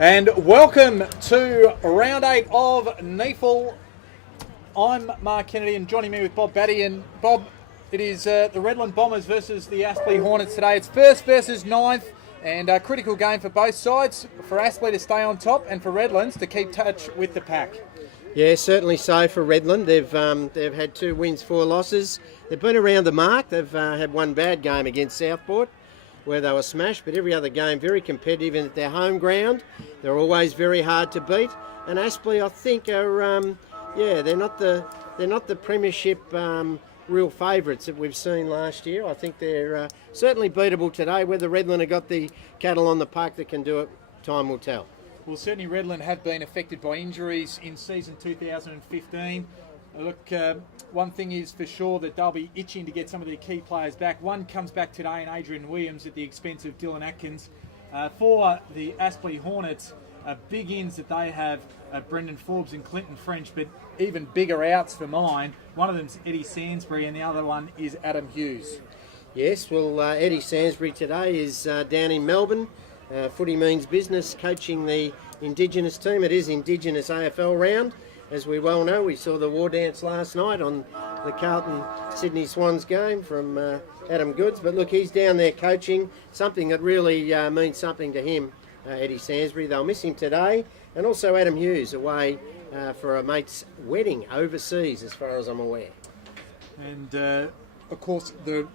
And welcome to round 8 of NEAFL. I'm Mark Kennedy and joining me with Bob Batty. And Bob, it is the Redland Bombers versus the Aspley Hornets today. It's first versus ninth and a critical game for both sides, for Aspley to stay on top and for Redlands to keep touch with the pack. Yeah, certainly so for Redland. They've had 2 wins, 4 losses. They've been around the mark. They've had one bad game against Southport, where they were smashed, but every other game very competitive and at their home ground. They're always very hard to beat. And Aspley, I think, are they're not the premiership real favourites that we've seen last year. I think they're certainly beatable today. Whether Redland have got the cattle on the park that can do it, time will tell. Well, certainly Redland have been affected by injuries in season 2015. Look, one thing is for sure that they'll be itching to get some of their key players back. One comes back today in Adrian Williams at the expense of Dylan Atkins. For the Aspley Hornets, big ins that they have Brendan Forbes and Clinton French, but even bigger outs for mine. One of them's Eddie Sansbury and the other one is Adam Hughes. Yes, well, Eddie Sansbury today is down in Melbourne. Footy means business, coaching the Indigenous team. It is Indigenous AFL round. As we well know, we saw the war dance last night on the Carlton-Sydney Swans game from Adam Goods. But look, he's down there coaching, something that really means something to him, Eddie Sansbury. They'll miss him today. And also Adam Hughes away for a mate's wedding overseas, as far as I'm aware. And, of course, the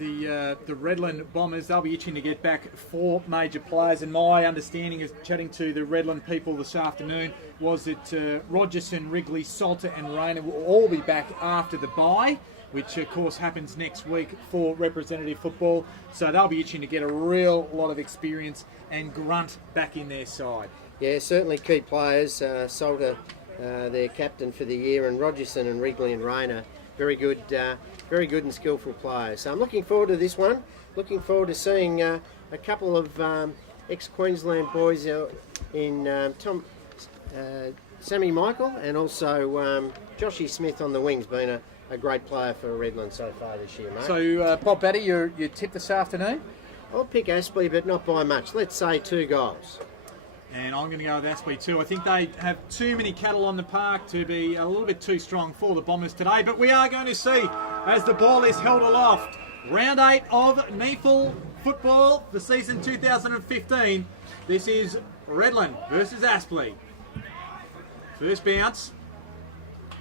Redland Bombers, they'll be itching to get back 4 major players, and my understanding is chatting to the Redland people this afternoon was that Rogerson, Wrigley, Salter and Rayner will all be back after the bye, which of course happens next week for representative football, so they'll be itching to get a real lot of experience and grunt back in their side. Yeah, certainly key players. Salter, their captain for the year, and Rogerson and Wrigley and Rayner, very good and skillful players. So I'm looking forward to this one. Looking forward to seeing a couple of ex-Queensland boys in Sammy Michael and also Joshy Smith on the wings, being a great player for Redland so far this year, mate. So, Bob Batty, you tip this afternoon? I'll pick Aspley, but not by much. Let's say 2 goals. And I'm going to go with Aspley too. I think they have too many cattle on the park to be a little bit too strong for the Bombers today. But we are going to see as the ball is held aloft. Round 8 of NEAFL football for season 2015. This is Redland versus Aspley. First bounce.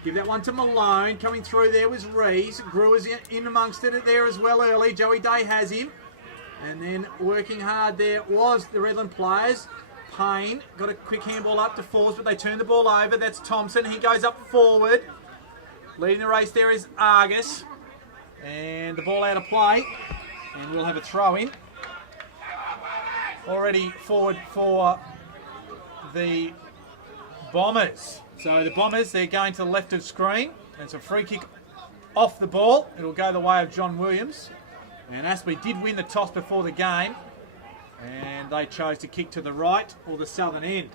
Give that one to Malone. Coming through there was Rees. Brewer's in amongst it there as well early. Joey Day has him. And then working hard there was the Redland players. Payne got a quick handball up to Forbes, but they turn the ball over. That's Thompson. He goes up forward. Leading the race there is Argus. And the ball out of play. And we'll have a throw in. Already forward for the Bombers. So the Bombers, they're going to the left of screen. And it's a free kick off the ball. It'll go the way of John Williams. And Aspley did win the toss before the game. And they chose to kick to the right or the southern end.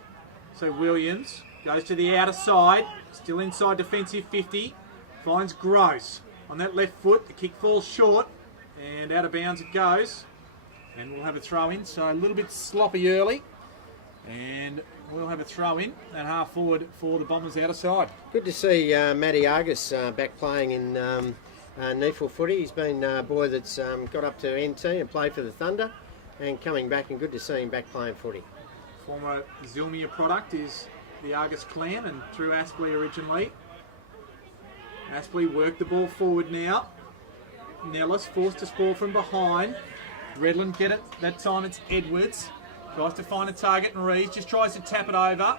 So Williams goes to the outer side, still inside defensive 50, finds Gross on that left foot. The kick falls short and out of bounds it goes. And we'll have a throw in, so a little bit sloppy early. And we'll have a throw in at half forward for the Bombers outer side. Good to see Matty Argus back playing in NEAFL footy. He's been a boy that's got up to NT and played for the Thunder. And coming back, and good to see him back playing footy. Former Zilmia product is the Argus clan, and through Aspley originally. Aspley work the ball forward now. Nellis forced to score from behind. Redland get it. That time it's Edwards. Tries to find a target, and Reeves just tries to tap it over.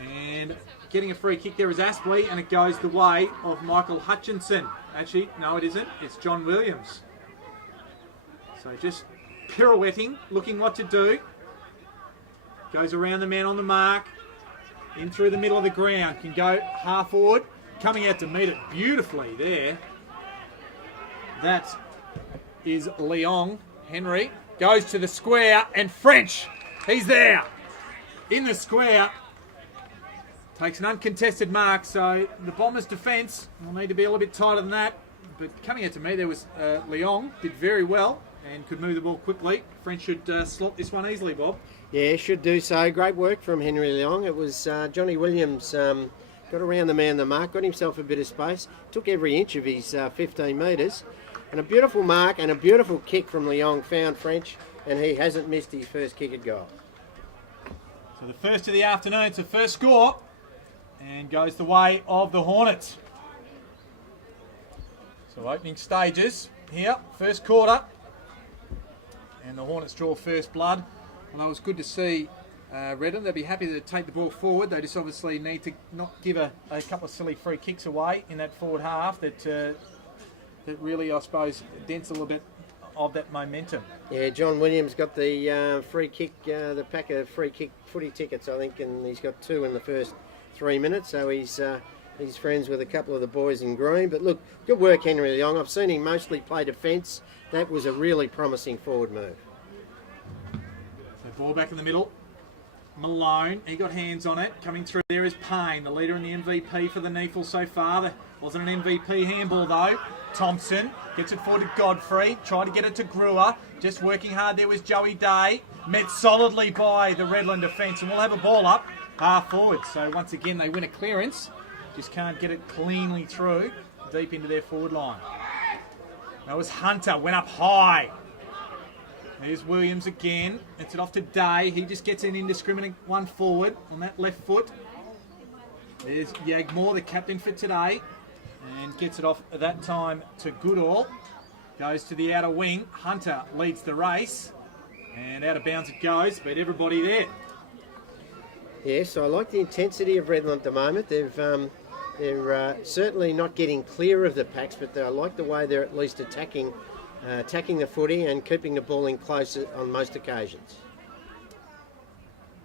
And getting a free kick there is Aspley, and it goes the way of Michael Hutchinson. Actually, no it isn't. It's John Williams. So just pirouetting, looking what to do. Goes around the man on the mark. In through the middle of the ground. Can go half forward. Coming out to meet it beautifully there. That is Leong. Henry goes to the square and French. He's there. In the square. Takes an uncontested mark. So the Bombers' defence will need to be a little bit tighter than that. But coming out to me, there was Leong. Did very well. And could move the ball quickly. French should slot this one easily, Bob. Yeah, should do so. Great work from Henry Leong. It was Johnny Williams got around the man the mark, got himself a bit of space, took every inch of his 15 metres, and a beautiful mark and a beautiful kick from Leong found French, and he hasn't missed his first kick at goal. So the first of the afternoon, it's the first score, and goes the way of the Hornets. So opening stages here, first quarter, and the Hornets draw first blood. Well, it was good to see Redland. They'll be happy to take the ball forward. They just obviously need to not give a couple of silly free kicks away in that forward half that really, I suppose, dents a little bit of that momentum. Yeah, John Williams got the free kick, the pack of free kick footy tickets, I think, and he's got 2 in the first 3 minutes, so he's friends with a couple of the boys in green. But look, good work, Henry Leong. I've seen him mostly play defence. That was a really promising forward move. So ball back in the middle. Malone, he got hands on it. Coming through there is Payne, the leader and the MVP for the NEAFL so far. There wasn't an MVP handball though. Thompson gets it forward to Godfrey, tried to get it to Brewer. Just working hard there was Joey Day. Met solidly by the Redland defence, and we'll have a ball up half forward. So once again they win a clearance, just can't get it cleanly through deep into their forward line. That was Hunter, went up high. There's Williams again. It's it off to Day. He just gets an indiscriminate one forward on that left foot. There's Yagmore, the captain for today, and gets it off at that time to Goodall. Goes to the outer wing. Hunter leads the race, and out of bounds it goes, but everybody there. Yes, so I like the intensity of Redland at the moment. They're certainly not getting clear of the packs, but I like the way they're at least attacking the footy and keeping the ball in close on most occasions.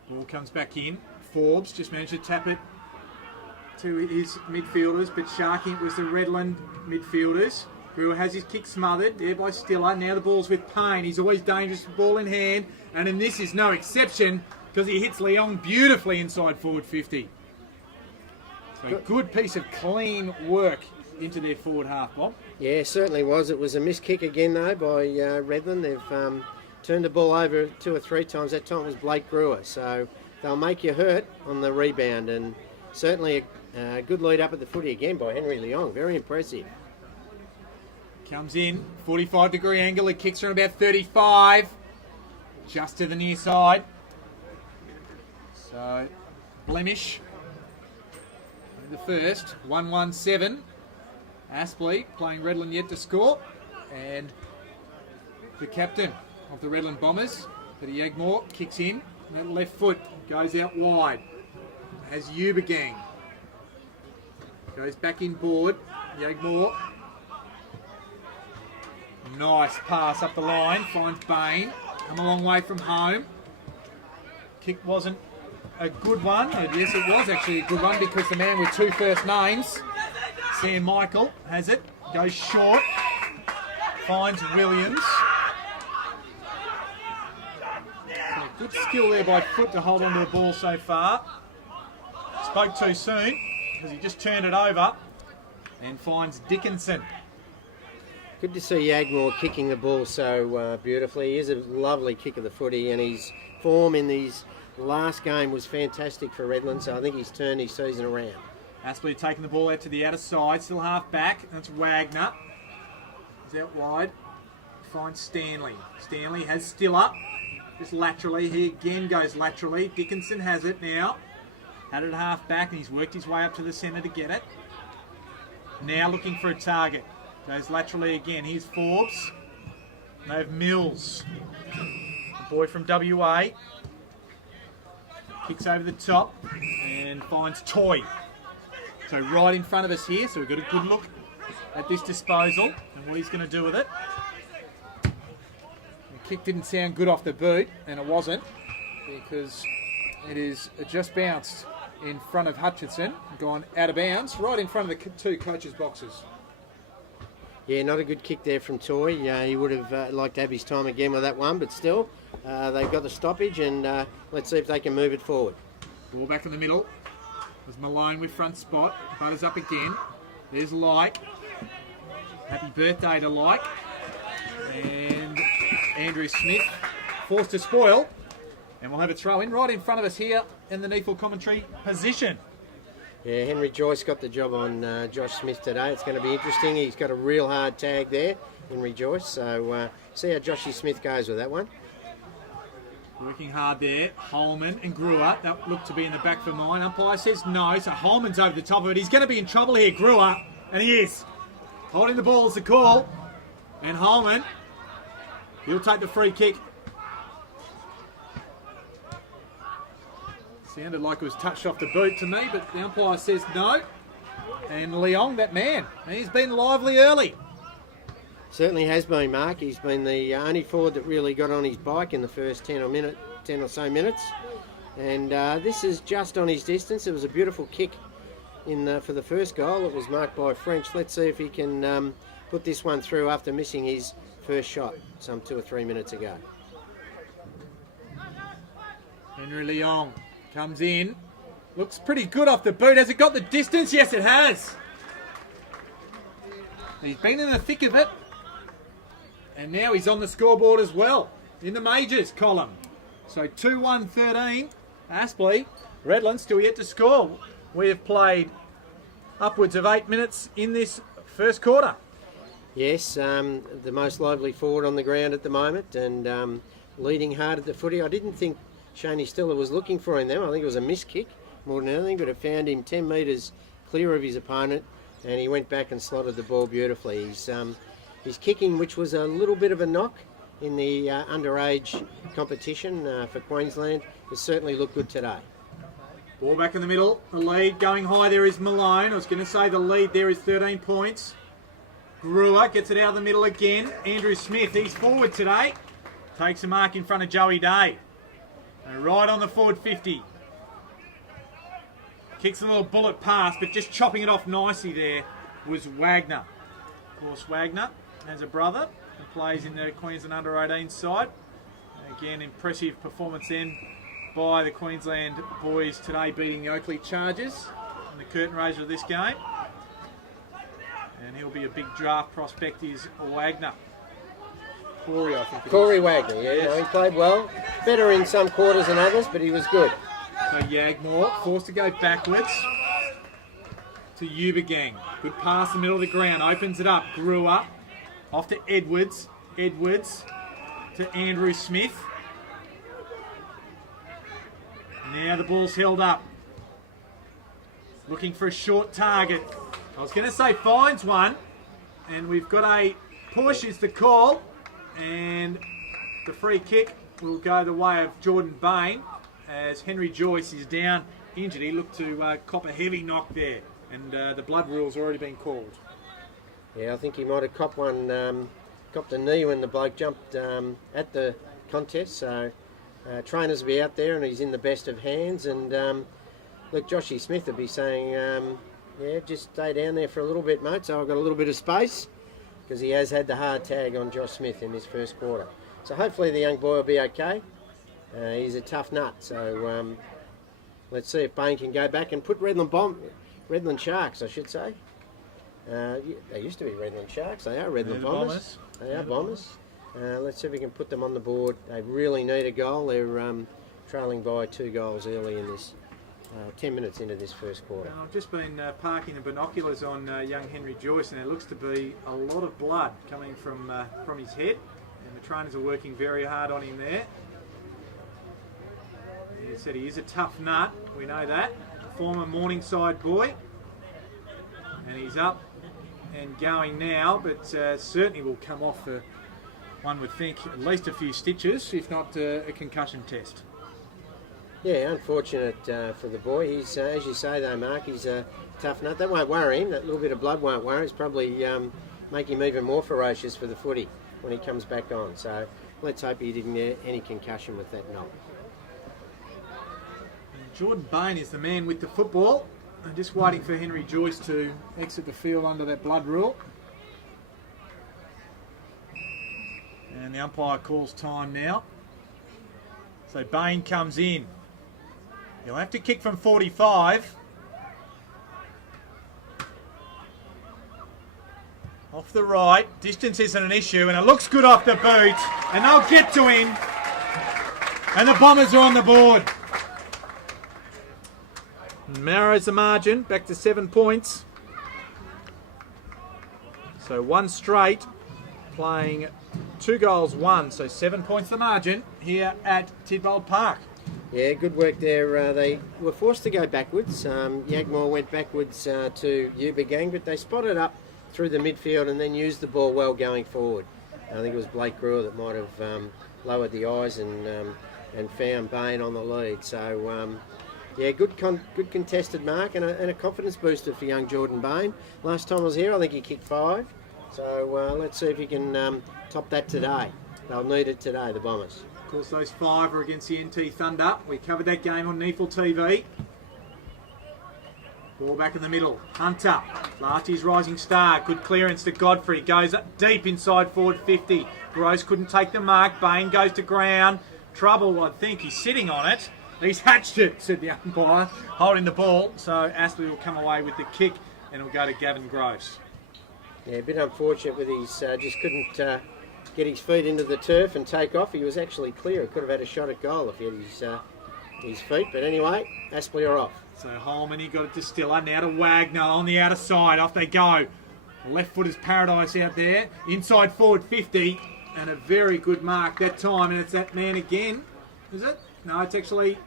Ball comes back in. Forbes just managed to tap it to his midfielders, but Sharky was the Redland midfielders. Brewer has his kick smothered there by Stiller. Now the ball's with Payne. He's always dangerous with ball in hand, and in this is no exception because he hits Leong beautifully inside forward 50. So good piece of clean work into their forward half, Bob. Yeah, certainly was. It was a missed kick again, though, by Redland. They've turned the ball over 2 or 3 times. That time it was Blake Brewer. So they'll make you hurt on the rebound. And certainly a good lead up at the footy again by Henry Leong. Very impressive. Comes in, 45-degree angle. It kicks from about 35. Just to the near side. So, blemish. The first, 1-1-7. Aspley playing Redland yet to score, and the captain of the Redland Bombers, Peter Yagmore, kicks in, and that left foot goes out wide. Has Ubergang. Goes back in board, Yagmore. Nice pass up the line, finds Bain. Come a long way from home. Kick wasn't a good one. Yes, it was actually a good one because the man with 2 first names, Sam Michael, has it. Goes short. Finds Williams. So good skill there by Foot to hold onto the ball so far. Spoke too soon because he just turned it over and finds Dickinson. Good to see Yagmore kicking the ball so beautifully. He is a lovely kick of the footy, and his form in his last game was fantastic for Redland, so I think he's turned his season around. Aspley taking the ball out to the outer side, still half back. That's Wagner. He's out wide. Finds Stanley. Stanley has Stiller. Just laterally. He again goes laterally. Dickinson has it now. Had it half back, and he's worked his way up to the centre to get it. Now looking for a target. Goes laterally again. Here's Forbes. They have Mills. The boy from WA. Kicks over the top and finds Toy. So right in front of us here, so we've got a good look at this disposal and what he's going to do with it. The kick didn't sound good off the boot, and it wasn't, because it just bounced in front of Hutchinson, gone out of bounds, right in front of the 2 coaches' boxes. Yeah, not a good kick there from Toy. He would have liked to have his time again with that one, but still, they've got the stoppage, and let's see if they can move it forward. Ball back in the middle. There's Malone with front spot. Butters up again. There's Like. Happy birthday to Like. And Andrew Smith forced to spoil. And we'll have a throw in right in front of us here in the NEAFL commentary position. Yeah, Henry Joyce got the job on Josh Smith today. It's going to be interesting. He's got a real hard tag there, Henry Joyce. So see how Joshy Smith goes with that one. Working hard there. Holman and Brewer. That looked to be in the back for mine. Umpire says no, so Holman's over the top of it. He's going to be in trouble here, Brewer. And he is. Holding the ball is the call. And Holman, he'll take the free kick. Sounded like it was touched off the boot to me, but the umpire says no. And Leong, that man, he's been lively early. Certainly has been, Mark. He's been the only forward that really got on his bike in the first 10 or so minutes. And this is just on his distance. It was a beautiful kick for the first goal. It was marked by French. Let's see if he can put this one through after missing his first shot some 2 or 3 minutes ago. Henry Leong comes in. Looks pretty good off the boot. Has it got the distance? Yes, it has. He's been in the thick of it. And now he's on the scoreboard as well, in the majors column. So 2-1-13, Aspley. Redland still yet to score. We have played upwards of 8 minutes in this first quarter. Yes, the most lively forward on the ground at the moment and leading hard at the footy. I didn't think Shaney Stiller was looking for him there. I think it was a missed kick more than anything, but it found him 10 metres clear of his opponent and he went back and slotted the ball beautifully. His kicking, which was a little bit of a knock in the underage competition for Queensland, has certainly looked good today. Ball back in the middle. The lead going high there is Malone. I was going to say the lead there is 13 points. Brewer gets it out of the middle again. Andrew Smith, he's forward today. Takes a mark in front of Joey Day. And right on the forward 50. Kicks a little bullet pass, but just chopping it off nicely there was Wagner. Of course, Wagner has a brother and plays in the Queensland under-18 side. Again, impressive performance then by the Queensland boys today, beating the Oakley Chargers in the curtain raiser of this game. And he'll be a big draft prospect, is Wagner. Corey, I think. Corey Wagner, yeah, yes. He played well. Better in some quarters than others, but he was good. So Yagmore forced to go backwards to Ubergang. Good pass in the middle of the ground. Opens it up. Brewer off to Edwards. Edwards to Andrew Smith. Now the ball's held up. Looking for a short target. I was going to say finds one. And we've got a push is the call. And the free kick will go the way of Jordan Bain as Henry Joyce is down injured. He looked to cop a heavy knock there. And the blood rule's already been called. Yeah, I think he might have copped a knee when the bloke jumped at the contest. So trainers will be out there and he's in the best of hands. And look, Joshy Smith will be saying, yeah, just stay down there for a little bit, mate. So I've got a little bit of space because he has had the hard tag on Josh Smith in his first quarter. So hopefully the young boy will be okay. He's a tough nut. So let's see if Bain can go back and put Redland Sharks, I should say. They used to be Redland Sharks. They are Redland Bombers. They are Bombers. Let's see if we can put them on the board. They really need a goal. They're trailing by 2 goals early in this 10 minutes into this first quarter. I've just been parking the binoculars on young Henry Joyce, and there looks to be a lot of blood coming from his head, and the trainers are working very hard on him there. He said he is a tough nut, we know that. Former Morningside boy, and he's up and going now, but certainly will come off for, one would think, at least a few stitches, if not a concussion test. Yeah, unfortunate for the boy. He's, as you say though, Mark, he's a tough nut. That won't worry him. That little bit of blood won't worry. It's probably make him even more ferocious for the footy when he comes back on. So let's hope he didn't get any concussion with that knock. Jordan Bain is the man with the football. I'm just waiting for Henry Joyce to exit the field under that blood rule. And the umpire calls time now. So Bain comes in. He'll have to kick from 45. Off the right. Distance isn't an issue, and it looks good off the boot. And they'll get to him. And the Bombers are on the board. Narrows the margin back to 7 points. So one straight, playing 2 goals, 1. So 7 points the margin here at Tidbold Park. Yeah, good work there. They were forced to go backwards. Yagmore went backwards to Ubergang, but they spotted up through the midfield and then used the ball well going forward. I think it was Blake Brewer that might have lowered the eyes and found Bain on the lead. So, yeah, good contested mark and a confidence booster for young Jordan Bain. Last time I was here, I think he kicked 5. So let's see if he can top that today. They'll need it today, the Bombers. Of course, those 5 are against the NT Thunder. We covered that game on NEAFL TV. Ball back in the middle. Hunter, last year's rising star. Good clearance to Godfrey. Goes up deep inside forward 50. Gross couldn't take the mark. Bain goes to ground. Trouble, I think. He's sitting on it. He's hatched it, said the umpire, holding the ball. So Aspley will come away with the kick and it'll go to Gavin Gross. Yeah, a bit unfortunate with his, just couldn't get his feet into the turf and take off. He was actually clear. He could have had a shot at goal if he had his feet. But anyway, Aspley are off. So Holman, he got it to Stiller. Now to Wagner on the outer side. Off they go. Left foot is Paradise out there. Inside forward 50. And a very good mark that time. And it's that man again. Is it? No, it's actually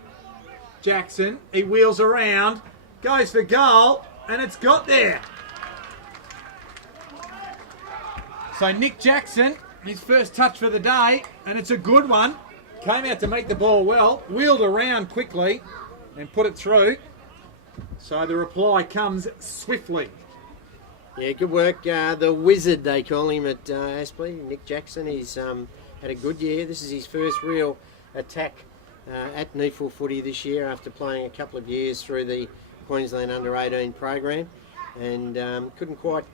Jackson. He wheels around. Goes for goal. And it's got there. So Nick Jackson, his first touch for the day, and it's a good one. Came out to make the ball well, wheeled around quickly and put it through. So the reply comes swiftly. Yeah, good work. The wizard, they call him at Aspley, Nick Jackson. He's had a good year. This is his first real attack at NEAFL footy this year after playing a couple of years through the Queensland Under-18 program. And couldn't quite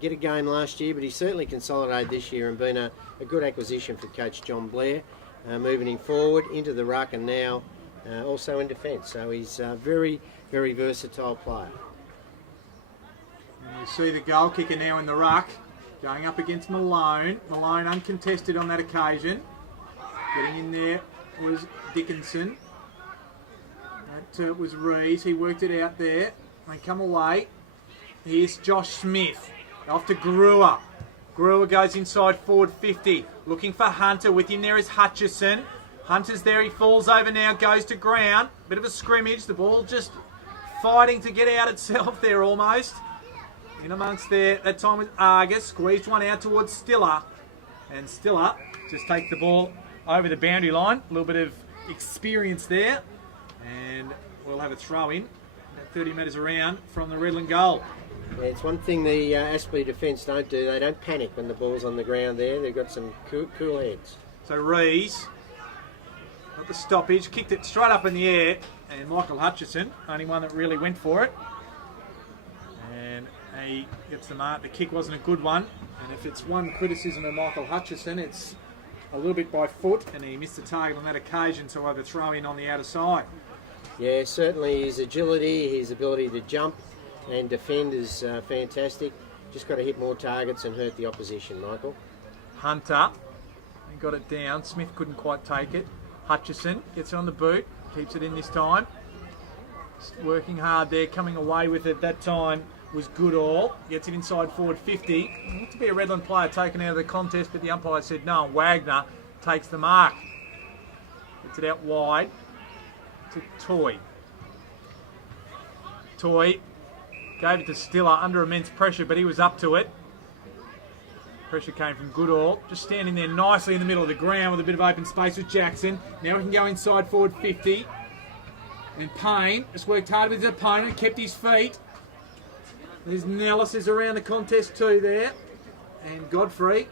get a game last year, but he certainly consolidated this year and been a good acquisition for coach John Blair, moving him forward into the ruck and now also in defence. So he's a very, very versatile player. And we see the goal kicker now in the ruck, going up against Malone. Malone uncontested on that occasion. Getting in there was Dickinson. That was Rees. He worked it out there. They come away. Here's Josh Smith. Off to Brewer. Brewer goes inside forward 50. Looking for Hunter. With him there is Hutchison. Hunter's there. He falls over now. Goes to ground. Bit of a scrimmage. The ball just fighting to get out itself there almost. In amongst there. That time with Argus. Squeezed one out towards Stiller. And Stiller just takes the ball over the boundary line. A little bit of experience there. And we'll have a throw in. 30 metres around from the Redland goal. Yeah, it's one thing the Aspley defence don't do. They don't panic when the ball's on the ground there. They've got some cool heads. So Rees got the stoppage, kicked it straight up in the air, and Michael Hutchison, only one that really went for it. And he gets the mark. The kick wasn't a good one. And if it's one criticism of Michael Hutchison, it's a little bit by foot, and he missed the target on that occasion, so over throw in on the outer side. Yeah, certainly his agility, his ability to jump and defend is fantastic. Just got to hit more targets and hurt the opposition, Michael. Hunter, he got it down. Smith couldn't quite take it. Hutchison gets it on the boot, keeps it in this time. Just working hard there, coming away with it that time was Goodall. Gets it inside forward 50. Looked to be a Redland player taken out of the contest, but the umpire said no, and Wagner takes the mark. Gets it out wide to Toy. Toy gave it to Stiller under immense pressure, but he was up to it. Pressure came from Goodall. Just standing there nicely in the middle of the ground with a bit of open space with Jackson. Now we can go inside forward 50. And Payne just worked hard with his opponent, kept his feet. There's Nellis is around the contest too there. And Godfrey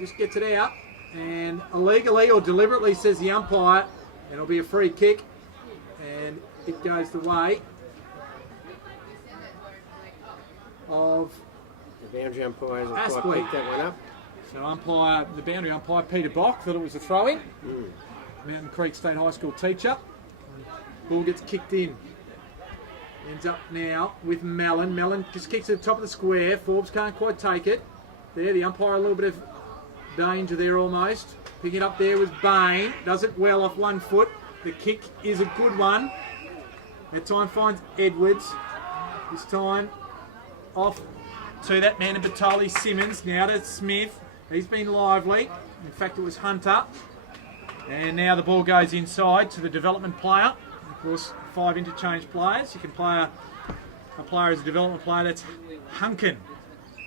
just gets it out. And illegally or deliberately, says the umpire, and it'll be a free kick. And it goes the way of the boundary umpire hasn't Aspley. quite picked that one up. So the boundary umpire, Peter Bock, thought it was a throw-in. Mountain Creek State High School teacher. Ball gets kicked in. Ends up now with Mellon. Mellon just kicks it to the top of the square. Forbes can't quite take it. There, the umpire a little bit of danger there almost. Picking it up there was Bain. Does it well off one foot. The kick is a good one. That time finds Edwards. This time off to that man in Batoli, Simmons. Now to Smith. He's been lively. In fact, it was Hunter. And now the ball goes inside to the development player. Of course, 5 interchange players. You can play a player as a development player. That's Hunkin.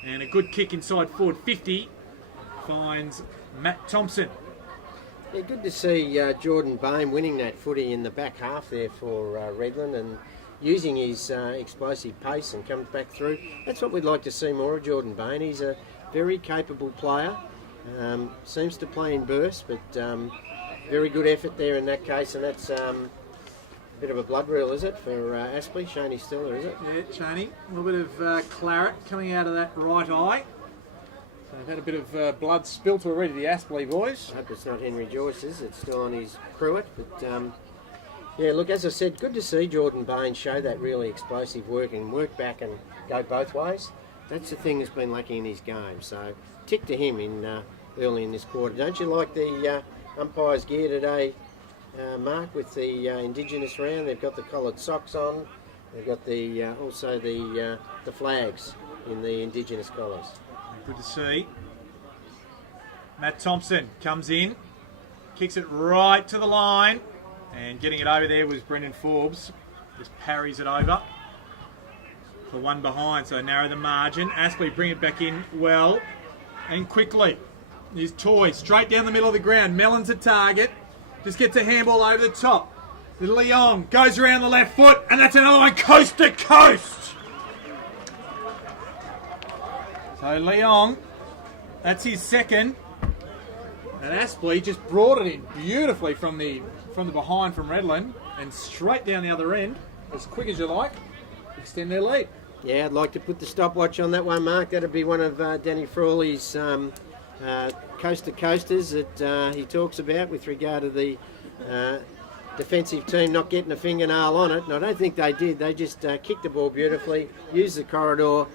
And a good kick inside forward 50 finds Matt Thompson. Yeah, good to see Jordan Bain winning that footy in the back half there for Redland and using his explosive pace and comes back through. That's what we'd like to see more of Jordan Bain. He's a very capable player. Seems to play in bursts, but very good effort there in that case, and that's a bit of a blood reel, is it, for Aspley? Shani Stiller, is it? Yeah, Shani. A little bit of claret coming out of that right eye. So they've had a bit of blood spilt already, the Aspley boys. I hope it's not Henry Joyce's, it's still on his cruet, but yeah, look, as I said, good to see Jordan Bain show that really explosive work and work back and go both ways. That's the thing that's been lacking in his game, so tick to him in early in this quarter. Don't you like the umpire's gear today, Mark, with the Indigenous round? They've got the collared socks on, they've got the also the flags in the Indigenous collars. Good to see. Matt Thompson comes in, kicks it right to the line, and getting it over there was Brendan Forbes. Just parries it over for one behind, so narrow the margin. Aspley bring it back in well and quickly. His toy straight down the middle of the ground. Mellon's a target. Just gets a handball over the top. Leong goes around the left foot, and that's another one coast to coast. So Leong, that's his second. And Aspley just brought it in beautifully from the behind from Redland and straight down the other end, as quick as you like, extend their lead. Yeah, I'd like to put the stopwatch on that one, Mark. That'd be one of Danny Frawley's coast to coasters that he talks about with regard to the defensive team not getting a fingernail on it. And I don't think they did. They just kicked the ball beautifully, used the corridor.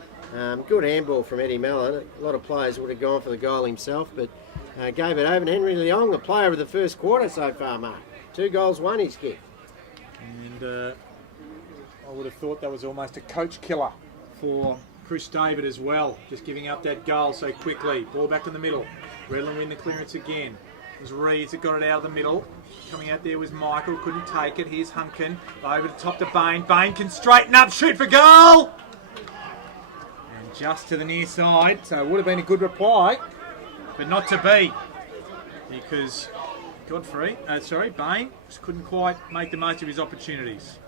Good handball from Eddie Mellon. A lot of players would have gone for the goal himself, but gave it over. And Henry Leong, the player of the first quarter so far, Mark. 2 goals, 1 he's kicked. And I would have thought that was almost a coach killer for Chris David as well, just giving up that goal so quickly. Ball back in the middle. Redland win the clearance again. It was Reeves that got it out of the middle. Coming out there was Michael, couldn't take it. Here's Hunkin. Over the top to Bain. Bain can straighten up, shoot for goal! And just to the near side, so it would have been a good reply, but not to be. Because Bain just couldn't quite make the most of his opportunities.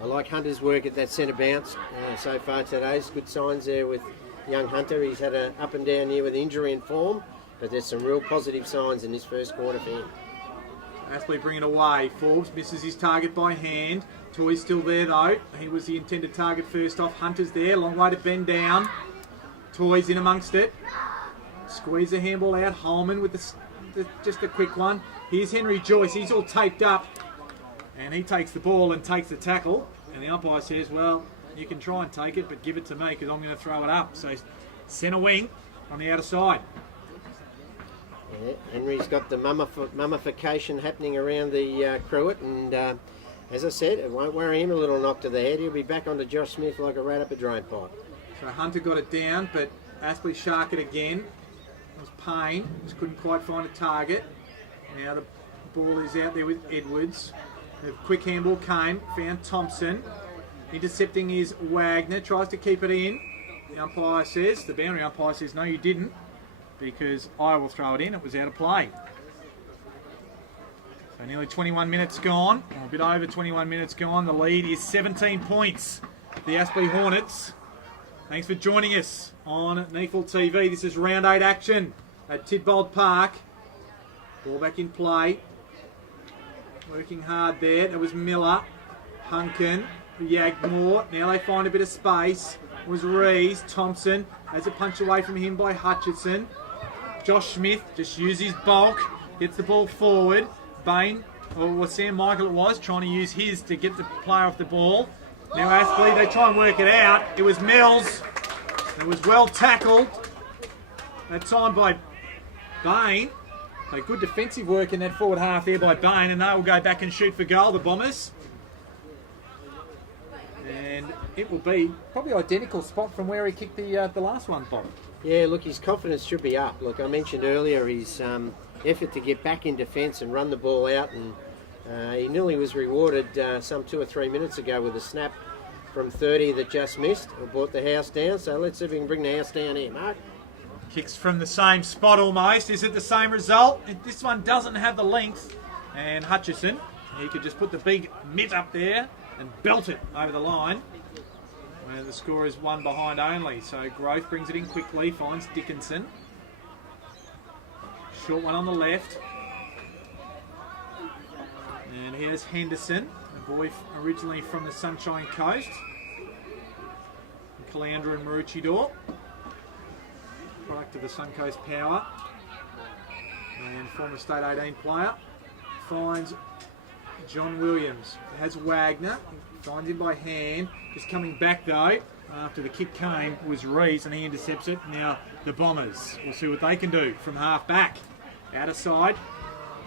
I like Hunter's work at that centre bounce so far today. Good signs there with young Hunter. He's had an up and down year with injury and form, but there's some real positive signs in this first quarter for him. Aspley bring it away. Forbes misses his target by hand. Toy's still there though. He was the intended target first off. Hunter's there. Long way to bend down. Toy's in amongst it. Squeeze the handball out. Holman with just a quick one. Here's Henry Joyce. He's all taped up. And he takes the ball and takes the tackle. And the umpire says, well, you can try and take it, but give it to me because I'm going to throw it up. So centre wing on the outer side. Yeah, Henry's got the mummification happening around the cruet. And as I said, it won't worry him, a little knock to the head. He'll be back onto Josh Smith like a rat up a drain pipe. So Hunter got it down, but Aspley shark it again. It was Payne. Just couldn't quite find a target. Now the ball is out there with Edwards. The quick handball came, found Thompson. Intercepting is Wagner, tries to keep it in. The umpire says, the boundary umpire says, no you didn't, because I will throw it in. It was out of play. So nearly 21 minutes gone, or a bit over 21 minutes gone. The lead is 17 points. The Aspley Hornets. Thanks for joining us on NEAFL TV. This is round 8 action at Tidbold Park. Ball back in play. Working hard there. It was Miller, Hunkin, Yagmore. Now they find a bit of space. It was Rees, Thompson. Has a punch away from him by Hutchison. Josh Smith just used his bulk. Gets the ball forward. Bain, or Sam Michael it was, trying to use his to get the player off the ball. Now Aspley, they try and work it out. It was Mills. It was well tackled. That time by Bain. So good defensive work in that forward half there by Bain, and they will go back and shoot for goal, the Bombers. And it will be probably identical spot from where he kicked the last one, Bob. Yeah, look, his confidence should be up. Look, I mentioned earlier his effort to get back in defence and run the ball out, and he nearly was rewarded some 2 or 3 minutes ago with a snap from 30 that just missed or brought the house down. So let's see if we can bring the house down here, Mark. Kicks from the same spot almost. Is it the same result? This one doesn't have the length. And Hutchison, he could just put the big mitt up there and belt it over the line. Where the score is 1 behind only. So Growth brings it in quickly, finds Dickinson. Short one on the left. And here's Henderson, a boy originally from the Sunshine Coast. Caloundra and Maroochydore. Product of the Suncoast Power. And former State 18 player. Finds John Williams. Has Wagner. Finds him by hand. Just coming back though, after the kick came, was Rees, and he intercepts it. Now the Bombers. We'll see what they can do from half back. Out of side.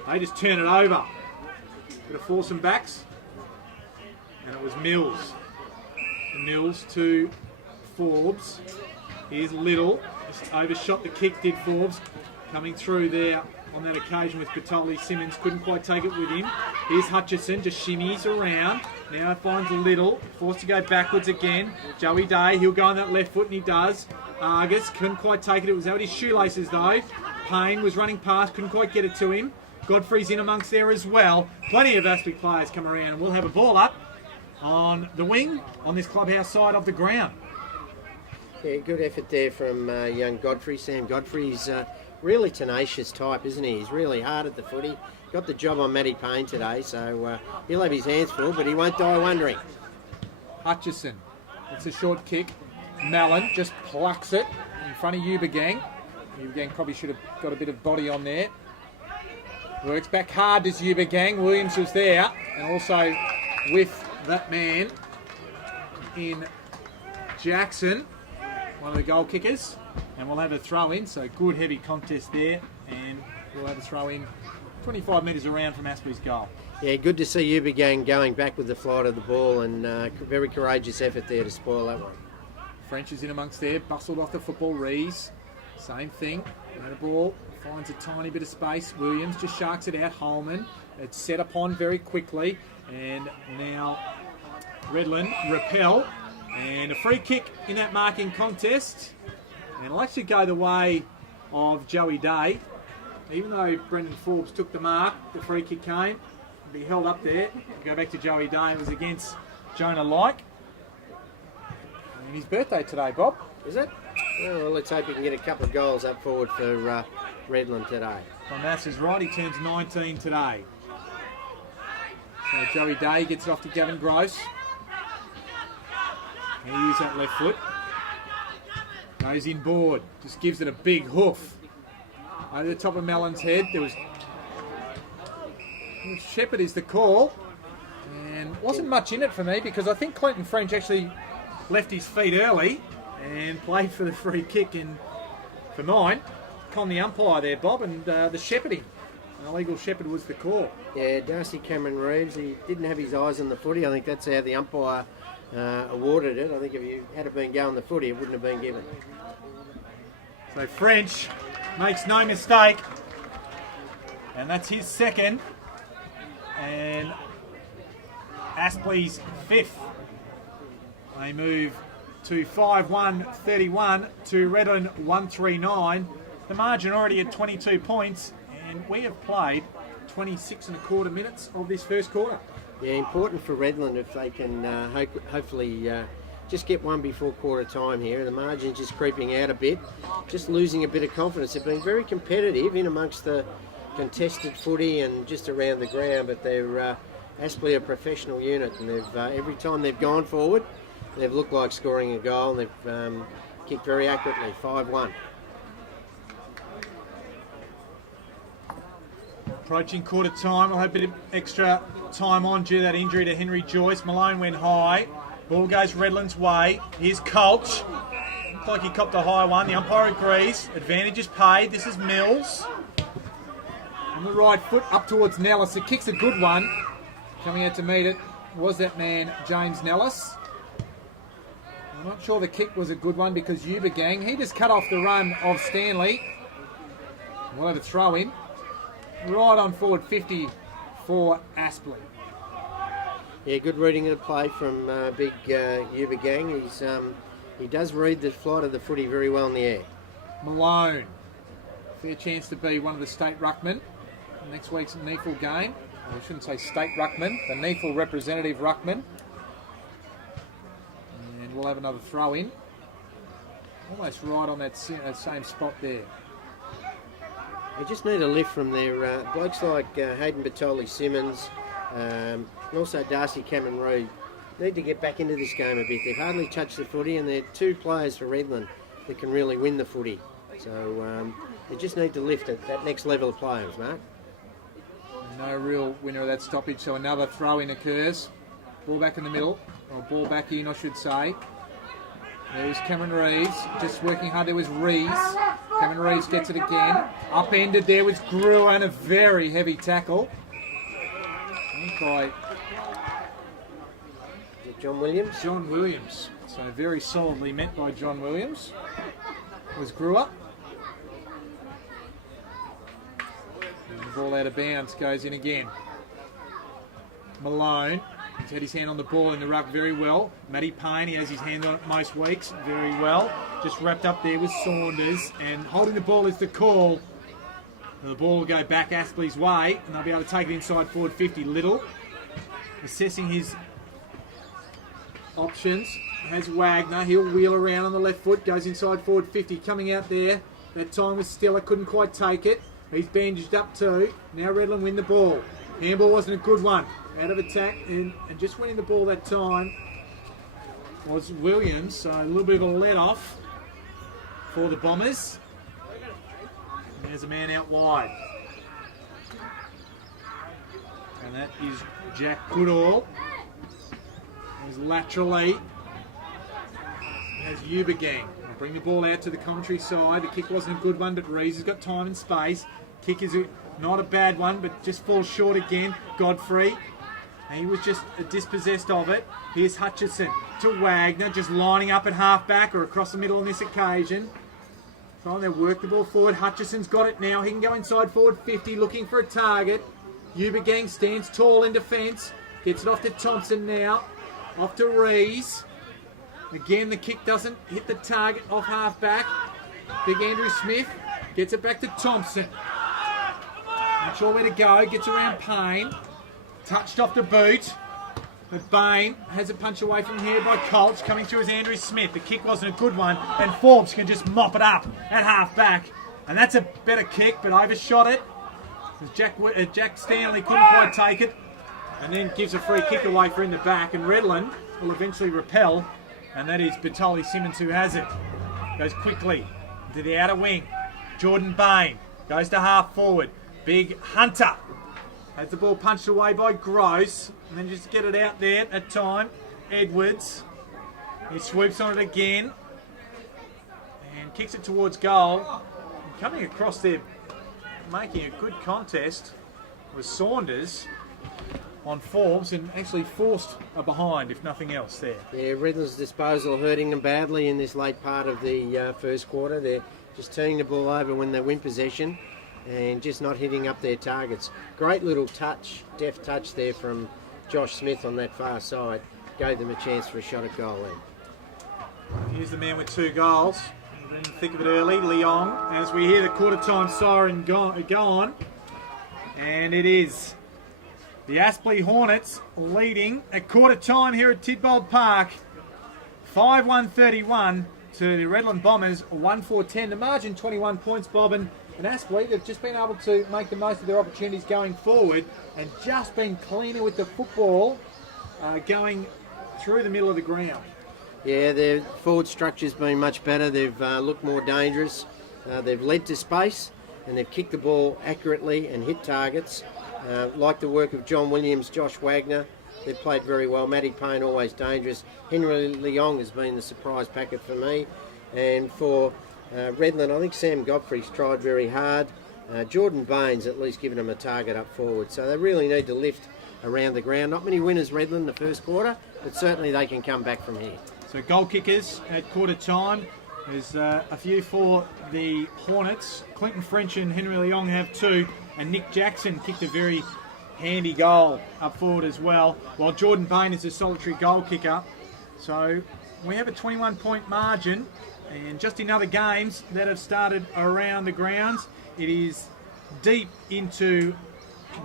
They just turn it over. Got to force them backs. And it was Mills. Mills to Forbes. Here's Little. Just overshot the kick, did Forbes. Coming through there on that occasion with Patoli. Simmons couldn't quite take it with him. Here's Hutchison, just shimmies around. Now finds Little, forced to go backwards again. Joey Day, he'll go on that left foot, and he does. Argus couldn't quite take it. It was out his shoelaces though. Payne was running past, couldn't quite get it to him. Godfrey's in amongst there as well. Plenty of Aspley players come around, and we'll have a ball up on the wing on this clubhouse side of the ground. Yeah, good effort there from young Godfrey. Sam Godfrey's really tenacious type, isn't he? He's really hard at the footy. Got the job on Matty Payne today, so he'll have his hands full, but he won't die wondering. Hutchison, it's a short kick. Mallon just plucks it in front of Ubergang. Ubergang probably should have got a bit of body on there. Works back hard, does Ubergang. Williams was there, and also with that man in Jackson, one of the goal kickers, and we'll have a throw in. So good heavy contest there, and we'll have a throw in 25 metres around from Aspley's goal. Yeah, good to see Ubergang going back with the flight of the ball, and very courageous effort there to spoil that one. French is in amongst there, bustled off the football. Rees, same thing, and the ball finds a tiny bit of space. Williams just sharks it out. Holman, it's set upon very quickly, and now Redland repel, and a free kick in that marking contest, and it'll actually go the way of Joey Day. Even though Brendan Forbes took the mark, the free kick came, be held up there. Go back to Joey Day. It was against Jonah Like. And his birthday today, Bob. Is it? Well, let's hope he can get a couple of goals up forward for Redland today. Thomas is right. He turns 19 today. So Joey Day gets it off to Gavin Gross. He uses that left foot. Goes inboard. Just gives it a big hoof. Over the top of Mellon's head. There was... Shepherd is the call. And wasn't much in it for me, because I think Clinton French actually left his feet early and played for the free kick in for mine. Con the umpire there, Bob, and the shepherding. An illegal shepherd was the call. Yeah, Darcy Cameron Reeves, he didn't have his eyes on the footy. I think that's how the umpire awarded it. I think if you had it been going the footy, it wouldn't have been given. So French makes no mistake, and that's his second, and Aspley's fifth. They move to 5-1-31 to Redland 139. The margin already at 22 points, and we have played 26 and a quarter minutes of this first quarter. Yeah, important for Redland if they can hopefully just get one before quarter time here. The margin's just creeping out a bit, just losing a bit of confidence. They've been very competitive in amongst the contested footy and just around the ground, but they're Aspley a professional unit, and they've every time they've gone forward, they've looked like scoring a goal, and they've kicked very accurately, 5-1. Approaching quarter time, we'll have a bit of extra time on due to that injury to Henry Joyce. Malone went high. Ball goes Redland's way. Here's Colch. Looks like he copped a high one. The umpire agrees. Advantage is paid. This is Mills. On the right foot, up towards Nellis. The kick's a good one. Coming out to meet it was that man, James Nellis. I'm not sure the kick was a good one because Gang, he just cut off the run of Stanley. We'll have a throw in. Right on forward 50 for Aspley. Yeah, good reading of the play from big Gang. He does read the flight of the footy very well in the air. Malone. Fair chance to be one of the state ruckmen next week's NEAFL game. I shouldn't say state ruckman, the NEAFL representative ruckman. And we'll have another throw in. Almost right on that same spot there. They just need a lift from their blokes like Hayden Batoli-Simmons and also Darcy Cameron-Reid. Need to get back into this game a bit. They've hardly touched the footy and they're two players for Redland that can really win the footy. So they just need to lift at that next level of players, Mark. No real winner of that stoppage, so another throw-in occurs. Ball back in the middle, or ball back in, I should say. There's Cameron Reeves, just working hard. There was Reeves. Cameron Reeves gets it again. Upended there was Gruen, a very heavy tackle. By Is it John Williams? John Williams. So very solidly met by John Williams. Was Brewer. And the ball out of bounds goes in again. Malone. He's had his hand on the ball in the ruck very well. Matty Payne, he has his hand on it most weeks very well. Just wrapped up there with Saunders. And holding the ball is the call. And the ball will go back Aspley's way. And they'll be able to take it inside forward 50. Little. Assessing his options. Has Wagner. He'll wheel around on the left foot. Goes inside forward 50. Coming out there. That time was Stiller. Couldn't quite take it. He's bandaged up too. Now Redland win the ball. Handball wasn't a good one. Out of attack and just winning the ball that time was Williams. So a little bit of a let-off for the Bombers. And there's a man out wide. And that is Jack Goodall. He's laterally. Has Gang. Bring the ball out to the commentary side. The kick wasn't a good one, but Reeves has got time and space. Kick is not a bad one, but just falls short again. Godfrey. He was just dispossessed of it. Here's Hutchison to Wagner, just lining up at half-back or across the middle on this occasion. Trying to work the ball forward. Hutchison's got it now. He can go inside forward 50, looking for a target. Gang stands tall in defence. Gets it off to Thompson now. Off to Rees. Again, the kick doesn't hit the target off half-back. Big Andrew Smith gets it back to Thompson. Not sure where to go. Gets around Payne. Touched off the boot. But Bain has a punch away from here by Colch. Coming through as Andrew Smith. The kick wasn't a good one. And Forbes can just mop it up at half-back. And that's a better kick, but overshot it. Jack Stanley couldn't quite take it. And then gives a free kick away for in the back. And Redland will eventually repel. And that is Batoli-Simmons who has it. Goes quickly to the outer wing. Jordan Bain goes to half forward. Big Hunter has the ball punched away by Gross. And then just get it out there at time. Edwards. He swoops on it again. And kicks it towards goal. And coming across there, making a good contest, was Saunders on Forbes and actually forced a behind, if nothing else, there. Yeah, Redland's disposal hurting them badly in this late part of the first quarter. They're just turning the ball over when they win possession and just not hitting up their targets. Great little touch, deft touch there from Josh Smith on that far side. Gave them a chance for a shot at goal then. Here's the man with 2 goals. Didn't think of it early, Leong, as we hear the quarter-time siren go on. And it is the Aspley Hornets leading at quarter-time here at Tidbold Park. 5-1-31 to the Redland Bombers, 1-4-10. The margin 21 points, Bob, and Aspley, they've just been able to make the most of their opportunities going forward and just been cleaner with the football going through the middle of the ground. Yeah, their forward structure's been much better. They've looked more dangerous. They've led to space and they've kicked the ball accurately and hit targets. Like the work of John Williams, Josh Wagner, they've played very well. Matty Payne, always dangerous. Henry Leong has been the surprise packet for me. And for Redland, I think Sam Godfrey's tried very hard. Jordan Baines at least giving them a target up forward. So they really need to lift around the ground. Not many winners, Redland, the first quarter, but certainly they can come back from here. So goal kickers at quarter time. There's a few for the Hornets. Clinton French and Henry Leong have 2, and Nick Jackson kicked a very handy goal up forward as well, while Jordan Bain is a solitary goal kicker. So we have a 21-point margin, and just in other games that have started around the grounds, it is deep into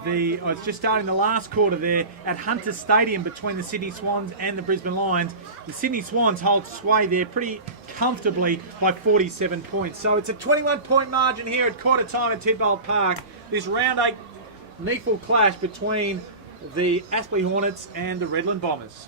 it's just starting the last quarter there at Hunter Stadium between the Sydney Swans and the Brisbane Lions. The Sydney Swans hold sway there pretty comfortably by 47 points. So it's a 21-point margin here at quarter time at Tidball Park. This round 8 NEAFL clash between the Aspley Hornets and the Redland Bombers.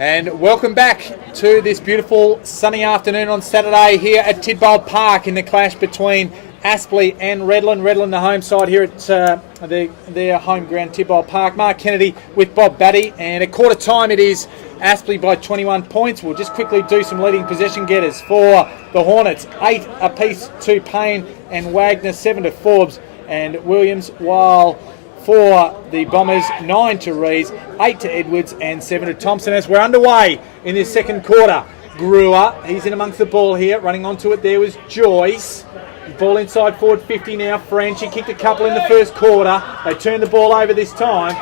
And welcome back to this beautiful sunny afternoon on Saturday here at Tidbold Park in the clash between Aspley and Redland. Redland, the home side here at their home ground, Tidbold Park. Mark Kennedy with Bob Batty, and at quarter time it is Aspley by 21 points. We'll just quickly do some leading possession getters for the Hornets. 8 apiece to Payne and Wagner, 7 to Forbes and Williams, while for the Bombers, 9 to Rees, 8 to Edwards and 7 to Thompson. As we're underway in this second quarter, Brewer, he's in amongst the ball here. Running onto it there was Joyce. Ball inside forward 50 now. French, he kicked a couple in the first quarter. They turned the ball over this time.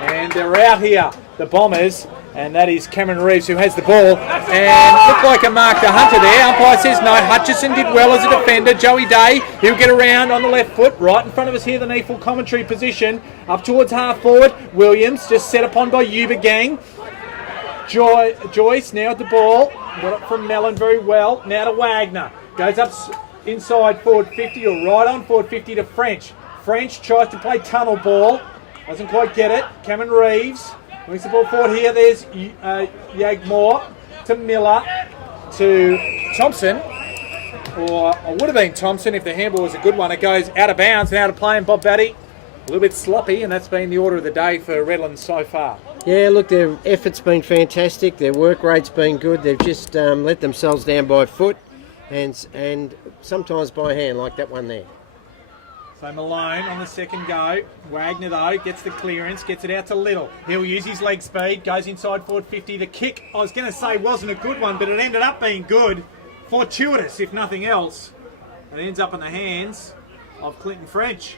And they're out here, the Bombers. And that is Cameron Reeves who has the ball. And looked like a mark to Hunter there. Umpire says no. Hutchison did well as a defender. Joey Day, he'll get around on the left foot. Right in front of us here, the NEAFL commentary position. Up towards half forward. Williams just set upon by Yuba Gang. Joyce now at the ball. Got it from Mellon very well. Now to Wagner. Goes up inside forward 50 or right on forward 50 to French. French tries to play tunnel ball. Doesn't quite get it. Cameron Reeves. Brings the ball forward here. There's Yagmore to Miller to Thompson. Or would have been Thompson if the handball was a good one. It goes out of bounds. Now to play in Bob Batty. A little bit sloppy, and that's been the order of the day for Redland so far. Yeah, look, their effort's been fantastic. Their work rate's been good. They've just let themselves down by foot and sometimes by hand, like that one there. So Malone on the second go. Wagner, though, gets the clearance, gets it out to Little. He'll use his leg speed, goes inside forward 50. The kick, I was going to say, wasn't a good one, but it ended up being good. Fortuitous, if nothing else. It ends up in the hands of Clinton French.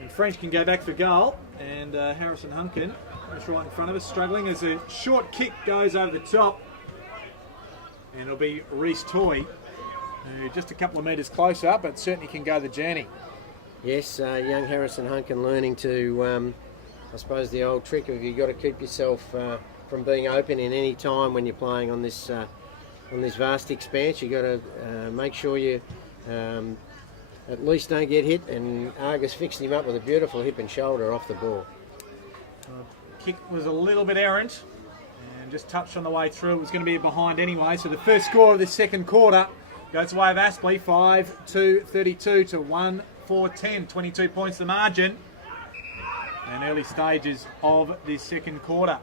And French can go back for goal. And Harrison Hunkin is right in front of us, struggling as a short kick goes over the top. And it'll be Reece Toy. Just a couple of metres closer, but certainly can go the journey. Yes, young Harrison Hunkin learning to, I suppose, the old trick of you've got to keep yourself from being open in any time when you're playing on this vast expanse. You've got to make sure you at least don't get hit, and Argus fixed him up with a beautiful hip and shoulder off the ball. Kick was a little bit errant and just touched on the way through. It was going to be behind anyway, so the first score of the second quarter goes the way of Aspley, 5-2-32 to 1-4-10. 22 points the margin. And early stages of this second quarter.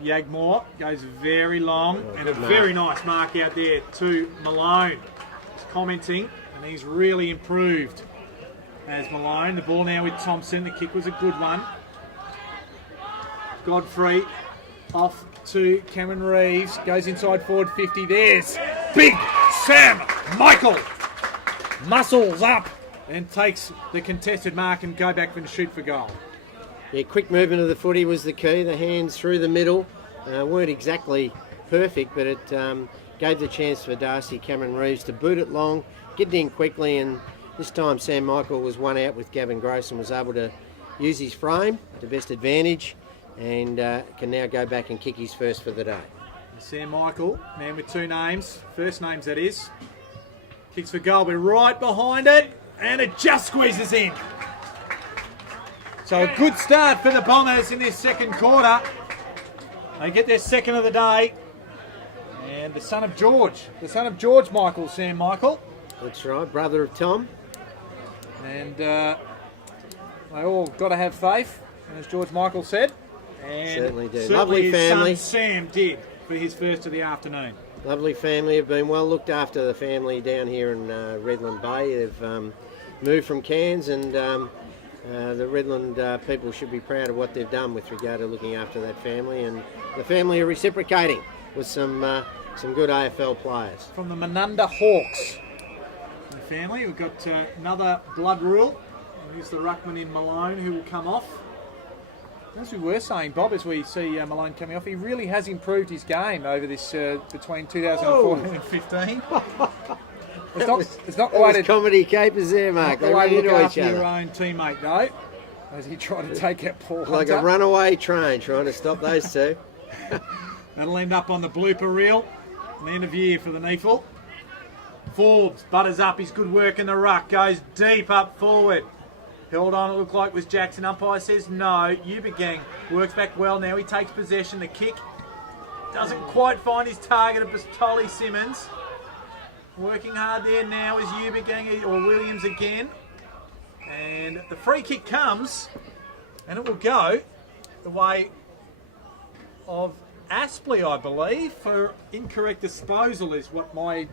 Yagmore goes very long, and a very nice mark out there to Malone. He's commenting, and he's really improved as Malone. The ball now with Thompson. The kick was a good one. Godfrey off to Cameron Reeves. Goes inside forward 50. There's Big Sam Michael. Muscles up and takes the contested mark and go back and shoot for goal. Yeah, quick movement of the footy was the key. The hands through the middle weren't exactly perfect, but it gave the chance for Darcy Cameron Reeves to boot it long, get it in quickly, and this time Sam Michael was one out with Gavin Gross and was able to use his frame to best advantage and can now go back and kick his first for the day. Sam Michael, man with two names, first names that is, kicks for goal. We're right behind it, and it just squeezes in. So a good start for the Bombers in this second quarter. They get their second of the day. And the son of George Michael, Sam Michael. That's right, brother of Tom. And they all got to have faith, as George Michael said. And certainly do. Certainly Lovely his family. son Sam did for his first of the afternoon. Lovely family. Have been well looked after, the family down here in Redland Bay. They've moved from Cairns, and the Redland people should be proud of what they've done with regard to looking after that family, and the family are reciprocating with some good AFL players. From the Menunda Hawks, the family, we've got another blood rule. Here's the ruckman in Malone who will come off. As we were saying, Bob, as we see Malone coming off, he really has improved his game over this between 2014 and 15. It's not quite a comedy capers there, Mark. They run into each other. Your own teammate, though, as he tried to take out Paul Hunter. Like a runaway train trying to stop those two. That'll end up on the blooper reel. The end of year for the NEAFL. Forbes butters up his good work in the ruck, goes deep up forward. Held on, it looked like it was Jackson. Umpire says no. Yuba Gang works back well now. He takes possession. The kick Doesn't quite find his target of Bastoli Simmons. Working hard there now is Ubergang or Williams again. And the free kick comes, and it will go the way of Aspley, I believe, for incorrect disposal is what my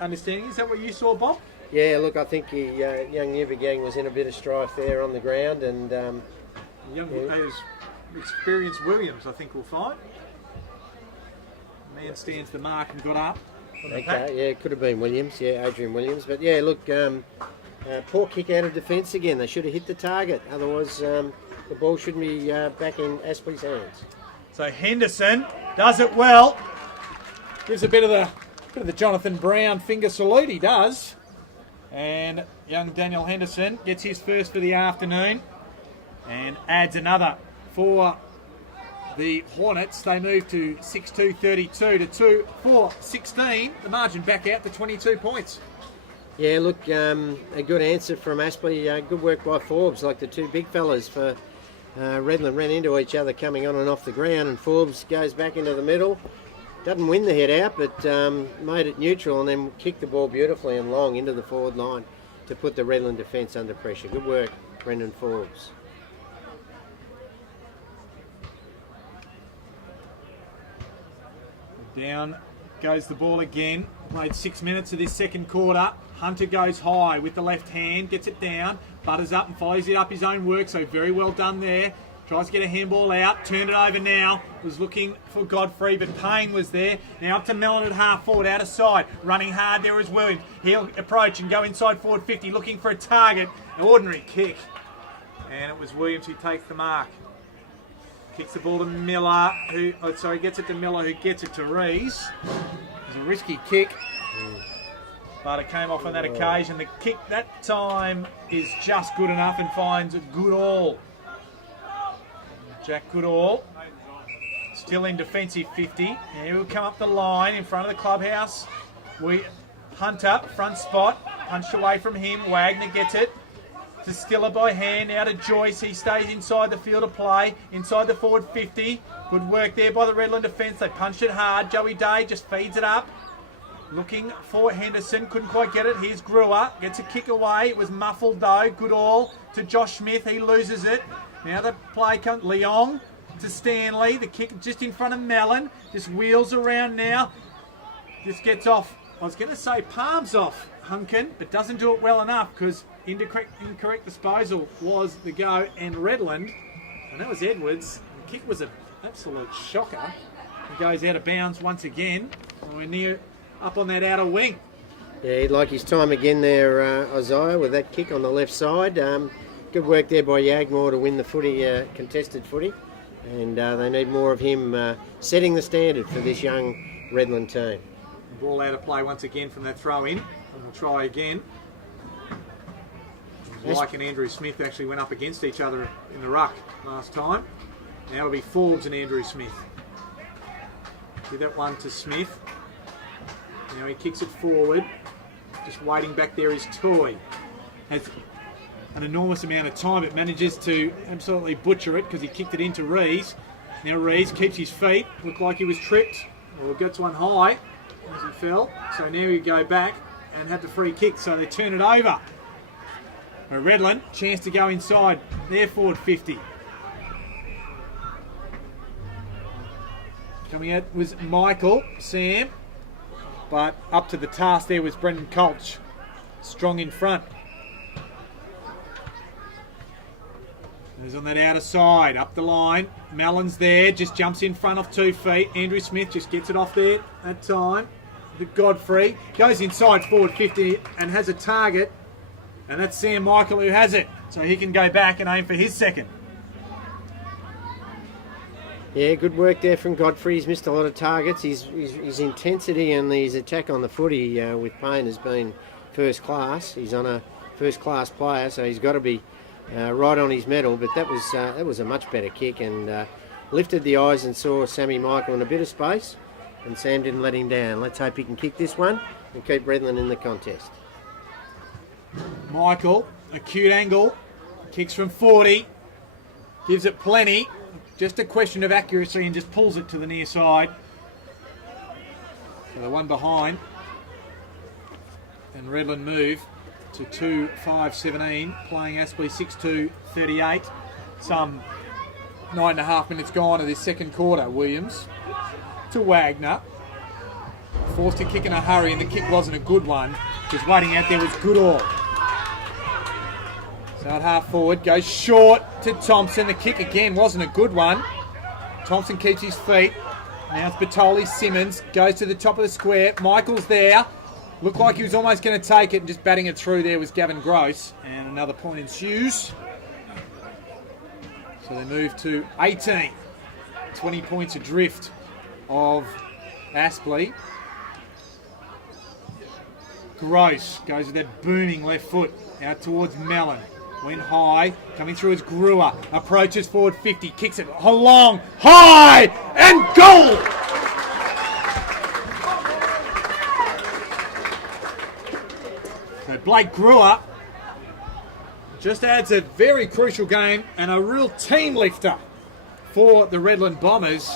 understanding is. Is that what you saw, Bob? Yeah, look, I think young Ubergang was in a bit of strife there on the ground, and Young experienced Williams, I think we'll find. Man stands the mark and got up. Okay, yeah, it could have been Williams, yeah, Adrian Williams. But yeah, look, poor kick out of defence again. They should have hit the target, otherwise the ball shouldn't be back in Aspley's hands. So Henderson does it well. Gives a bit of the Jonathan Brown finger salute. He does, and young Daniel Henderson gets his first for the afternoon, and adds another for the Hornets. They move to 6-2-32 to 2-4-16. The margin back out to 22 points. Yeah, look, a good answer from Aspley. Good work by Forbes, like the two big fellas for Redland ran into each other coming on and off the ground, and Forbes goes back into the middle. Doesn't win the head out, but made it neutral and then kicked the ball beautifully and long into the forward line to put the Redland defence under pressure. Good work, Brendan Forbes. Down goes the ball again. Played 6 minutes of this second quarter. Hunter goes high with the left hand, gets it down, butters up and follows it up his own work, so very well done there. Tries to get a handball out, turned it over now. Was looking for Godfrey, but Payne was there. Now up to Mellon at half forward, out of side. Running hard there is Williams. He'll approach and go inside forward 50, looking for a target. An ordinary kick. And it was Williams who takes the mark. Kicks the ball to Miller, gets it to Miller, who gets it to Rees. It's a risky kick, but it came off on that occasion. The kick that time is just good enough and finds a Goodall. Jack Goodall, still in defensive 50. Now he'll come up the line in front of the clubhouse. Hunter, front spot, punched away from him. Wagner gets it to Stiller by hand, now to Joyce. He stays inside the field of play, inside the forward 50. Good work there by the Redland defence. They punched it hard. Joey Day just feeds it up. Looking for Henderson, couldn't quite get it. Here's Brewer, gets a kick away. It was muffled though. Goodall to Josh Smith, he loses it. Now the play comes, Leong to Stanley. The kick just in front of Mellon. Just wheels around now. Just gets off. I was going to say palms off Hunkin, but doesn't do it well enough because incorrect disposal was the go, and Redland, and that was Edwards. The kick was an absolute shocker. He goes out of bounds once again. We're near up on that outer wing. Yeah, he'd like his time again there, Isaiah, with that kick on the left side. Good work there by Yagmore to win the footy, contested footy, and they need more of him setting the standard for this young Redland team. Ball out of play once again from that throw in, and we'll try again. Mike and Andrew Smith actually went up against each other in the ruck last time. Now it'll be Forbes and Andrew Smith. Give that one to Smith. Now he kicks it forward. Just waiting back there is Toy. Has an enormous amount of time, but manages to absolutely butcher it because he kicked it into Rees. Now Rees keeps his feet. Looked like he was tripped. Well, gets one high as he fell. So now we go back and have the free kick. So they turn it over. Redland, chance to go inside their forward 50. Coming out was Michael, Sam, but up to the task there was Brendan Colch, strong in front. He's on that outer side, up the line. Mellon's there, just jumps in front off 2 feet. Andrew Smith just gets it off there that time. The Godfrey goes inside forward 50 and has a target. And that's Sam Michael who has it. So he can go back and aim for his second. Yeah, good work there from Godfrey. He's missed a lot of targets. His intensity and his attack on the footy with Payne has been first class. He's on a first class player, so he's got to be right on his medal. But that was a much better kick, and lifted the eyes and saw Sammy Michael in a bit of space, and Sam didn't let him down. Let's hope he can kick this one and keep Redland in the contest. Michael, acute angle, kicks from 40, gives it plenty. just a question of accuracy and just pulls it to the near side. So the one behind. And Redland move to 2-5-17, playing Aspley 6-2-38. Some 9.5 minutes gone of this second quarter. Williams to Wagner. Forced to kick in a hurry, and the kick wasn't a good one. Just waiting out there was Goodall. So at half forward, goes short to Thompson. The kick again wasn't a good one. Thompson keeps his feet. Now it's Batoli. Simmons goes to the top of the square. Michael's there. Looked like he was almost going to take it, and just batting it through there was Gavin Gross. And another point ensues. So they move to 18. 20 points adrift of Aspley. Gross goes with that booming left foot out towards Mellon. Went high, coming through as Brewer. Approaches forward 50, kicks it long, high, and goal! So Blake Brewer just adds a very crucial game and a real team lifter for the Redland Bombers.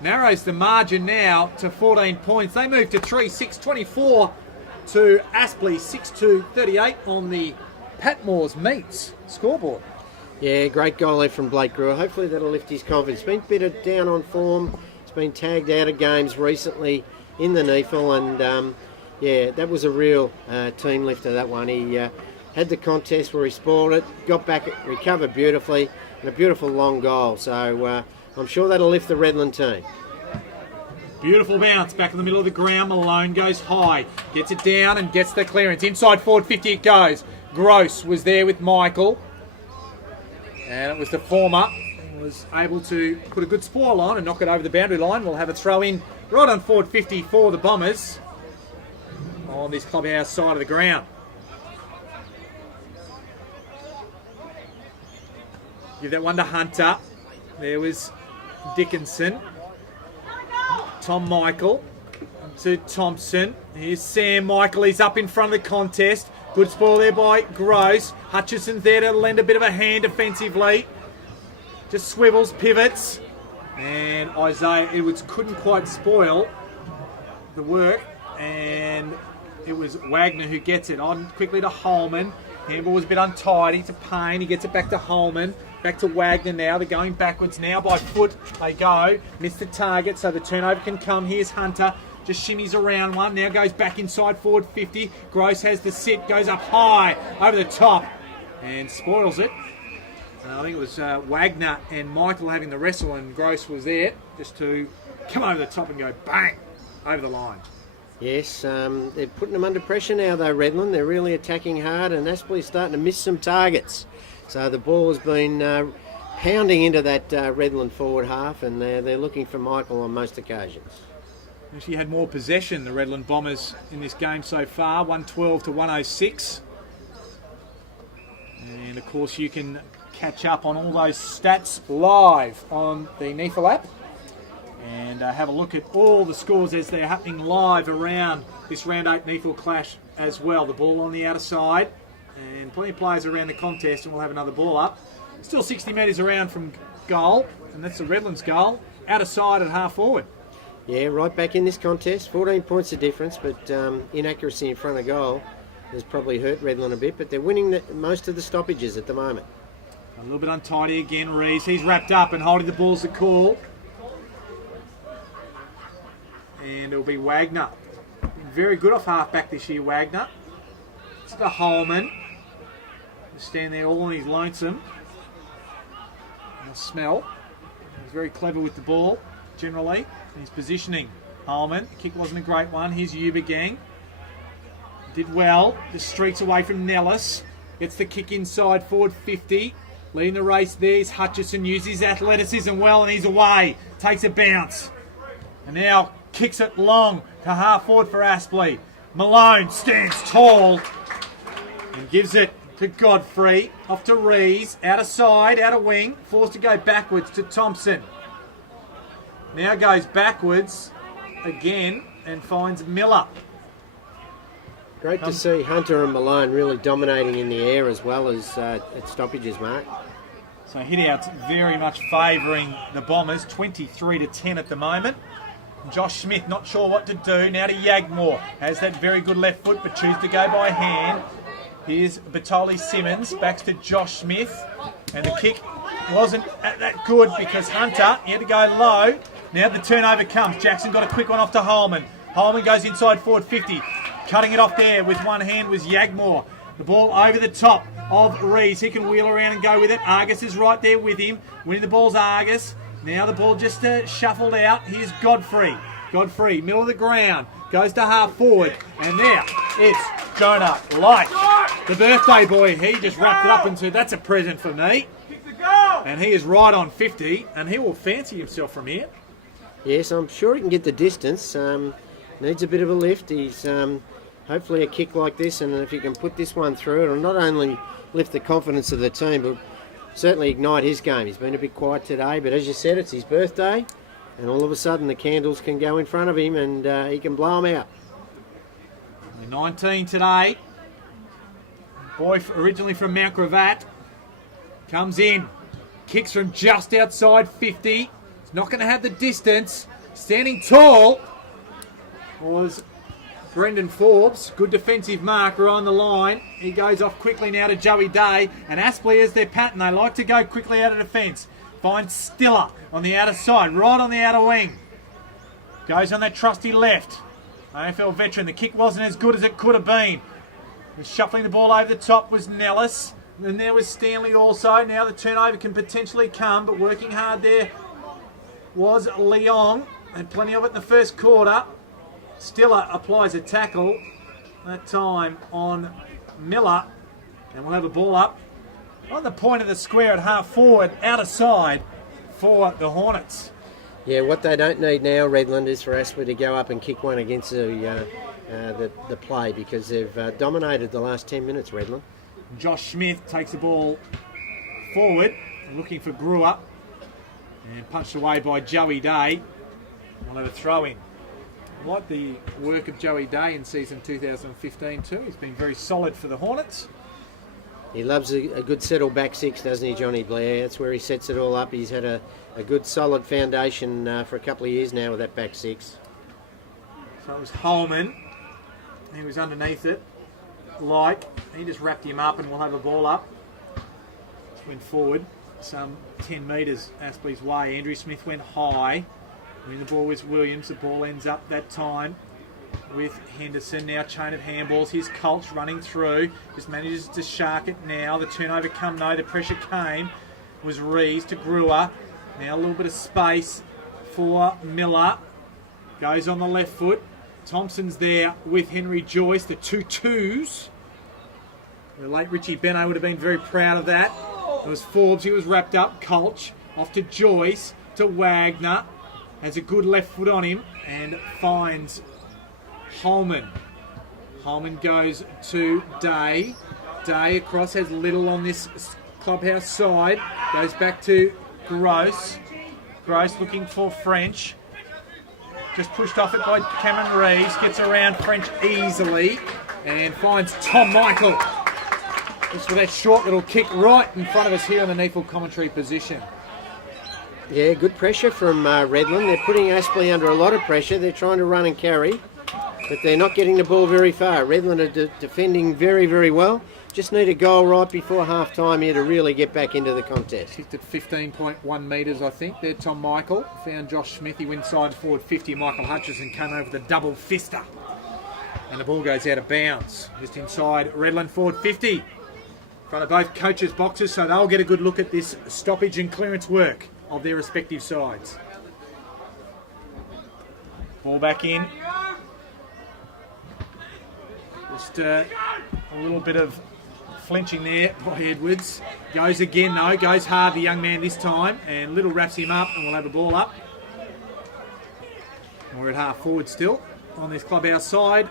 Narrows the margin now to 14 points. They move to 3-6-24 to Aspley 6-2-38 on the Patmore's Meats scoreboard. Yeah, great goal there from Blake Brewer. Hopefully that'll lift his confidence. Been a bit down on form. He's been tagged out of games recently in the NEAFL, and yeah, that was a real team lifter, that one. He had the contest where he spoiled it, got back, recovered beautifully, and a beautiful long goal. So I'm sure that'll lift the Redland team. Beautiful bounce back in the middle of the ground. Malone goes high, gets it down and gets the clearance. Inside forward 50 it goes. Gross was there with Michael. And it was the former who was able to put a good spoil on and knock it over the boundary line. We'll have a throw in right on forward 50 for the Bombers on this clubhouse side of the ground. Give that one to Hunter. There was Dickinson. Tom Michael to Thompson. Here's Sam Michael. He's up in front of the contest. Good spoil there by Gross. Hutchison's there to lend a bit of a hand defensively. Just swivels, pivots. And Isaiah Edwards couldn't quite spoil the work. And it was Wagner who gets it on quickly to Holman. Handball was a bit untidy to Payne. He gets it back to Holman. Back to Wagner now. They're going backwards now. By foot they go. Missed the target, so the turnover can come. Here's Hunter. Just shimmies around one. Now goes back inside forward 50. Gross has the sit. Goes up high over the top and spoils it. I think it was Wagner and Michael having the wrestle, and Gross was there just to come over the top and go bang over the line. Yes, they're putting them under pressure now though, Redland. They're really attacking hard, and Aspley's starting to miss some targets. So the ball has been pounding into that Redland forward half, and they're looking for Michael on most occasions. Actually had more possession, the Redland Bombers, in this game so far, 112 to 106. And of course you can catch up on all those stats live on the NEAFL app and have a look at all the scores as they're happening live around this round 8 NEAFL clash as well. The ball on the outer side and plenty of players around the contest, and we'll have another ball up. Still 60 metres around from goal, and that's the Redlands goal, outer side at half forward. Yeah, right back in this contest. 14 points of difference, but inaccuracy in front of goal has probably hurt Redland a bit, but they're winning most of the stoppages at the moment. A little bit untidy again, Rees. He's wrapped up and holding the ball's the call. And it'll be Wagner. Very good off half-back this year, Wagner. It's the Holman. Just stand there all on his lonesome. And the smell. He's very clever with the ball, generally. His positioning. Holman, the kick wasn't a great one. Here's Ubergang. Did well. Just streaks away from Nellis. Gets the kick inside, forward 50. Leading the race there is Hutchison. Uses his athleticism well, and he's away. Takes a bounce. And now kicks it long to half forward for Aspley. Malone stands tall and gives it to Godfrey. Off to Rees. Out of side, out of wing. Forced to go backwards to Thompson. Now goes backwards again and finds Miller. Great to see Hunter and Malone really dominating in the air as well as at stoppages, Mark. So hit-outs very much favouring the Bombers, 23-10 at the moment. Josh Smith not sure what to do. Now to Yagmore. Has that very good left foot, but chooses to go by hand. Here's Batoli Simmons. Backs to Josh Smith. And the kick wasn't that good because Hunter, he had to go low. Now the turnover comes. Jackson got a quick one off to Holman. Holman goes inside forward 50. Cutting it off there with one hand was Yagmore. The ball over the top of Rees. He can wheel around and go with it. Argus is right there with him. Winning the ball's Argus. Now the ball just shuffled out. Here's Godfrey. Godfrey, middle of the ground. Goes to half forward. And there it's Jonah Light. The birthday boy. He just wrapped it up and said, that's a present for me. And he is right on 50. And he will fancy himself from here. Yes, I'm sure he can get the distance. Needs a bit of a lift. He's hopefully a kick like this. And if he can put this one through, it'll not only lift the confidence of the team, but certainly ignite his game. He's been a bit quiet today, but as you said, it's his birthday, and all of a sudden the candles can go in front of him and he can blow them out. 19 today. Boy originally from Mount Gravatt. Comes in. Kicks from just outside 50. He's not going to have the distance. Standing tall was Brendan Forbes. Good defensive marker on the line. He goes off quickly now to Joey Day. And Aspley is their pattern. They like to go quickly out of defence. Finds Stiller on the outer side, right on the outer wing. Goes on that trusty left. AFL veteran. The kick wasn't as good as it could have been. Shuffling the ball over the top was Nellis. And there was Stanley also. Now the turnover can potentially come, but working hard there was Leong. And plenty of it in the first quarter. Stiller applies a tackle, that time on Miller, and we'll have a ball up on the point of the square at half forward, out of side for the Hornets. Yeah, what they don't need now, Redland, is for Aspley to go up and kick one against the play, because they've dominated the last 10 minutes, Redland. Josh Smith takes the ball forward, looking for Brewer, and punched away by Joey Day. We'll have a throw in. I like the work of Joey Day in season 2015 too. He's been very solid for the Hornets. He loves a good settle back six, doesn't he, Johnny Blair? That's where he sets it all up. He's had a good solid foundation for a couple of years now with that back six. So it was Holman. He was underneath it. Light. He just wrapped him up and we'll have a ball up. Went forward some 10 metres Aspley's way. Andrew Smith went high. When the ball was Williams, the ball ends up that time with Henderson. Now chain of handballs. Here's Colch running through. Just manages to shark it now. The turnover come, no. The pressure came. Was Rees to Brewer. Now a little bit of space for Miller. Goes on the left foot. Thompson's there with Henry Joyce. The 2-2s. The late Richie Benno would have been very proud of that. It was Forbes. He was wrapped up. Colch off to Joyce. To Wagner. Has a good left foot on him and finds Holman. Holman goes to Day. Day across, has Little on this clubhouse side. Goes back to Gross. Gross looking for French. Just pushed off it by Cameron Reeves. Gets around French easily and finds Tom Michael. Just with that short little kick right in front of us here in the NEAFL commentary position. Yeah, good pressure from Redland. They're putting Aspley under a lot of pressure. They're trying to run and carry, but they're not getting the ball very far. Redland are defending very, very well. Just need a goal right before half-time here to really get back into the contest. Kicked at 15.1 metres, I think. There, Tom Michael. Found Josh Smith. He went side forward 50. Michael Hutchison came over the double fister. And the ball goes out of bounds. Just inside Redland forward 50. In front of both coaches' boxes, so they'll get a good look at this stoppage and clearance work of their respective sides. Ball back in. Just a little bit of flinching there by Edwards. Goes again though, goes hard the young man this time, and Little wraps him up and we'll have a ball up. We're at half forward still on this clubhouse side.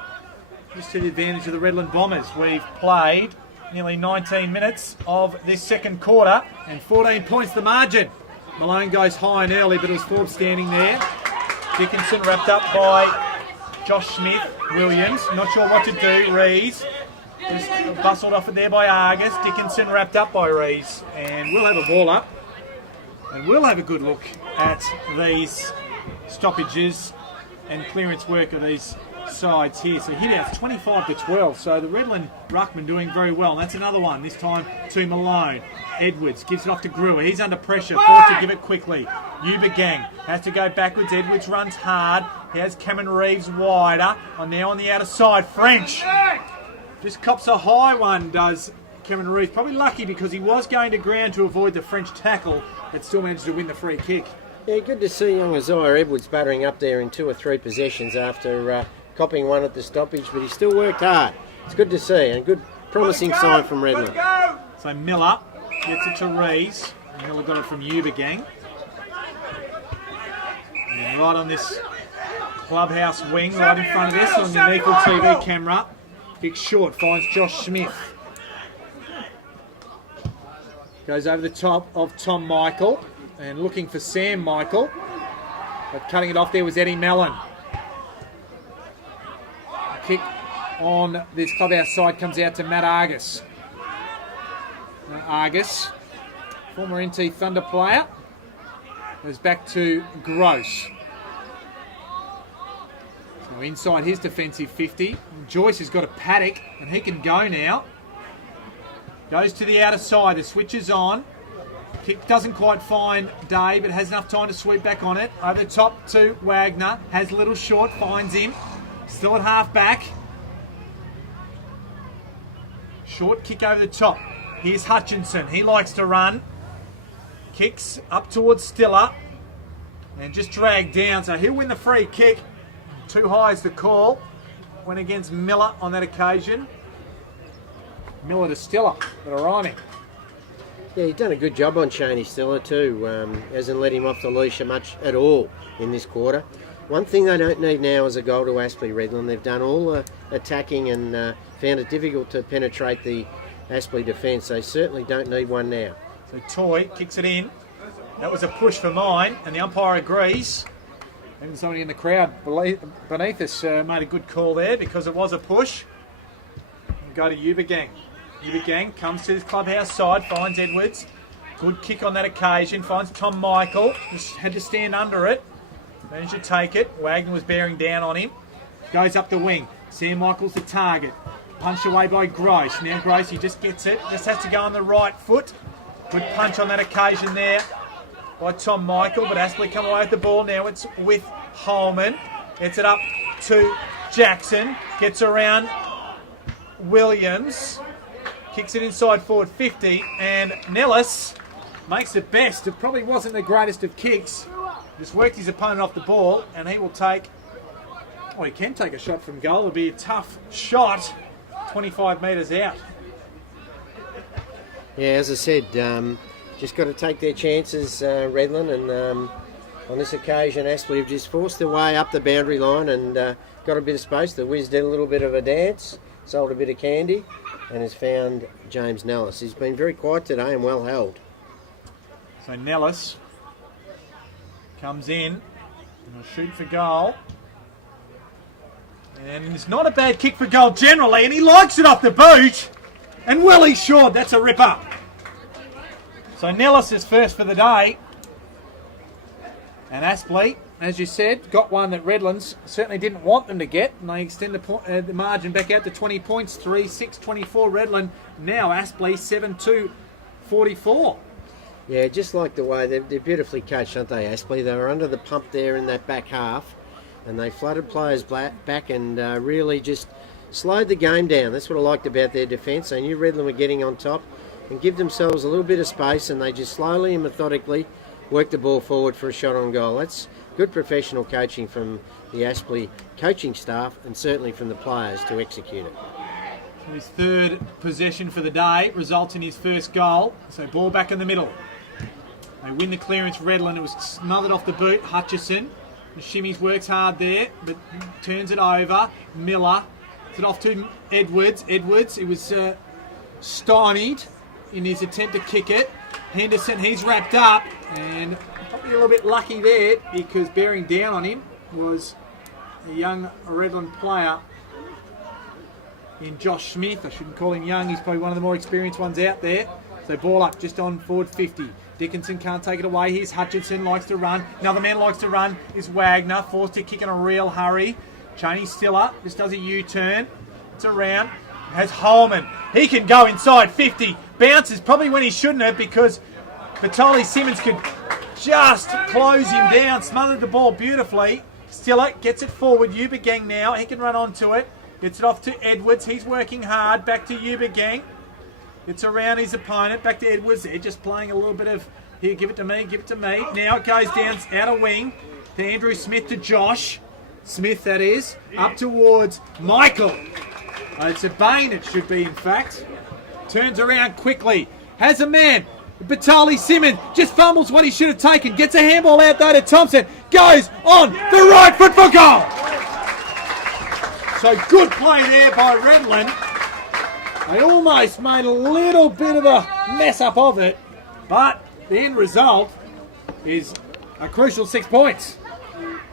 Just to the advantage of the Redland Bombers. We've played nearly 19 minutes of this second quarter and 14 points the margin. Malone goes high and early, but it was Forbes standing there. Dickinson wrapped up by Josh Smith. Williams, not sure what to do. Rees Just bustled off it there by Argus. Dickinson wrapped up by Rees. And we'll have a ball up. And we'll have a good look at these stoppages and clearance work of these sides here. So hit outs 25 to 12. So the Redland ruckman doing very well. And that's another one, this time to Malone. Edwards gives it off to Brewer. He's under pressure, forced to give it quickly. Uber Gang has to go backwards. Edwards runs hard. Here's Cameron Reeves wider. Now on the outer side. French just cops a high one, does Cameron Reeves. Probably lucky because he was going to ground to avoid the French tackle, but still managed to win the free kick. Yeah, good to see young Isaiah Edwards battering up there in 2 or 3 possessions after copping one at the stoppage, but he still worked hard. It's good to see, and good promising sign from Redland. So Miller gets it to Rees. Miller got it from Uber Gang. And right on this clubhouse wing, right in front of us on the NEAFL TV camera. Kick short, finds Josh Smith. Goes over the top of Tom Michael and looking for Sam Michael. But cutting it off there was Eddie Mellon. Kick on this clubhouse side comes out to Matt Argus. Argus, former NT Thunder player, goes back to Gross. So inside his defensive 50. Joyce has got a paddock and he can go now. Goes to the outer side, the switch is on. Kick doesn't quite find Day, but has enough time to sweep back on it. Over the top to Wagner, has a little short, finds him. Still at half back. Short kick over the top. Here's Hutchinson, he likes to run. Kicks up towards Stiller. And just dragged down, so he'll win the free kick. Too high is the call. Went against Miller on that occasion. Miller to Stiller, that are on him. Yeah, he's done a good job on Shaney Stiller too. Hasn't let him off the leash much at all in this quarter. One thing they don't need now is a goal to Aspley Redland. They've done all the attacking and found it difficult to penetrate the Aspley defence. They certainly don't need one now. So Toy kicks it in. That was a push for mine, and the umpire agrees. And somebody in the crowd beneath us made a good call there because it was a push. We'll go to Uber Gang. Uber Gang comes to this clubhouse side, finds Edwards. Good kick on that occasion, finds Tom Michael. Just had to stand under it. Managed to take it. Wagner was bearing down on him. Goes up the wing. Sam Michael's the target. Punched away by Gross. Now Gross, he just gets it. Just has to go on the right foot. Good punch on that occasion there by Tom Michael, but Aspley come away with the ball. Now it's with Holman. Gets it up to Jackson. Gets around Williams. Kicks it inside forward 50, and Nellis makes it best. It probably wasn't the greatest of kicks. Just worked his opponent off the ball, and he will take... Oh, he can take a shot from goal. It'll be a tough shot, 25 metres out. Yeah, as I said, just got to take their chances, Redland, and on this occasion, Aspley have just forced their way up the boundary line and got a bit of space. The Wiz did a little bit of a dance, sold a bit of candy, and has found James Nellis. He's been very quiet today and well held. So Nellis comes in and will shoot for goal. And it's not a bad kick for goal generally, and he likes it off the boot. And Willie Short, that's a ripper. So Nellis is first for the day. And Aspley, as you said, got one that Redlands certainly didn't want them to get. And they extend the margin back out to 20 points, 3-6-24 Redland. Now Aspley 7-2-44. Yeah, just like the way they're beautifully coached, aren't they, Aspley? They were under the pump there in that back half, and they flooded players back and really just slowed the game down. That's what I liked about their defence. They knew Redland were getting on top and give themselves a little bit of space, and they just slowly and methodically worked the ball forward for a shot on goal. That's good professional coaching from the Aspley coaching staff and certainly from the players to execute it. His third possession for the day results in his first goal. So ball back in the middle. They win the clearance, Redland. It was smothered off the boot. Hutchison. The shimmies works hard there, but turns it over. Miller. It's it off to Edwards. Edwards, it was stymied in his attempt to kick it. Henderson, he's wrapped up, and probably a little bit lucky there because bearing down on him was a young Redland player in Josh Smith. I shouldn't call him young. He's probably one of the more experienced ones out there. So ball up just on forward 50. Dickinson can't take it away. Here's Hutchinson, likes to run. Another man likes to run is Wagner. Forced to kick in a real hurry. Cheney's still up. Just does a U-turn. It's around. Has Holman. He can go inside 50. Bounces probably when he shouldn't have, because Batoli Simmons could just close him down. Smothered the ball beautifully. Stiller gets it forward. Ubergang now. He can run onto it. Gets it off to Edwards. He's working hard. Back to Ubergang. It's around his opponent. Back to Edwards. They're just playing a little bit of, here, give it to me, give it to me. Now it goes down outer wing to Andrew Smith, to Josh Smith, that is. Up towards Michael. It's a Bain, it should be, in fact. Turns around quickly. Has a man. Batali Simmons just fumbles what he should have taken. Gets a handball out though to Thompson. Goes on the right foot for goal. So good play there by Redland. They almost made a little bit of a mess up of it, but the end result is a crucial 6 points.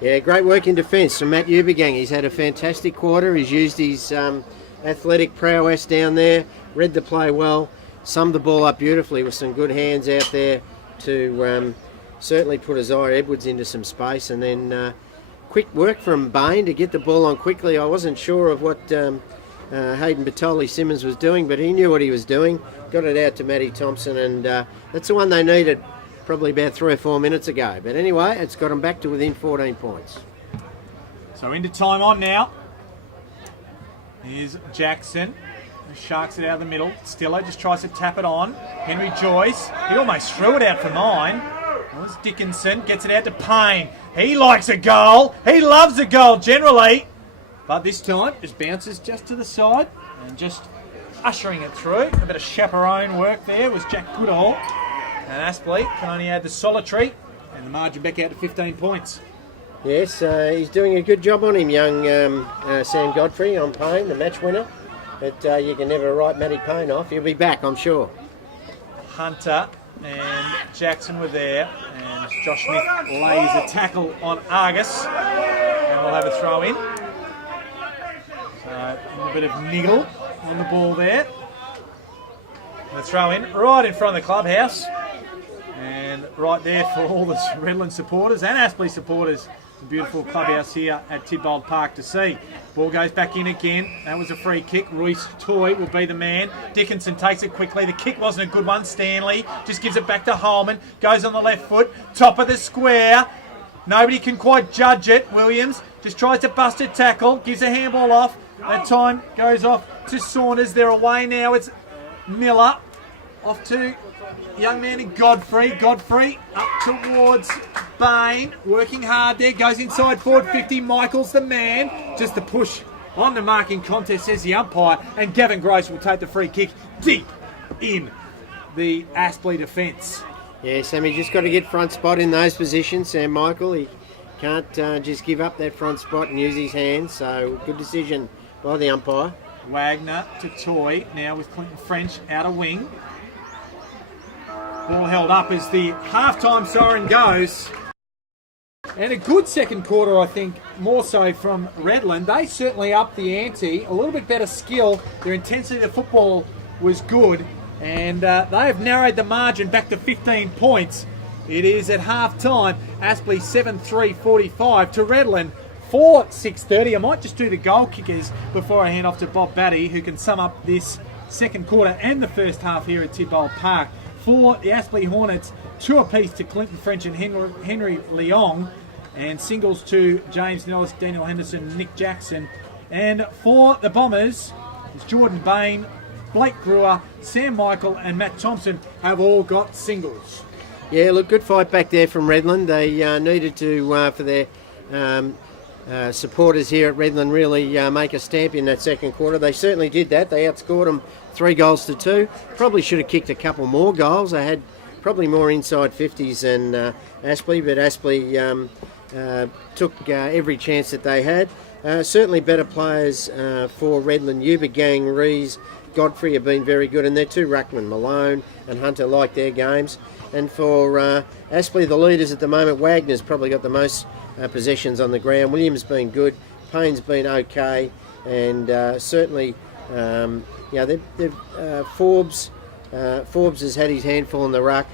Yeah, great work in defence from Matt Ubergang. He's had a fantastic quarter. He's used his athletic prowess down there, read the play well, summed the ball up beautifully with some good hands out there to certainly put Isaiah Edwards into some space, and then quick work from Bain to get the ball on quickly. I wasn't sure of what Hayden Batoli Simmons was doing, but he knew what he was doing. Got it out to Matty Thompson, and that's the one they needed probably about 3 or 4 minutes ago. But anyway, it's got them back to within 14 points. So into time on now. Here's Jackson. Sharks it out of the middle. Stiller just tries to tap it on. Henry Joyce. He almost threw it out for mine. That was Dickinson. Gets it out to Payne. He likes a goal. He loves a goal generally. But this time, just bounces just to the side and just ushering it through. A bit of chaperone work there was Jack Goodall. And Aspley can only add the solitary, and the margin back out to 15 points. Yes, he's doing a good job on him, young Sam Godfrey on Payne, the match winner. But you can never write Matty Payne off. He'll be back, I'm sure. Hunter and Jackson were there, and Josh Smith lays a tackle on Argus, and we'll have a throw in. So a little bit of niggle on the ball there. The throw in right in front of the clubhouse, and right there for all the Redland supporters and Aspley supporters. The beautiful clubhouse here at Tidbold Park to see. Ball goes back in again. That was a free kick. Royce Toy will be the man. Dickinson takes it quickly. The kick wasn't a good one. Stanley just gives it back to Holman. Goes on the left foot. Top of the square. Nobody can quite judge it. Williams just tries to bust a tackle. Gives a handball off. That time goes off to Saunders. They're away now. It's Miller. Off to young man in Godfrey. Godfrey up towards Bain. Working hard there. Goes inside forward 50. Michael's the man. Just the push on the marking contest, says the umpire. And Gavin Gross will take the free kick deep in the Aspley defence. Yeah, Sammy just got to get front spot in those positions. Sam Michael, he can't just give up that front spot and use his hands. So good decision by the umpire. Wagner to Toy. Now with Clinton French out of wing. Ball held up as the half-time siren goes. And a good second quarter, I think, more so from Redland. They certainly upped the ante. A little bit better skill. Their intensity of the football was good. And they have narrowed the margin back to 15 points. It is at half-time. Aspley 7-3-45 to Redland 4-6-30. I might just do the goal kickers before I hand off to Bob Batty, who can sum up this second quarter and the first half here at Tidbold Park. For the Aspley Hornets, 2 apiece to Clinton French and Henry Leong, and singles to James Nellis, Daniel Henderson, Nick Jackson. And for the Bombers, it's Jordan Bain, Blake Brewer, Sam Michael and Matt Thompson have all got singles. Yeah, look, good fight back there from Redland. They needed to, for their supporters here at Redland, really make a stamp in that second quarter. They certainly did that. They outscored them 3-2. Probably should have kicked a couple more goals. They had probably more inside 50s than Aspley, but Aspley took every chance that they had. Certainly better players for Redland. Ubergang, Rees, Godfrey have been very good, and their 2 ruckmen, Malone and Hunter, like their games. And for Aspley, the leaders at the moment, Wagner's probably got the most possessions on the ground. Williams been good, Payne's been okay, and certainly Forbes has had his handful in the ruck,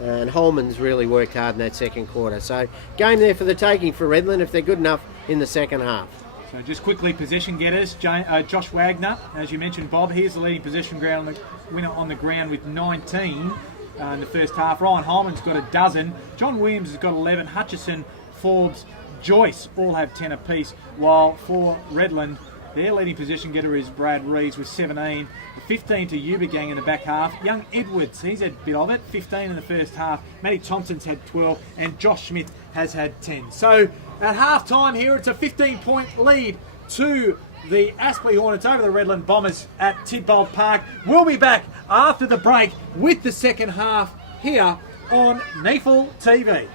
and Holman's really worked hard in that second quarter. So game there for the taking for Redland if they're good enough in the second half. So just quickly, possession getters. Josh Wagner, as you mentioned, Bob, he's the leading possession winner on the ground with 19 in the first half. Ryan Holman's got a dozen. John Williams has got 11. Hutchison, Forbes, Joyce all have 10 apiece, while for Redland, their leading position getter is Brad Reeves with 17. 15 to Ubergang in the back half. Young Edwards, he's had a bit of it. 15 in the first half. Matty Thompson's had 12. And Josh Smith has had 10. So at half time here, it's a 15-point lead to the Aspley Hornets over the Redland Bombers at Tidbold Park. We'll be back after the break with the second half here on NEAFL TV.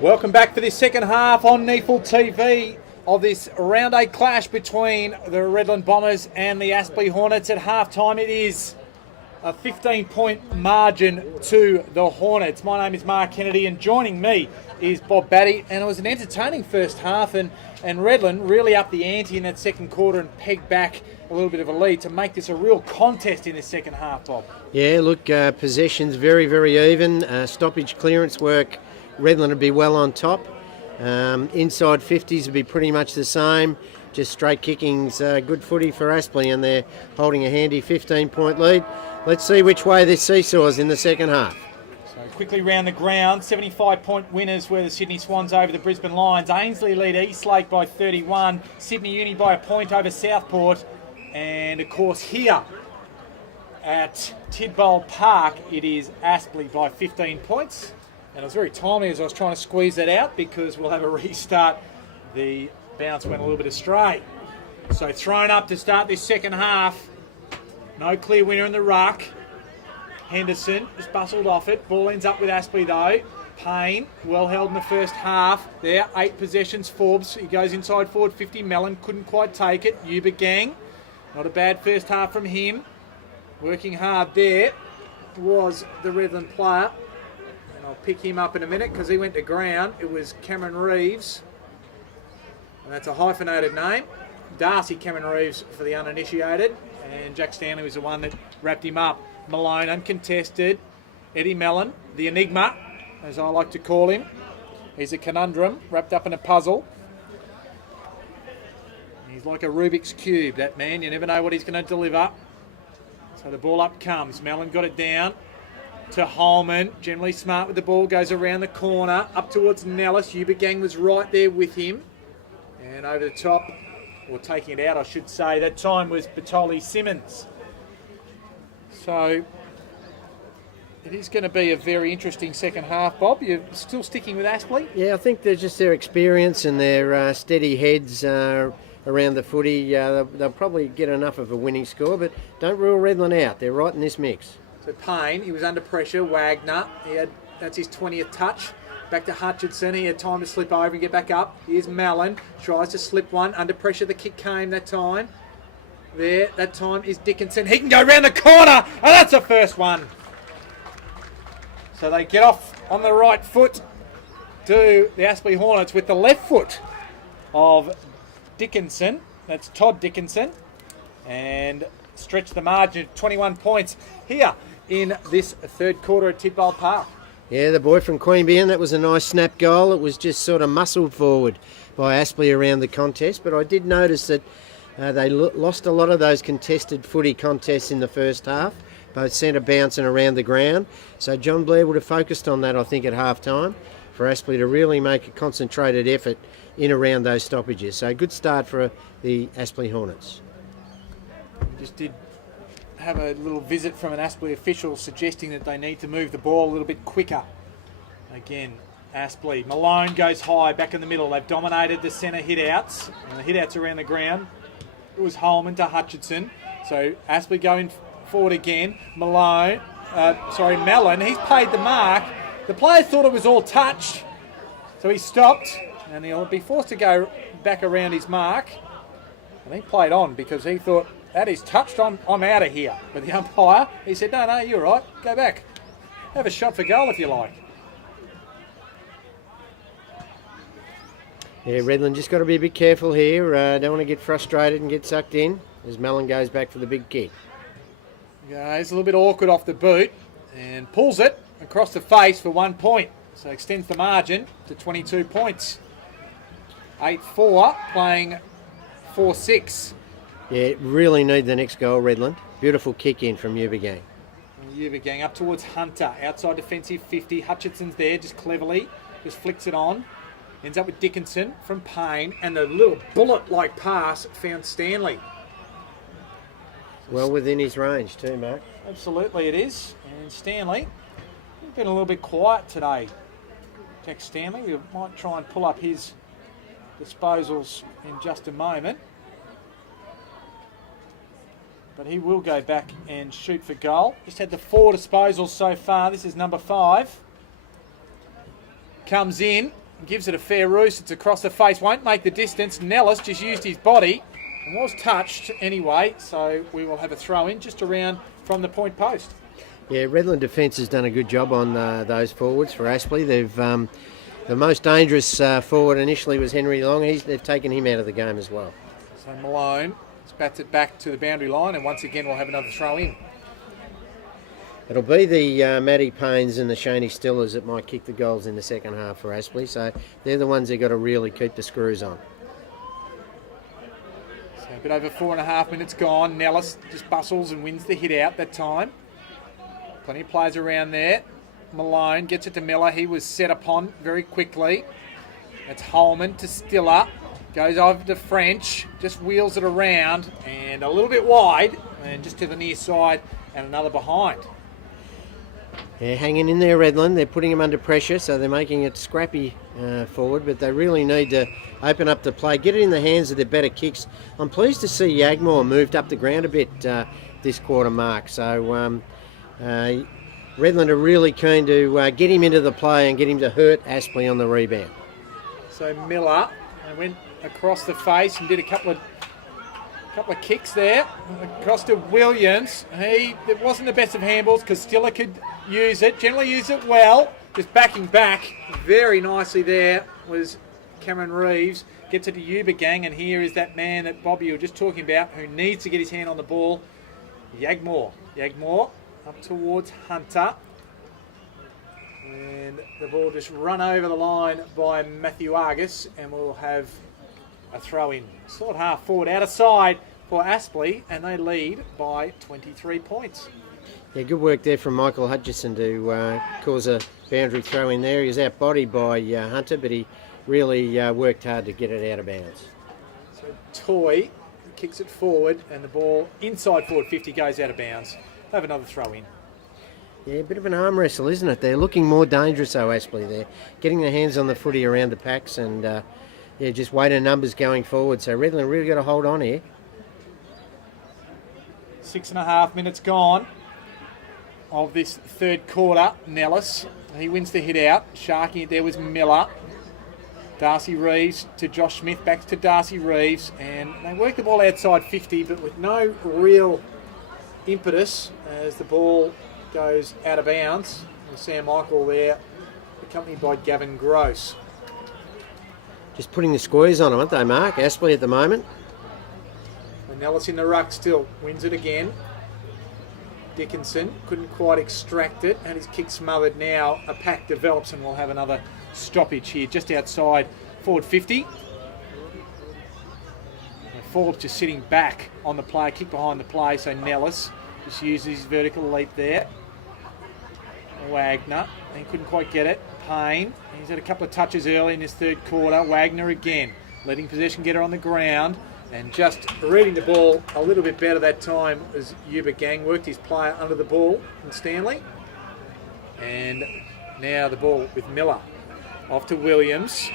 Welcome back for this second half on NEAFL TV of this round 8 clash between the Redland Bombers and the Aspley Hornets. At half time it is a 15-point margin to the Hornets. My name is Mark Kennedy and joining me is Bob Batty, and it was an entertaining first half, and Redland really upped the ante in that second quarter and pegged back a little bit of a lead to make this a real contest in the second half, Bob. Yeah, look, possessions very, very even. Stoppage clearance work, Redland would be well on top. Inside 50s would be pretty much the same. Just straight kicking's good footy for Aspley, and they're holding a handy 15-point lead. Let's see which way this seesaws in the second half. So quickly round the ground, 75-point winners were the Sydney Swans over the Brisbane Lions. Ainsley lead Eastlake by 31, Sydney Uni by a point over Southport, and of course here at Tidbole Park it is Aspley by 15 points. And it was very timely as I was trying to squeeze that out because we'll have a restart. The bounce went a little bit astray. So thrown up to start this second half. No clear winner in the ruck. Henderson just bustled off it. Ball ends up with Aspley though. Payne, well held in the first half. There, 8 possessions. Forbes, he goes inside forward 50. Mellon couldn't quite take it. Yuba Gang, not a bad first half from him. Working hard there was the Redland player. And I'll pick him up in a minute because he went to ground. It was Cameron Reeves. And that's a hyphenated name. Darcy Cameron Reeves for the uninitiated. And Jack Stanley was the one that wrapped him up. Malone uncontested. Eddie Mellon, the enigma, as I like to call him. He's a conundrum wrapped up in a puzzle. He's like a Rubik's Cube, that man. You never know what he's going to deliver. So the ball up comes. Mellon got it down to Holman. Generally smart with the ball. Goes around the corner. Up towards Nellis. Yuba Gang was right there with him. And over the top, or taking it out, I should say. That time was Batoli Simmons. So it is going to be a very interesting second half, Bob. You're still sticking with Aspley? Yeah, I think they're just their experience and their steady heads around the footy. They'll probably get enough of a winning score, but don't rule Redland out. They're right in this mix. So Payne, he was under pressure. Wagner, that's his 20th touch. Back to Hutchinson. He had time to slip over and get back up. Here's Mellon. Tries to slip one. Under pressure, the kick came that time. There, that time is Dickinson. He can go round the corner, and that's the first one. So they get off on the right foot to the Aspley Hornets with the left foot of Dickinson. That's Todd Dickinson. And stretch the margin to 21 points here in this third quarter at Tidbole Park. Yeah, the boy from Queanbeyan, that was a nice snap goal. It was just sort of muscled forward by Aspley around the contest, but I did notice that they lost a lot of those contested footy contests in the first half, both centre bouncing around the ground. So John Blair would have focused on that, I think, at half time for Aspley to really make a concentrated effort in around those stoppages. So good start for the Aspley Hornets. We just did have a little visit from an Aspley official suggesting that they need to move the ball a little bit quicker. Again, Aspley. Malone goes high, back in the middle. They've dominated the centre hit-outs. And the hit-outs around the ground. It was Holman to Hutchinson. So Aspley going forward again. Mellon, he's paid the mark. The player thought it was all touched. So he stopped. And he'll be forced to go back around his mark. And he played on because he thought, that is touched, I'm out of here. But the umpire, he said, no, you're right, go back. Have a shot for goal if you like. Yeah, Redland just got to be a bit careful here. Don't want to get frustrated and get sucked in as Mellon goes back for the big kick. Yeah, it's a little bit awkward off the boot and pulls it across the face for 1 point. So extends the margin to 22 points. 8-4, playing 4-6. Yeah, really need the next goal, Redland. Beautiful kick in from Yuba Gang. Yuba Gang up towards Hunter. Outside defensive 50. Hutchinson's there, just cleverly. Just flicks it on. Ends up with Dickinson from Payne. And the little bullet-like pass found Stanley. Well within his range too, Mark. Absolutely it is. And Stanley, he's been a little bit quiet today. Jack Stanley, we might try and pull up his disposals in just a moment. But he will go back and shoot for goal. Just had the 4 disposals so far. This is number 5. Comes in. gives it a fair roost. It's across the face, won't make the distance. Nellis just used his body and was touched anyway, so we will have a throw in just around from the point post. Yeah, Redland defence has done a good job on those forwards for Aspley. They've the most dangerous forward initially was Henry Long. They've taken him out of the game as well. So Malone bats it back to the boundary line, and once again we'll have another throw in. It'll be the Matty Paynes and the Shaney Stillers that might kick the goals in the second half for Aspley, so they're the ones they've got to really keep the screws on. So a bit over 4.5 minutes gone. Nellis just bustles and wins the hit out that time. Plenty of players around there. Malone gets it to Miller. He was set upon very quickly. It's Holman to Stiller. Goes over to French. Just wheels it around and a little bit wide and just to the near side and another behind. They're hanging in there, Redland. They're putting them under pressure, so they're making it scrappy forward, but they really need to open up the play, get it in the hands of their better kicks. I'm pleased to see Yagmore moved up the ground a bit this quarter mark, so Redland are really keen to get him into the play and get him to hurt Aspley on the rebound. So Miller went across the face and did a couple of kicks there. Across to Williams. It wasn't the best of handballs because Stiller could use it, generally use it well. Just backing back very nicely there was Cameron Reeves. Gets it to Yuba Gang, and here is that man that Bobby you were just talking about who needs to get his hand on the ball. Yagmore up towards Hunter. And the ball just run over the line by Matthew Argus, and we'll have a throw in. Sort half forward, out of side for Aspley, and they lead by 23 points. Yeah, good work there from Michael Hutchison to cause a boundary throw in there. He was outbodied by Hunter, but he really worked hard to get it out of bounds. So Toy kicks it forward, and the ball inside forward 50 goes out of bounds. Have another throw in. Yeah, a bit of an arm wrestle, isn't it? They're looking more dangerous, though, Aspley. They're getting their hands on the footy around the packs and just weighted numbers going forward. So Redland really got to hold on here. 6.5 minutes gone of this third quarter. Nellis, he wins the hit out. Sharking it there was Miller. Darcy Reeves to Josh Smith, back to Darcy Reeves, and they work the ball outside 50, but with no real impetus as the ball goes out of bounds. And Sam Michael there, accompanied by Gavin Gross. Just putting the squeeze on them, aren't they, Mark? Aspley at the moment. And Nellis in the ruck still, wins it again. Dickinson couldn't quite extract it, and his kick smothered now. A pack develops, and we'll have another stoppage here just outside forward 50. And Ford's just sitting back on the play, kick behind the play, so Nellis just uses his vertical leap there. Wagner, he couldn't quite get it. Payne, he's had a couple of touches early in this third quarter. Wagner again, letting possession get her on the ground, and just reading the ball a little bit better that time as Yuba Gang worked his player under the ball and Stanley. And now the ball with Miller. Off to Williams.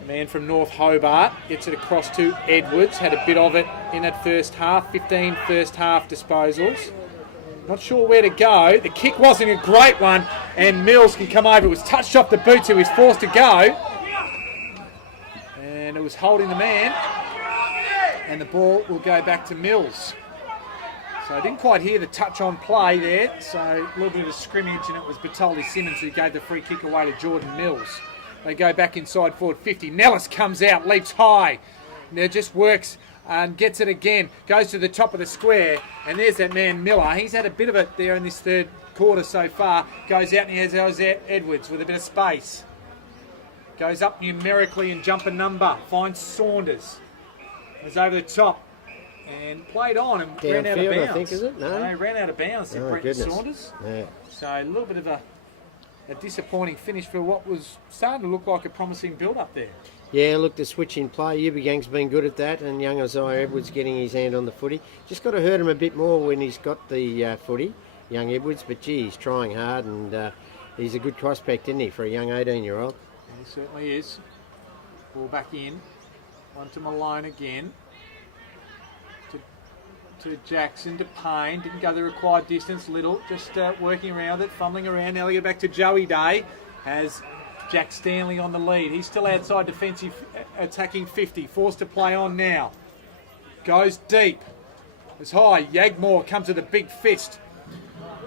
The man from North Hobart gets it across to Edwards. Had a bit of it in that first half. 15 first half disposals. Not sure where to go. The kick wasn't a great one, and Mills can come over. It was touched off the boots. He was forced to go. And it was holding the man. And the ball will go back to Mills. So I didn't quite hear the touch on play there. So a little bit of a scrimmage, and it was Bertoldi Simmons who gave the free kick away to Jordan Mills. They go back inside forward 50. Nellis comes out, leaps high. Now just works and gets it again. Goes to the top of the square, and there's that man Miller. He's had a bit of it there in this third quarter so far. Goes out and he has Edwards with a bit of space. Goes up numerically in jumper number. Finds Saunders. Was over the top and played on and ran out of bounds. I think, is it? No, he ran out of bounds. Oh, Brenton Saunders. Yeah. So a little bit of a disappointing finish for what was starting to look like a promising build-up there. Yeah, look, the switch in play. Yuba Gang's been good at that, and young Isaiah Edwards getting his hand on the footy. Just got to hurt him a bit more when he's got the footy, young Edwards. But gee, he's trying hard, and he's a good prospect, isn't he, for a young 18-year-old? He certainly is. Ball back in. One to Malone again. To Jackson, to Payne. Didn't go the required distance. Little just working around it, fumbling around. Now we go back to Joey Day. Has Jack Stanley on the lead. He's still outside defensive, attacking 50. Forced to play on now. Goes deep. It's high. Yagmore comes with a big fist.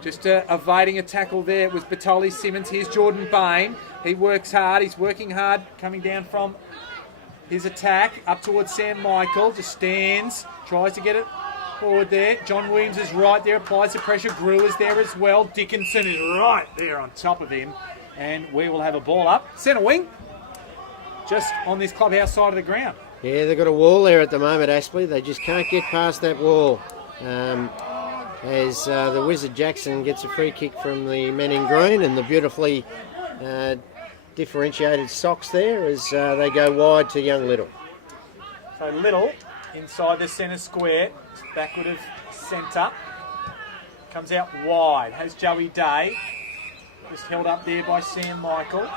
Just evading a tackle there. It was Batoli Simmons. Here's Jordan Bain. He works hard. He's working hard. Coming down from his attack. Up towards Sam Michael. Just stands. Tries to get it forward there. John Williams is right there. Applies the pressure. Grew is there as well. Dickinson is right there on top of him. And we will have a ball up. Centre wing. Just on this clubhouse side of the ground. Yeah, they've got a wall there at the moment, Aspley. They just can't get past that wall. As the Wizard Jackson gets a free kick from the men in green, and the beautifully differentiated socks there as they go wide to young Little. So Little inside the centre square, backward of centre, comes out wide, has Joey Day, just held up there by Sam Michael.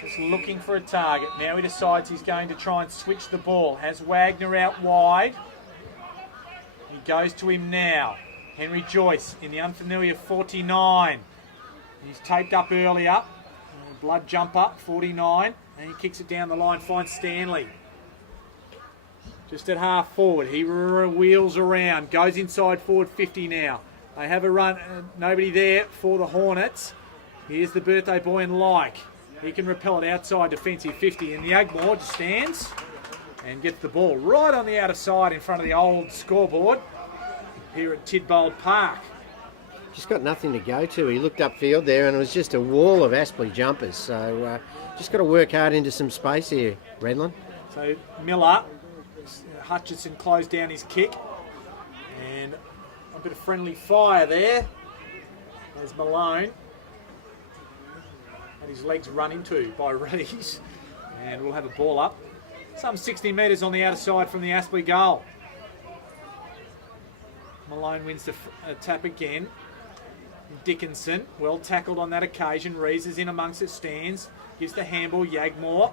Just looking for a target. Now he decides he's going to try and switch the ball. Has Wagner out wide. He goes to him now. Henry Joyce in the unfamiliar 49. He's taped up earlier. Blood jump up, 49. And he kicks it down the line, finds Stanley. Just at half forward. He wheels around. Goes inside forward 50 now. They have a run. Nobody there for the Hornets. Here's the birthday boy in like. He can repel it outside defensive 50. And the Agmore just stands and gets the ball right on the outer side in front of the old scoreboard here at Tidbold Park. Just got nothing to go to. He looked upfield there and it was just a wall of Aspley jumpers. So just got to work hard into some space here, Redland. So Miller, Hutchinson closed down his kick. And a bit of friendly fire there. There's Malone. And his legs run into by Rees. And we'll have a ball up. Some 60 metres on the outer side from the Aspley goal. Malone wins the tap again. Dickinson, well tackled on that occasion. Rees is in amongst it, stands. Gives the handball, Yagmore.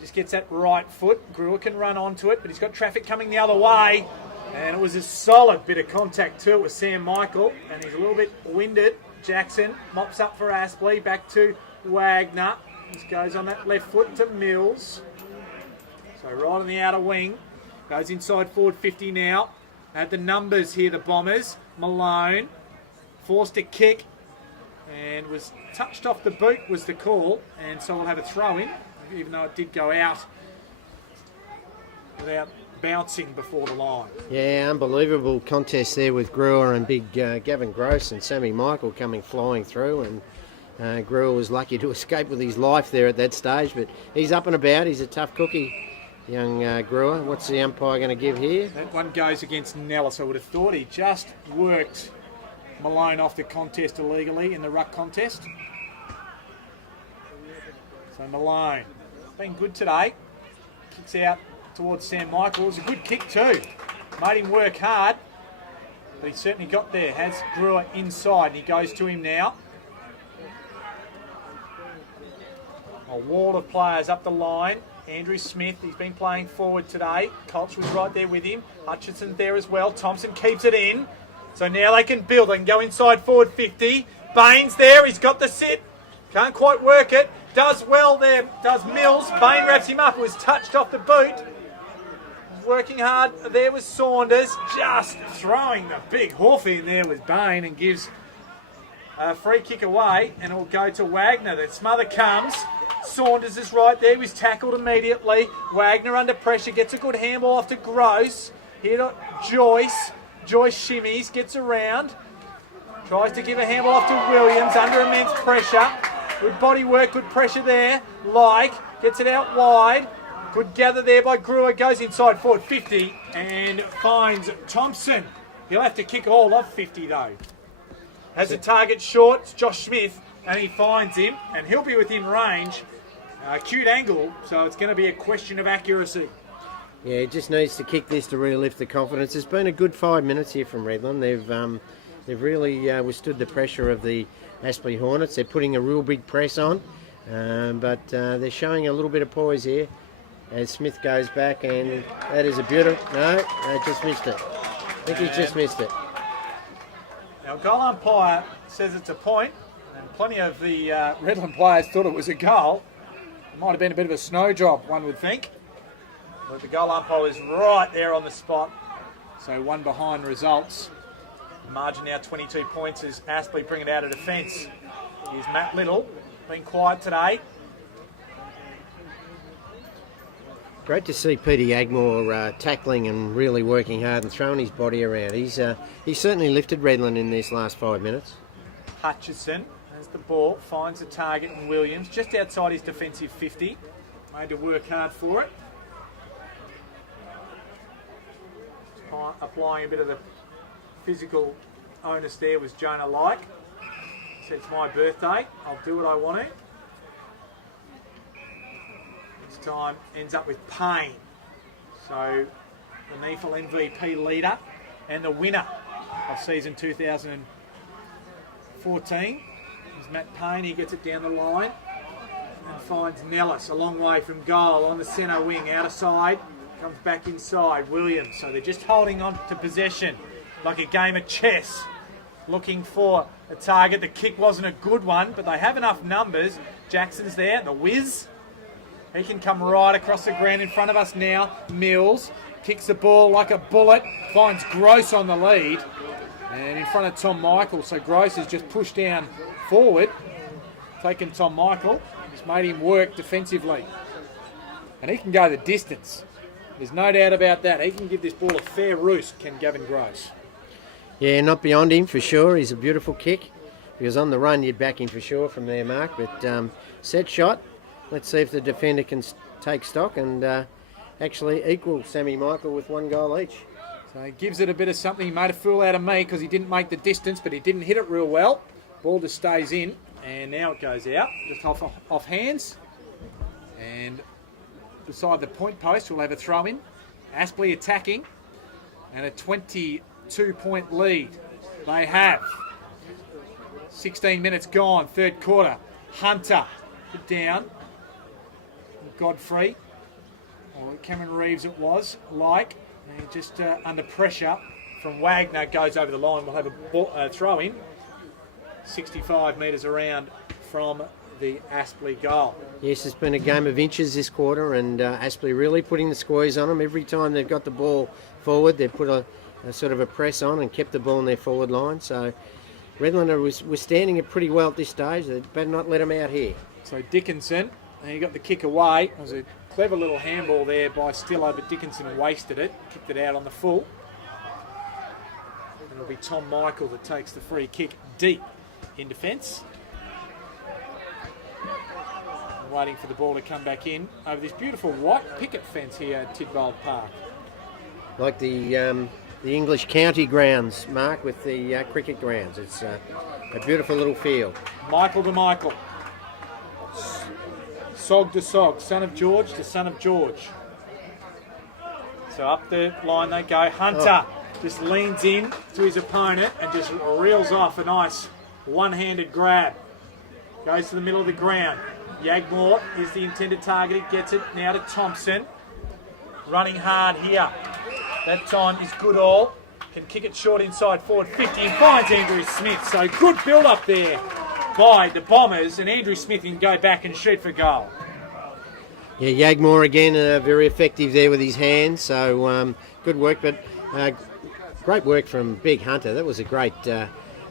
Just gets that right foot. Brewer can run onto it, but he's got traffic coming the other way. And it was a solid bit of contact too with Sam Michael. And he's a little bit winded. Jackson mops up for Aspley. Back to Wagner. This goes on that left foot to Mills. So right on the outer wing. Goes inside forward 50 now. Had the numbers here, the Bombers. Malone forced a kick and was touched off the boot was the call. And so we'll have a throw in, even though it did go out without bouncing before the line. Yeah, unbelievable contest there with Brewer and big Gavin Gross and Sammy Michael coming flying through. And Brewer was lucky to escape with his life there at that stage. But he's up and about. He's a tough cookie. Young Brewer. What's the umpire going to give here? That one goes against Nellis. I would have thought he just worked Malone off the contest illegally in the ruck contest. So Malone, been good today. Kicks out towards Sam Michael. It was a good kick too. Made him work hard. But he certainly got there. Has Brewer inside and he goes to him now. A wall of players up the line. Andrew Smith, he's been playing forward today. Colch was right there with him. Hutchinson's there as well. Thompson keeps it in. So now they can build. They can go inside forward 50. Bain's there. He's got the sit. Can't quite work it. Does well there. Does Mills. Bain wraps him up. It was touched off the boot. Working hard. There was Saunders. Just throwing the big hoof in there with Bain and gives a free kick away. And it will go to Wagner. The smother comes. Saunders is right there. He was tackled immediately. Wagner under pressure. Gets a good handball off to Gross. Here to Joyce. Joyce shimmies. Gets around. Tries to give a handball off to Williams. Under immense pressure. Good body work. Good pressure there. Gets it out wide. Good gather there by Brewer. Goes inside forward 50 and finds Thompson. He'll have to kick all of 50 though. Has a target short. It's Josh Smith. And he finds him. And he'll be within range. Acute angle. So it's going to be a question of accuracy. Yeah, he just needs to kick this to really lift the confidence. It's been a good 5 minutes here from Redland. They've really withstood the pressure of the Aspley Hornets. They're putting a real big press on. But they're showing a little bit of poise here as Smith goes back. And that is a beautiful... No, they just missed it. I think he just missed it. Now, goal umpire says it's a point. And plenty of the Redland players thought it was a goal. It might have been a bit of a snowdrop, one would think. But the goal umpire was right there on the spot. So one behind results. The margin now 22 points as Aspley bring it out of defence. Here's Matt Little, been quiet today. Great to see Peter Yagmore tackling and really working hard and throwing his body around. He's certainly lifted Redland in these last 5 minutes. Hutchison has the ball, finds the target in Williams, just outside his defensive 50. Made to work hard for it. Applying a bit of the physical onus there was Jonah Like. Said it's my birthday, I'll do what I want to. This time ends up with Payne. So the NEAFL MVP leader and the winner of season 2014 is Matt Payne. He gets it down the line and finds Nellis a long way from goal on the centre wing, out of side. Comes back inside, Williams. So they're just holding on to possession like a game of chess, looking for a target. The kick wasn't a good one, but they have enough numbers. Jackson's there, the whiz. He can come right across the ground in front of us now. Mills kicks the ball like a bullet, finds Gross on the lead, and in front of Tom Michael. So Gross is just pushed down forward, taking Tom Michael. Just made him work defensively. And he can go the distance. There's no doubt about that. He can give this ball a fair roost, can Gavin Gross. Yeah, not beyond him for sure. He's a beautiful kick. Because on the run, you'd back him for sure from there, Mark. But set shot. Let's see if the defender can take stock and actually equal Sammy Michael with 1 goal each. So he gives it a bit of something. He made a fool out of me because he didn't make the distance, but he didn't hit it real well. Ball just stays in, and now it goes out, just off hands. And beside the point post, we'll have a throw in. Aspley attacking, and a 22-point lead they have. 16 minutes gone, third quarter. Hunter put down. Godfrey, or Cameron Reeves it was, and just under pressure from Wagner, goes over the line. We'll have a throw in, 65 metres around from the Aspley goal. Yes, it's been a game of inches this quarter, and Aspley really putting the squeeze on them. Every time they've got the ball forward, they've put a sort of a press on and kept the ball in their forward line. So Redland was standing it pretty well at this stage. They better not let them out here. So Dickinson, and he got the kick away. It was a clever little handball there by Stillo, but Dickinson wasted it, kicked it out on the full. And it'll be Tom Michael that takes the free kick deep in defence. Waiting for the ball to come back in over this beautiful white picket fence here at Tidwell Park. Like the English county grounds, Mark, with the cricket grounds. It's a beautiful little field. Michael to Michael. Sog to Sog. Son of George to son of George. So up the line they go. Hunter just leans in to his opponent and just reels off a nice one-handed grab. Goes to the middle of the ground. Yagmore is the intended target. He gets it now to Thompson. Running hard here. That time is Goodall. Can kick it short inside forward 50 and finds Andrew Smith. So good build up there by the Bombers, and Andrew Smith can go back and shoot for goal. Yeah, Yagmore again, very effective there with his hands. So good work, but great work from Big Hunter. That was a great. It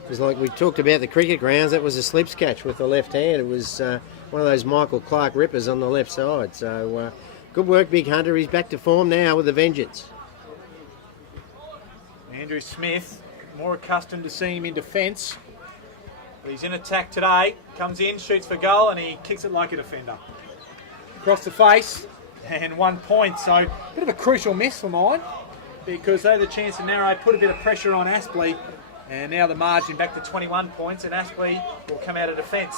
was like we talked about the cricket grounds. That was a slips catch with the left hand. It was one of those Michael Clark rippers on the left side. So good work, Big Hunter. He's back to form now with a vengeance. Andrew Smith, more accustomed to seeing him in defence. But he's in attack today. Comes in, shoots for goal, and he kicks it like a defender. Across the face, and 1 point. So a bit of a crucial miss for mine, because they had the chance to narrow, put a bit of pressure on Aspley, and now the margin back to 21 points, and Aspley will come out of defence.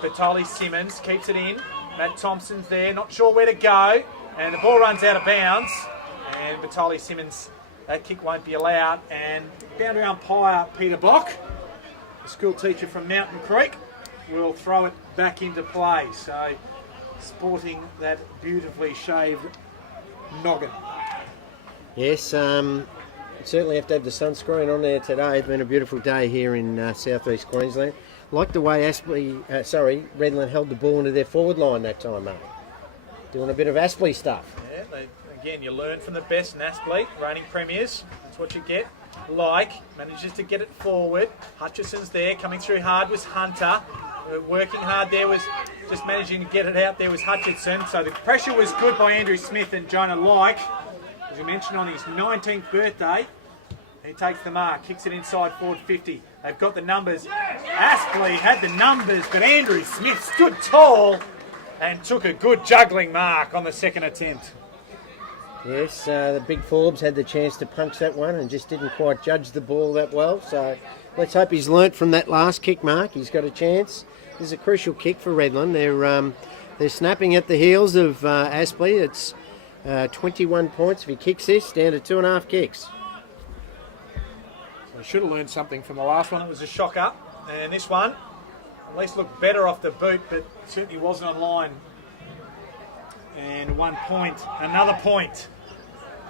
Bertoli Simmons keeps it in. Matt Thompson's there, not sure where to go, and the ball runs out of bounds, and Bertoli Simmons, that kick won't be allowed, and boundary umpire Peter Bock, a school teacher from Mountain Creek, will throw it back into play. So sporting that beautifully shaved noggin. Yes, Certainly have to have the sunscreen on there today. It's been a beautiful day here in southeast Queensland. Like the way Redland held the ball into their forward line that time, mate. Doing a bit of Aspley stuff. Yeah, again, you learn from the best in Aspley, reigning premiers. That's what you get. Manages to get it forward. Hutchison's there, coming through hard was Hunter. Working hard there was just managing to get it out there was Hutchinson. So the pressure was good by Andrew Smith and Jonah Like. As you mentioned, on his 19th birthday, he takes the mark, kicks it inside forward 50. They've got the numbers. Aspley had the numbers, but Andrew Smith stood tall and took a good juggling mark on the second attempt. Yes, the big Forbes had the chance to punch that one and just didn't quite judge the ball that well. So let's hope he's learnt from that last kick mark. He's got a chance. This is a crucial kick for Redland. They're snapping at the heels of Aspley. It's 21 points if he kicks this, down to 2.5 kicks. I should have learned something from the last one. It was a shocker. And this one at least looked better off the boot, but certainly wasn't on line. And 1 point. Another point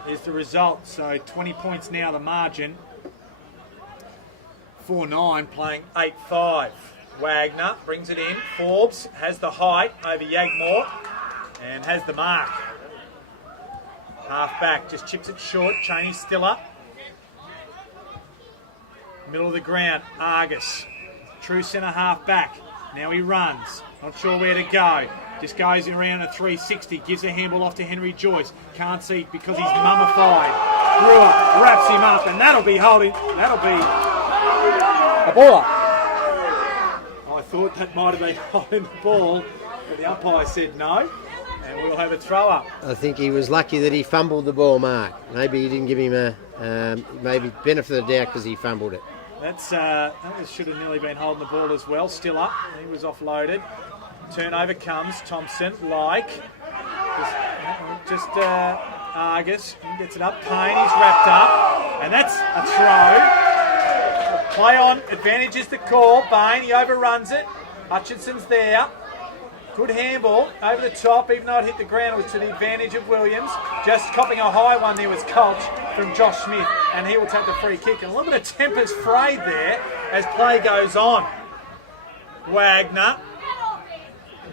is the result. So 20 points now the margin. 4-9 playing 8-5. Wagner brings it in. Forbes has the height over Yagmore and has the mark. Half back, just chips it short. Cheney's still up. Middle of the ground, Argus. True centre half back. Now he runs. Not sure where to go. Just goes around a 360. Gives a handball off to Henry Joyce. Can't see because he's mummified. Brewer wraps him up, and that'll be holding. That'll be a baller. I thought that might have been holding the ball, but the umpire said no, and we'll have a throw up. I think he was lucky that he fumbled the ball, Mark. Maybe he didn't give him maybe benefit of the doubt because he fumbled it. That should have nearly been holding the ball as well. Still up. He was offloaded. Turnover comes. Thompson, Argus. He gets it up. Payne, he's wrapped up. And that's a throw. Play on. Advantage is the call. Bain, he overruns it. Hutchinson's there. Good handball over the top, even though it hit the ground. It was to the advantage of Williams. Just copping a high one there was Colch from Josh Smith, and he will take the free kick. And a little bit of temper's frayed there as play goes on. Wagner.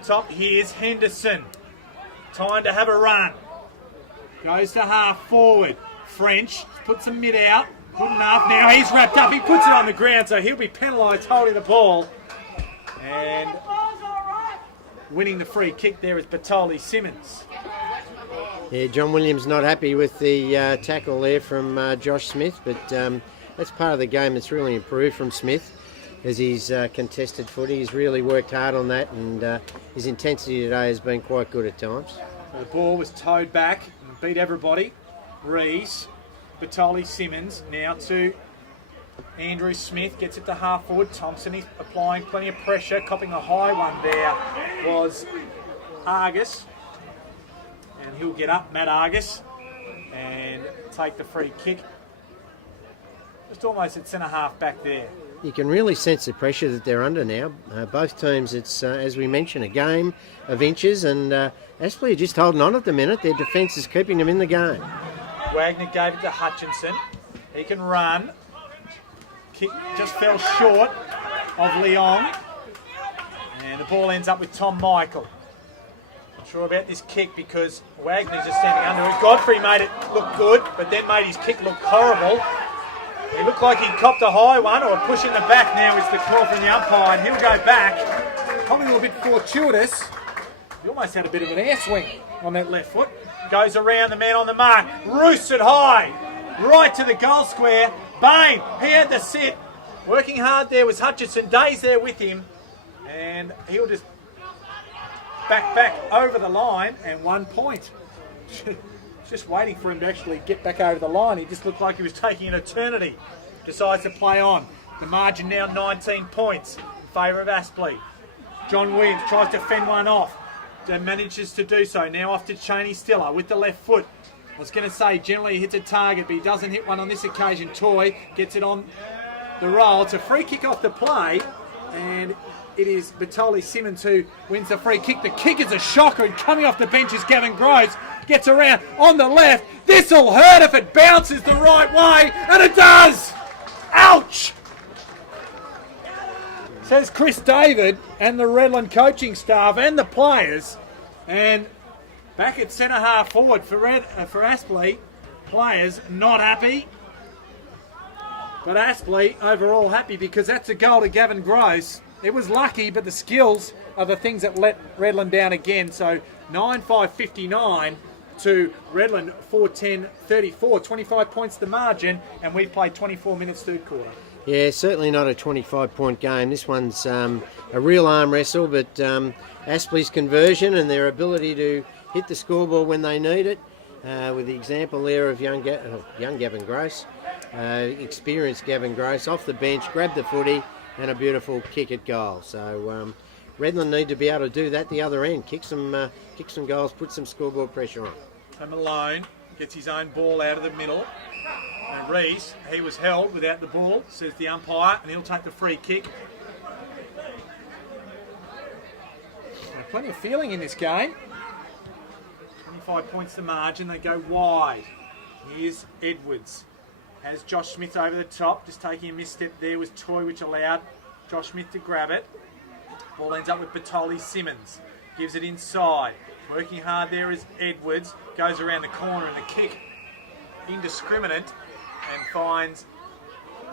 Top, here's Henderson. Time to have a run. Goes to half forward. French puts a mid out. Good enough. Now he's wrapped up. He puts it on the ground, so he'll be penalised holding the ball. And winning the free kick there is Batoli Simmons. Yeah, John Williams not happy with the tackle there from Josh Smith, but that's part of the game that's really improved from Smith as he's contested footy. He's really worked hard on that, and his intensity today has been quite good at times. So the ball was towed back and beat everybody. Rees, Batoli Simmons, now to Andrew Smith, gets it to half forward. Thompson is applying plenty of pressure, copping a high one there was Argus. And he'll get up, Matt Argus, and take the free kick. Just almost at centre half back there. You can really sense the pressure that they're under now. Both teams, it's, as we mentioned, a game of inches, and Aspley are just holding on at the minute. Their defence is keeping them in the game. Wagner gave it to Hutchinson. He can run. Kick just fell short of Leong. And the ball ends up with Tom Michael. Not sure about this kick because Wagner's just standing under it. Godfrey made it look good, but then made his kick look horrible. He looked like he copped a high one, or pushing the back now is the call from the umpire, and he'll go back. Probably a little bit fortuitous. He almost had a bit of an air swing on that left foot. Goes around the man on the mark. Roosts it high. Right to the goal square. Bain, he had the sit. Working hard there was Hutchinson. Day's there with him. And he'll just back over the line, and 1 point. Just waiting for him to actually get back over the line. He just looked like he was taking an eternity. Decides to play on. The margin now 19 points in favour of Aspley. John Williams tries to fend one off. And manages to do so. Now off to Cheney Stiller with the left foot. I was going to say generally he hits a target, but he doesn't hit one on this occasion. Toy gets it on the roll. It's a free kick off the play, and it is Batoli Simmons who wins the free kick. The kick is a shocker, and coming off the bench is Gavin Groves. gets around on the left. This'll hurt if it bounces the right way, and it does! Ouch! Says Chris David and the Redland coaching staff and the players. And back at centre half forward for Aspley, players not happy. But Aspley overall happy because that's a goal to Gavin Gross. It was lucky, but the skills are the things that let Redland down again. So 9-5-59 to Redland 4-10-34. 25 points the margin, and we've played 24 minutes third quarter. Yeah, certainly not a 25-point game. This one's a real arm wrestle, but Aspley's conversion and their ability to hit the scoreboard when they need it, with the example there of young Gavin Gross, experienced Gavin Gross, off the bench, grabbed the footy, and a beautiful kick at goal. So Redland need to be able to do that the other end, kick some goals, put some scoreboard pressure on. So Malone gets his own ball out of the middle. And Reese, he was held without the ball, says the umpire, and he'll take the free kick. Plenty of feeling in this game. 25 points the margin, they go wide. Here's Edwards. Has Josh Smith over the top, just taking a misstep there was Toy, which allowed Josh Smith to grab it. Ball ends up with Batoli Simmons. Gives it inside. Working hard there is Edwards. Goes around the corner and the kick indiscriminate and finds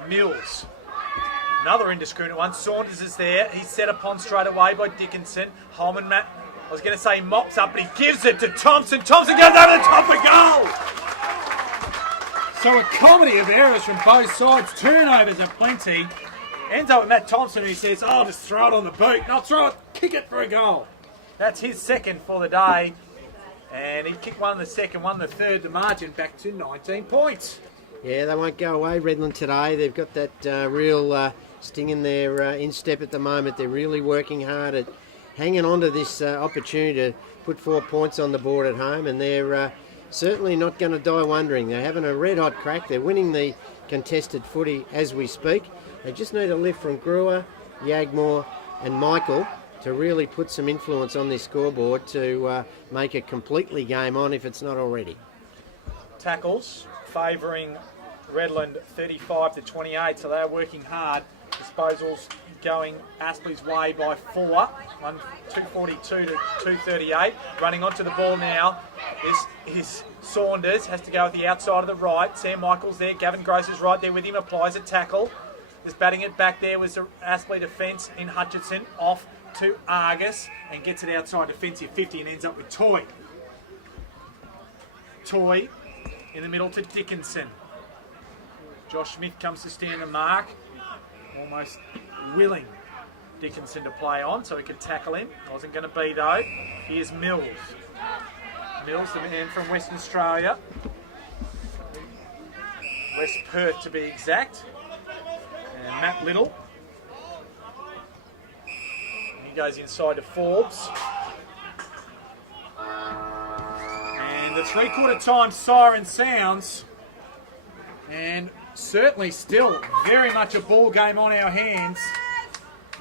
Mills. Another indiscriminate one. Saunders is there. He's set upon straight away by Dickinson. Holman Matt, I was going to say mops up, but he gives it to Thompson. Thompson goes over the top of goal. So a comedy of errors from both sides. Turnovers are plenty. Ends up with Matt Thompson, who says, I'll just throw it on the boot. And I'll throw it, kick it for a goal. That's his second for the day. And he kicked one in the second, one in the third. The margin back to 19 points. Yeah, they won't go away, Redland, today. They've got that real sting in their instep at the moment. They're really working hard at hanging on to this opportunity to put 4 points on the board at home, and they're certainly not going to die wondering. They're having a red-hot crack. They're winning the contested footy as we speak. They just need a lift from Brewer, Yagmore and Michael to really put some influence on this scoreboard to make it completely game on if it's not already. Tackles favouring Redland 35-28, so they're working hard. Disposals going Aspley's way by 4, 242 to 238. Running onto the ball now is Saunders, has to go at the outside of the right. Sam Michaels there, Gavin Gross is right there with him, applies a tackle. Just batting it back there was the Aspley defence in Hutchinson, off to Argus and gets it outside defensive 50 and ends up with Toy. Toy in the middle to Dickinson. Josh Smith comes to stand the mark, almost willing Dickinson to play on so he could tackle him. Wasn't going to be though. Here's Mills. Mills, the man from Western Australia. West Perth to be exact. And Matt Little. And he goes inside to Forbes. And the three-quarter time siren sounds. And certainly still very much a ball game on our hands.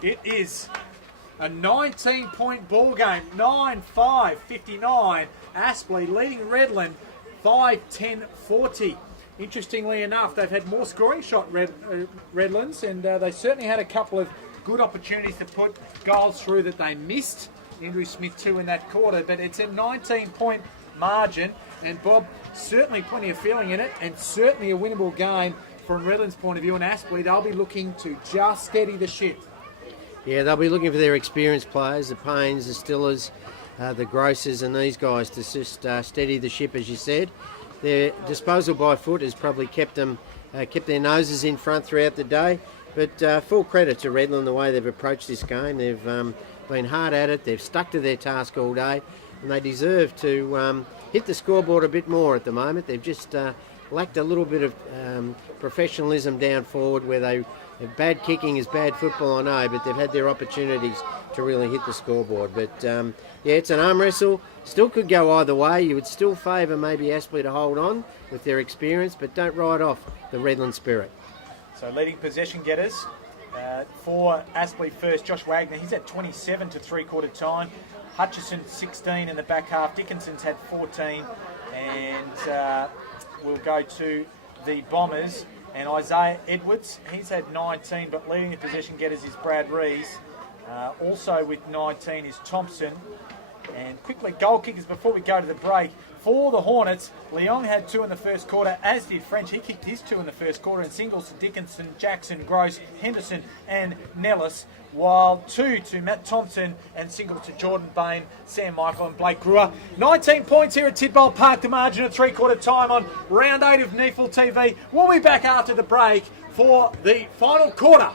It is a 19-point ball game. 9-5-59. Aspley leading Redland 5-10-40. Interestingly enough, they've had more scoring shot Redlands, and they certainly had a couple of good opportunities to put goals through that they missed. Andrew Smith too in that quarter, but it's a 19-point margin, and Bob, certainly plenty of feeling in it, and certainly a winnable game from Redland's point of view. And Aspley, they'll be looking to just steady the ship. Yeah, they'll be looking for their experienced players, the Paynes, the Stillers, the Grosses, and these guys to just steady the ship, as you said. Their disposal by foot has probably kept their noses in front throughout the day. But full credit to Redland the way they've approached this game. They've been hard at it. They've stuck to their task all day, and they deserve to hit the scoreboard a bit more at the moment. They've just lacked a little bit of professionalism down forward, where bad kicking is bad football, I know, but they've had their opportunities to really hit the scoreboard. But yeah, it's an arm wrestle. Still could go either way. You would still favour maybe Aspley to hold on with their experience, but don't ride off the Redland spirit. So leading possession getters for Aspley first, Josh Wagner. He's at 27 to three-quarter time. Hutchison 16 in the back half. Dickinson's had 14. And we'll go to the Bombers. And Isaiah Edwards, he's had 19, but leading the possession getters is Brad Rees. Also with 19 is Thompson. And quickly, goal kickers before we go to the break. For the Hornets, Leong had 2 in the first quarter, as did French. He kicked his 2 in the first quarter, and singles to Dickinson, Jackson, Gross, Henderson and Nellis, while 2 to Matt Thompson and single to Jordan Bain, Sam Michael and Blake Brewer. 19 points here at Tidball Park, the margin of 3/4 time on round 8 of NEAFL TV. We'll be back after the break for the final quarter.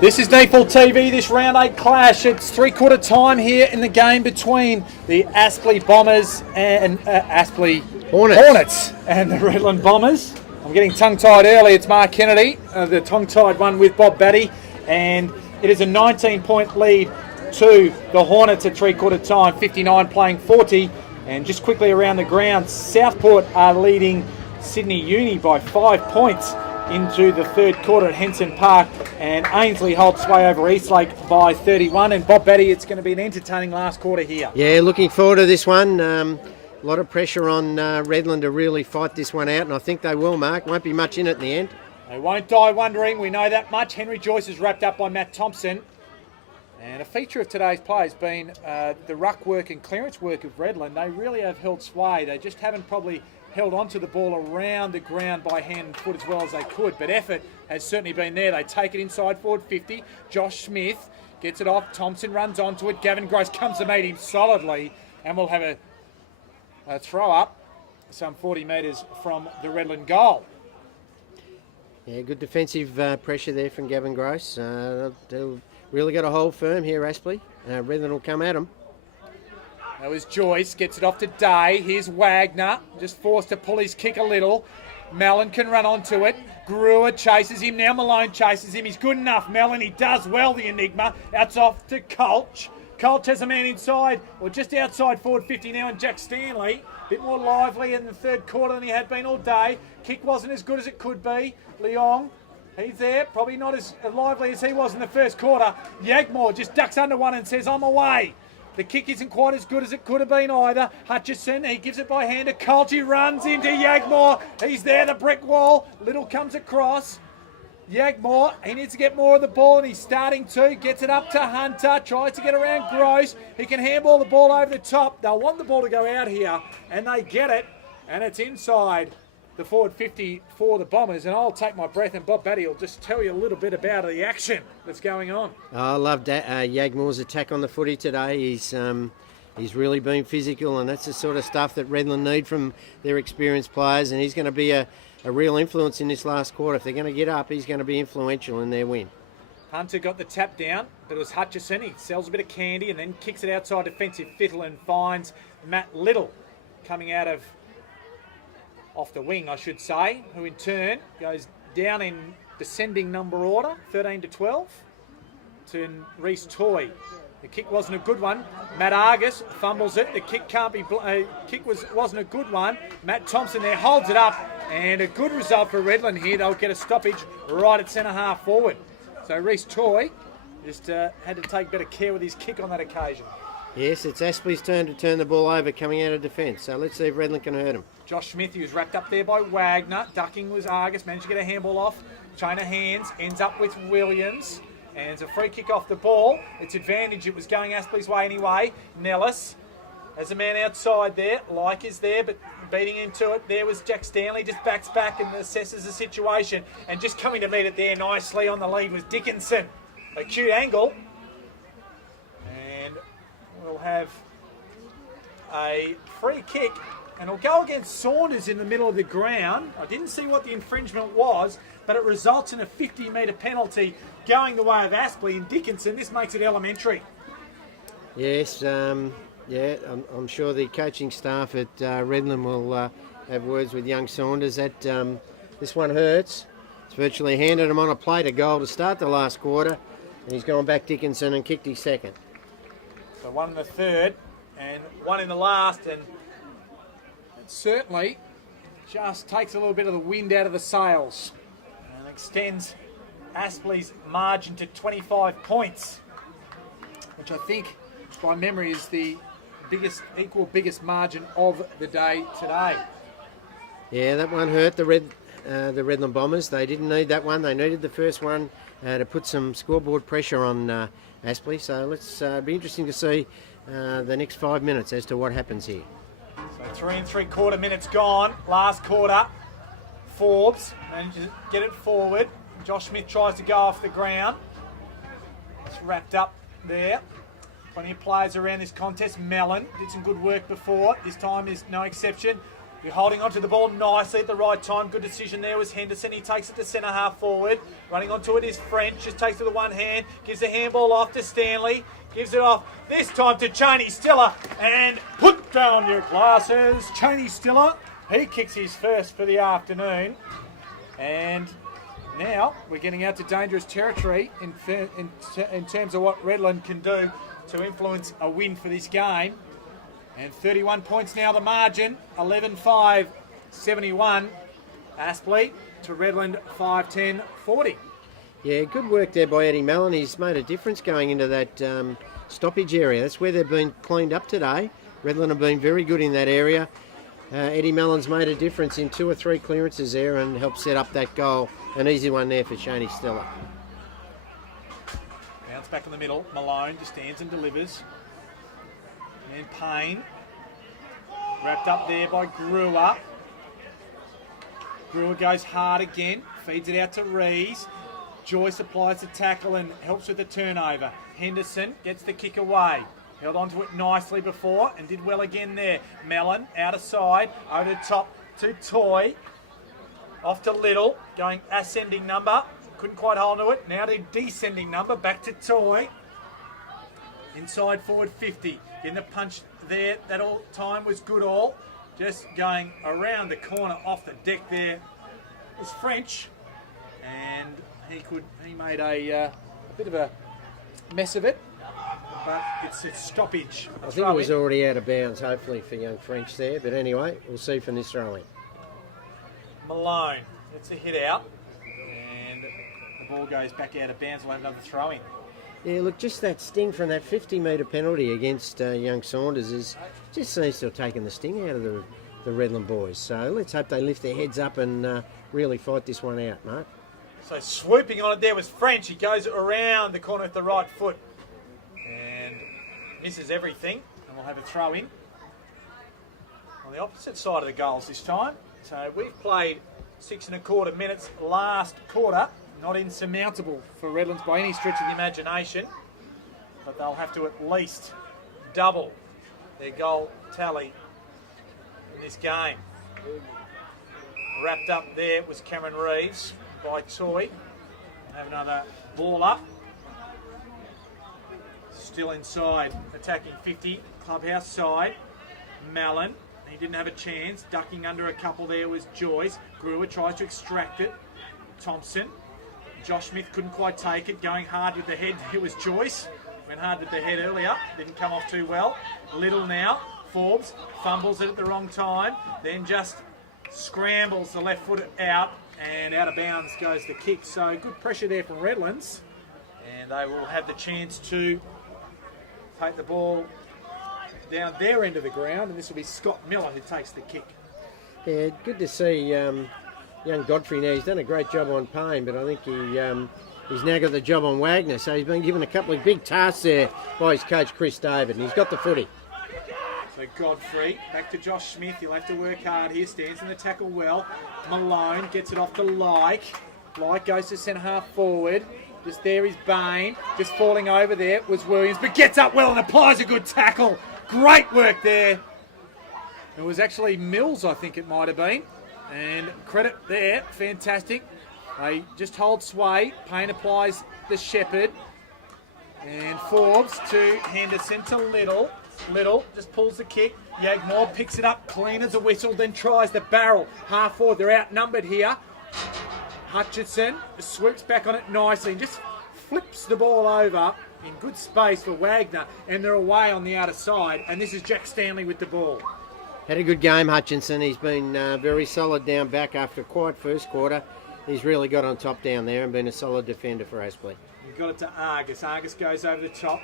This is NEAFL TV, this round 8 clash. It's three-quarter time here in the game between the Aspley Bombers and Aspley Hornets and the Redland Bombers. I'm getting tongue-tied early. It's Mark Kennedy, the tongue-tied one with Bob Batty, and it is a 19-point lead to the Hornets at three-quarter time, 59 playing 40. And just quickly around the ground, Southport are leading Sydney Uni by 5 points into the third quarter at Henson Park, and Ainsley holds sway over Eastlake by 31. And Bob Batty, it's going to be an entertaining last quarter here. Yeah, looking forward to this one. A lot of pressure on Redland to really fight this one out, and I think they will, Mark. Won't be much in it in the end. They won't die wondering, we know that much. Henry Joyce is wrapped up by Matt Thompson. And a feature of today's play has been the ruck work and clearance work of Redland. They really have held sway. They just haven't probably held onto the ball around the ground by hand and foot as well as they could, but effort has certainly been there. They take it inside forward 50. Josh Smith gets it off. Thompson runs onto it. Gavin Gross comes to meet him solidly, and we'll have a throw up some 40 metres from the Redland goal. Yeah, good defensive pressure there from Gavin Gross. They'll really got to hold firm here, Aspley. Redland will come at them. That was Joyce, gets it off to Day. Here's Wagner, just forced to pull his kick a little. Mellon can run onto it. Brewer chases him, now Malone chases him. He's good enough, Mellon, he does well, the Enigma. That's off to Colch. Colch has a man inside, or just outside forward 50 now, and Jack Stanley, a bit more lively in the third quarter than he had been all day. Kick wasn't as good as it could be. Leong, he's there, probably not as lively as he was in the first quarter. Yagmore just ducks under one and says, I'm away. The kick isn't quite as good as it could have been either. Hutchison, he gives it by hand to Colt. He runs into Yagmore. He's there, the brick wall. Little comes across. Yagmore, he needs to get more of the ball, and he's starting to. Gets it up to Hunter. Tries to get around Gross. He can handball the ball over the top. They'll want the ball to go out here, and they get it. And it's inside the forward 50 for the Bombers, and I'll take my breath, and Bob Batty will just tell you a little bit about the action that's going on. I loved Yagmore's attack on the footy today. He's really been physical, and that's the sort of stuff that Redland need from their experienced players, and he's going to be a real influence in this last quarter. If they're going to get up, he's going to be influential in their win. Hunter got the tap down, but it was Hutchison. He sells a bit of candy and then kicks it outside defensive fiddle and finds Matt Little coming out of off the wing, I should say, who in turn goes down in descending number order, 13 to 12, to Reece Toy. The kick wasn't a good one. Matt Argus fumbles it. The kick wasn't a good one. Matt Thompson there holds it up, and a good result for Redland here. They'll get a stoppage right at centre half forward. So Reece Toy just had to take better care with his kick on that occasion. Yes, it's Aspley's turn to turn the ball over coming out of defence. So let's see if Redland can hurt him. Josh Smith, he was wrapped up there by Wagner. Ducking was Argus, managed to get a handball off. Chain of hands, ends up with Williams. And it's a free kick off the ball. It's advantage, it was going Aspley's way anyway. Nellis has a man outside there. Like is there, but beating into it. There was Jack Stanley, just backs back and assesses the situation. And just coming to meet it there nicely on the lead was Dickinson. A cute angle. And we'll have a free kick, and it'll go against Saunders in the middle of the ground. I didn't see what the infringement was, but it results in a 50-metre penalty going the way of Aspley and Dickinson. This makes it elementary. Yes, I'm sure the coaching staff at Redland will have words with young Saunders. This one hurts. It's virtually handed him on a plate a goal to start the last quarter, and he's gone back Dickinson and kicked his second. So one in the third and one in the last, and it certainly just takes a little bit of the wind out of the sails and extends Aspley's margin to 25 points, which I think by memory is the biggest margin of the day today. Yeah, that one hurt the Redland Bombers. They didn't need that one. They needed the first one to put some scoreboard pressure on Aspley. So let's be interesting to see the next 5 minutes as to what happens here. So 3 3/4 minutes gone. Last quarter. Forbes manages to get it forward. Josh Smith tries to go off the ground. It's wrapped up there. Plenty of players around this contest. Mellon did some good work before. This time is no exception. You're holding onto the ball nicely at the right time. Good decision there was Henderson. He takes it to centre half forward. Running onto it is French. Just takes it with one hand. Gives the handball off to Stanley. Gives it off this time to Cheney Stiller. And put down your glasses. Cheney Stiller. He kicks his first for the afternoon. And now we're getting out to dangerous territory in terms of what Redland can do to influence a win for this game. And 31 points now the margin, 11-5, 71. Aspley to Redland, 5-10, 40. Yeah, good work there by Eddie Mellon. He's made a difference going into that stoppage area. That's where they've been cleaned up today. Redland have been very good in that area. Eddie Mellon's made a difference in 2 or 3 clearances there and helped set up that goal. An easy one there for Cheney Stiller. Bounce back in the middle. Malone just stands and delivers. And Payne, wrapped up there by Brewer. Brewer goes hard again, feeds it out to Rees. Joyce applies the tackle and helps with the turnover. Henderson gets the kick away. Held onto it nicely before and did well again there. Mellon out of side, over the top to Toy. Off to Little, going ascending number. Couldn't quite hold to it. Now to descending number, back to Toy. Inside forward 50. Getting the punch there, that all time was good all. Just going around the corner off the deck there was French. And he made a bit of a mess of it. But it's a stoppage. I think it was already out of bounds, hopefully, for young French there. But anyway, we'll see from this throw-in. Malone gets a hit out. And the ball goes back out of bounds. We'll have another throw-in. Yeah, look, just that sting from that 50-metre penalty against young Saunders just seems to have taken the sting out of the Redland boys. So let's hope they lift their heads up and really fight this one out, Mark. So swooping on it there was French. He goes around the corner with the right foot and misses everything. And we'll have a throw in on the opposite side of the goals this time. So we've played 6 1/4 minutes last quarter. Not insurmountable for Redlands by any stretch of the imagination, but they'll have to at least double their goal tally in this game. Wrapped up there was Cameron Reeves by Toy. Have another ball up. Still inside, attacking 50, clubhouse side. Mallon, he didn't have a chance. Ducking under a couple there was Joyce. Brewer tries to extract it. Thompson. Josh Smith couldn't quite take it, going hard with the head. It was Joyce. Went hard with the head earlier. Didn't come off too well. Little now. Forbes fumbles it at the wrong time. Then just scrambles the left foot out. And out of bounds goes the kick. So good pressure there from Redlands. And they will have the chance to take the ball down their end of the ground. And this will be Scott Miller who takes the kick. Yeah, good to see young Godfrey now. He's done a great job on Payne, but I think he's now got the job on Wagner. So he's been given a couple of big tasks there by his coach, Chris David, and he's got the footy. So Godfrey, back to Josh Smith. He'll have to work hard here. Stands in the tackle well. Malone gets it off to Like. Like goes to centre half forward. Just there is Bain. Just falling over there was Williams, but gets up well and applies a good tackle. Great work there. It was actually Mills, I think it might have been. And credit there, fantastic. They just hold sway. Payne applies the Shepherd. And Forbes to Henderson to Little. Little just pulls the kick. Yagmore picks it up clean as a whistle, then tries the barrel. Half forward, they're outnumbered here. Hutchinson swoops back on it nicely and just flips the ball over in good space for Wagner. And they're away on the outer side. And this is Jack Stanley with the ball. Had a good game, Hutchinson. He's been very solid down back after a quiet first quarter. He's really got on top down there and been a solid defender for Aspley. You've got it to Argus. Argus goes over the top.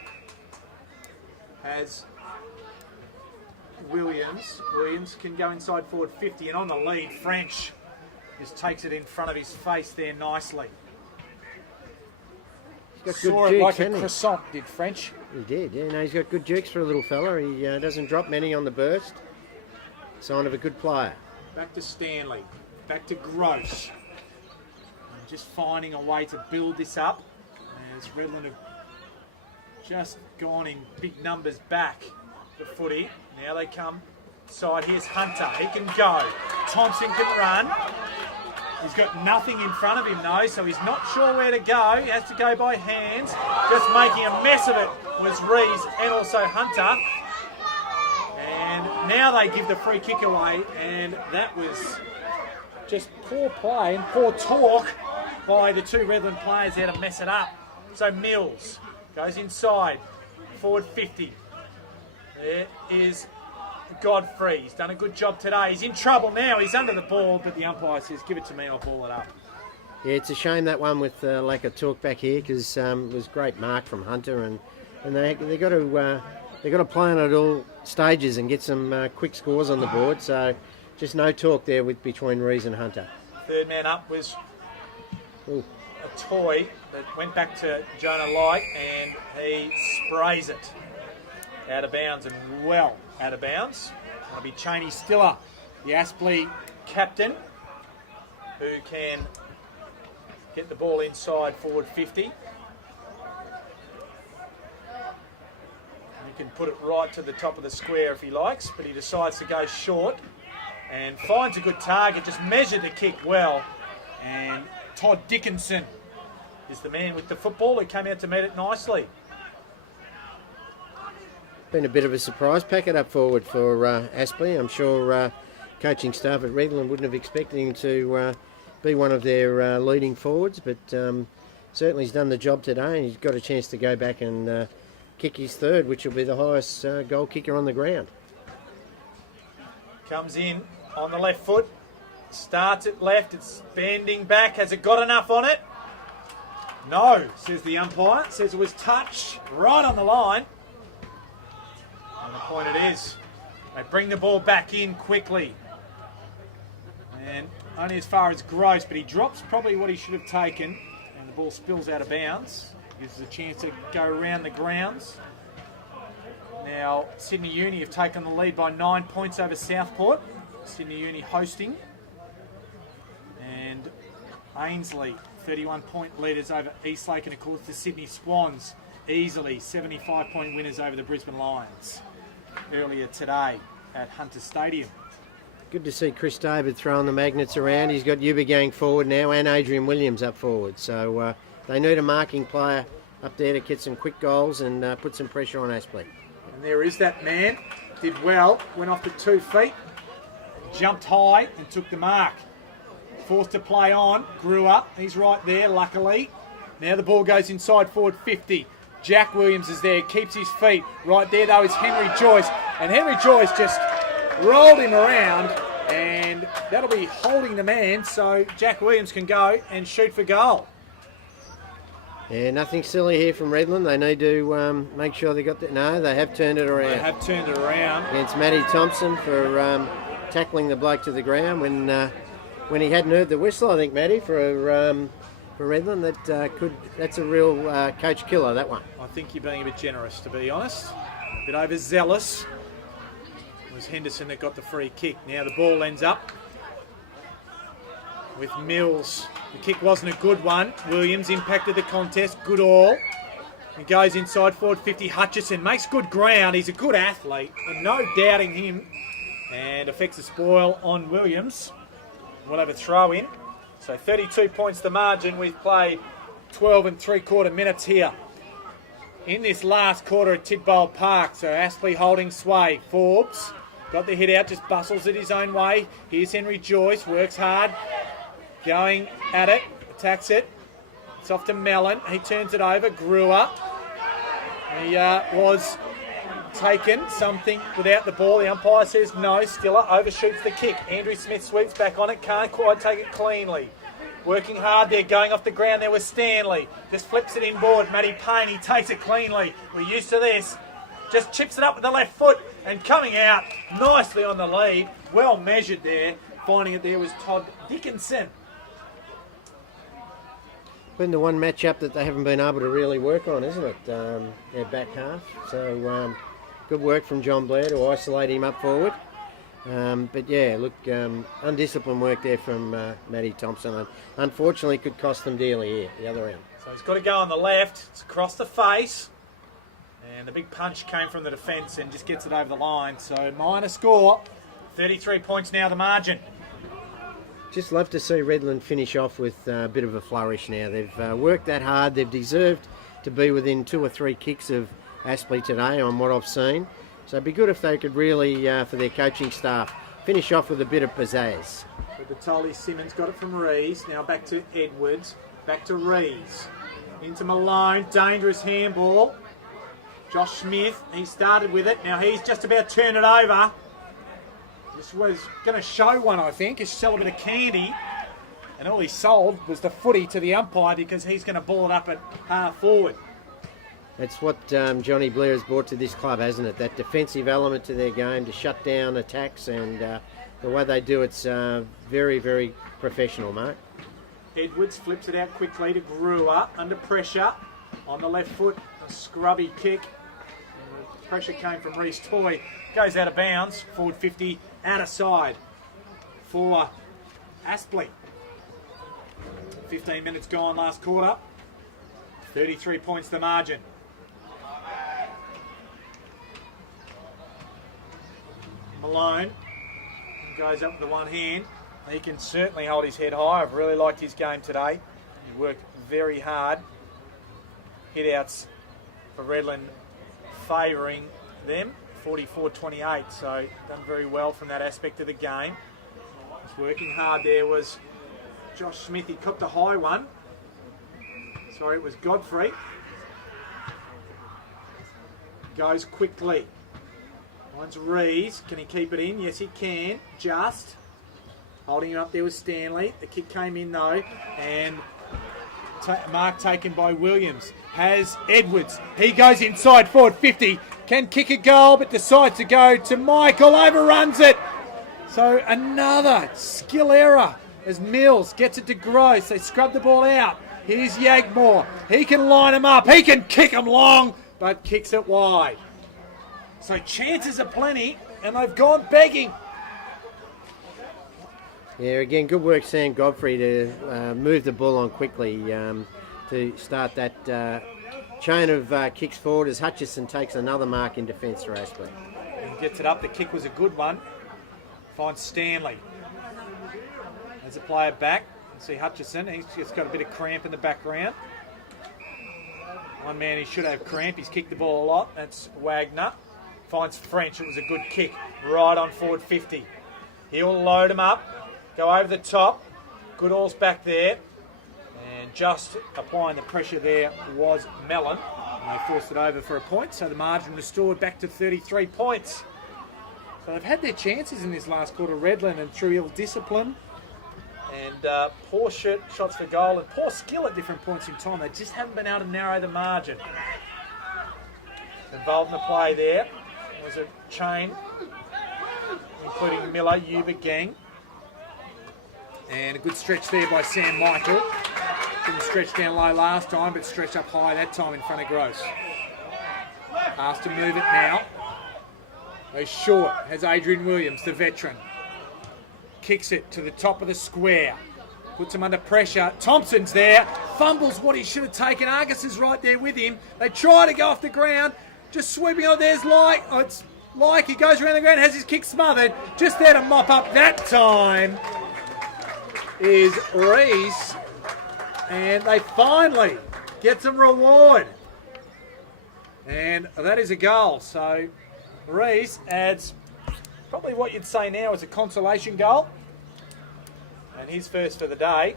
Has Williams. Williams can go inside forward 50 and on the lead, French just takes it in front of his face there nicely. He's got Saw good it jukes, like a hasn't he? croissant, did French. He did, yeah. No, he's got good jukes for a little fella. He doesn't drop many on the burst. Sign of a good player. Back to Stanley. Back to Gross. And just finding a way to build this up. As Redland have just gone in big numbers back the footy. Now they come side. Here's Hunter. He can go. Thompson can run. He's got nothing in front of him though, so he's not sure where to go. He has to go by hands. Just making a mess of it was Rees and also Hunter. And now they give the free kick away, and that was just poor play and poor talk by the two Redland players there to mess it up. So Mills goes inside, forward 50. There is Godfrey. He's done a good job today. He's in trouble now. He's under the ball, but the umpire says, give it to me, I'll ball it up. Yeah, it's a shame that one with lack of talk back here, because it was great mark from Hunter, and they got to play on at all stages and get some quick scores on the board. So just no talk there between Rees and Hunter. Third man up was a toy that went back to Jonah Light, and he sprays it out of bounds, and well out of bounds. That'll be Cheney Stiller, the Aspley captain, who can get the ball inside forward 50. He can put it right to the top of the square if he likes, but he decides to go short and finds a good target, just measured the kick well. And Todd Dickinson is the man with the football who came out to meet it nicely. Been a bit of a surprise packet up forward for Aspley. I'm sure coaching staff at Redland wouldn't have expected him to be one of their leading forwards, but certainly he's done the job today, and he's got a chance to go back and kick his third, which will be the highest goal kicker on the ground. Comes in on the left foot, starts it left, it's bending back. Has it got enough on it? No, says the umpire. Says it was touch right on the line. And the point it is. They bring the ball back in quickly. And only as far as Gross, but he drops probably what he should have taken, and the ball spills out of bounds. Gives us a chance to go around the grounds. Now, Sydney Uni have taken the lead by 9 points over Southport. Sydney Uni hosting. And Ainsley, 31-point leaders over Eastlake, and of course the Sydney Swans, easily 75-point winners over the Brisbane Lions earlier today at Hunter Stadium. Good to see Chris David throwing the magnets around. He's got Yuba going forward now, and Adrian Williams up forward. So they need a marking player up there to get some quick goals and put some pressure on Aspley. And there is that man. Did well, went off to 2 feet, jumped high and took the mark. Forced to play on, grew up. He's right there, luckily. Now the ball goes inside forward 50. Jack Williams is there, keeps his feet. Right there, though, is Henry Joyce. And Henry Joyce just rolled him around, and that'll be holding the man, so Jack Williams can go and shoot for goal. Yeah, nothing silly here from Redland. They need to make sure they got that. No, they have turned it around. They have turned it around. Against Matty Thompson for tackling the bloke to the ground when he hadn't heard the whistle, I think, Matty, for Redland. That's a real coach killer, that one. I think you're being a bit generous, to be honest. A bit overzealous. It was Henderson that got the free kick. Now the ball ends up with Mills. The kick wasn't a good one. Williams impacted the contest. Good all. He goes inside forward 50. Hutchison makes good ground. He's a good athlete, and no doubting him. And affects the spoil on Williams. We'll have a throw in. So 32 points the margin. We've played 12 and 3/4 minutes here in this last quarter at Tidbole Park. So Aspley holding sway. Forbes got the hit out, just bustles it his own way. Here's Henry Joyce, works hard, going at it, attacks it. It's off to Mellon. He turns it over. Grewer. He was taken something without the ball. The umpire says no. Stiller overshoots the kick. Andrew Smith sweeps back on it. Can't quite take it cleanly. Working hard there, going off the ground there was Stanley. Just flips it inboard. Matty Payne, he takes it cleanly. We're used to this. Just chips it up with the left foot and coming out nicely on the lead. Well measured there. Finding it there was Todd Dickinson. Been the one match-up that they haven't been able to really work on, isn't it? Their back half. So good work from John Blair to isolate him up forward. But yeah, look, undisciplined work there from Matty Thompson. And unfortunately, could cost them dearly here, the other end. So he's got to go on the left. It's across the face. And the big punch came from the defence and just gets it over the line. So minor score 33 points now, the margin. Just love to see Redland finish off with a bit of a flourish now. They've worked that hard. They've deserved to be within 2 or 3 kicks of Aspley today on what I've seen. So it'd be good if they could really, for their coaching staff, finish off with a bit of pizzazz. Batoli Simmons got it from Rees. Now back to Edwards. Back to Rees. Into Malone. Dangerous handball. Josh Smith. He started with it. Now he's just about to turn it over. This was going to show one, I think. He's sell a bit of candy. And all he sold was the footy to the umpire because he's going to ball it up at half forward. That's what Johnny Blair has brought to this club, hasn't it? That defensive element to their game to shut down attacks, and the way they do it's very, very professional, Mark. Edwards flips it out quickly to Brewer under pressure on the left foot. A scrubby kick. The pressure came from Reese Toy. Goes out of bounds. Forward 50 out of side for Aspley. 15 minutes gone last quarter. 33 points the margin. Malone goes up with the one hand. He can certainly hold his head high. I've really liked his game today. He worked very hard. Hit-outs for Redland favouring them, 44-28. So done very well from that aspect of the game. Was working hard there was Josh Smith. He copped a high one. Sorry, it was Godfrey. Goes quickly. Finds Rees. Can he keep it in? Yes, he can. Just. Holding it up there was Stanley. The kick came in though. And mark taken by Williams. Has Edwards. He goes inside forward 50. Can kick a goal but decides to go to Michael. Overruns it. So another skill error as Mills gets it to Gross. They scrub the ball out. Here's Yagmore. He can line him up. He can kick him long, but kicks it wide. So chances are plenty, and they've gone begging. Yeah, again, good work, Sam Godfrey, to move the ball on quickly to start that chain of kicks forward as Hutchison takes another mark in defence for Aspley. And gets it up. The kick was a good one. Finds Stanley. As a player back. See Hutchison, he's just got a bit of cramp in the background. One man he should have cramp, he's kicked the ball a lot. That's Wagner. Finds French, it was a good kick. Right on forward 50. He'll load him up, go over the top. Goodall's back there. And just applying the pressure there was Mellon. And they forced it over for a point, so the margin restored back to 33 points. So they've had their chances in this last quarter, Redland, and through ill discipline. And poor shots for goal and poor skill at different points in time. They just haven't been able to narrow the margin. Involved in the play there was a chain, including Miller, Yuba Gang. And a good stretch there by Sam Michael. Didn't stretch down low last time, but stretched up high that time in front of Gross. Asked to move it now. Goes short, has Adrian Williams, the veteran. Kicks it to the top of the square. Puts him under pressure. Thompson's there. Fumbles what he should have taken. Argus is right there with him. They try to go off the ground. Just sweeping on. There's Like. Oh, it's Like. He goes around the ground. Has his kick smothered. Just there to mop up that time is Reese. And they finally get some reward. And that is a goal. So Reese adds probably what you'd say now is a consolation goal. And his first for the day.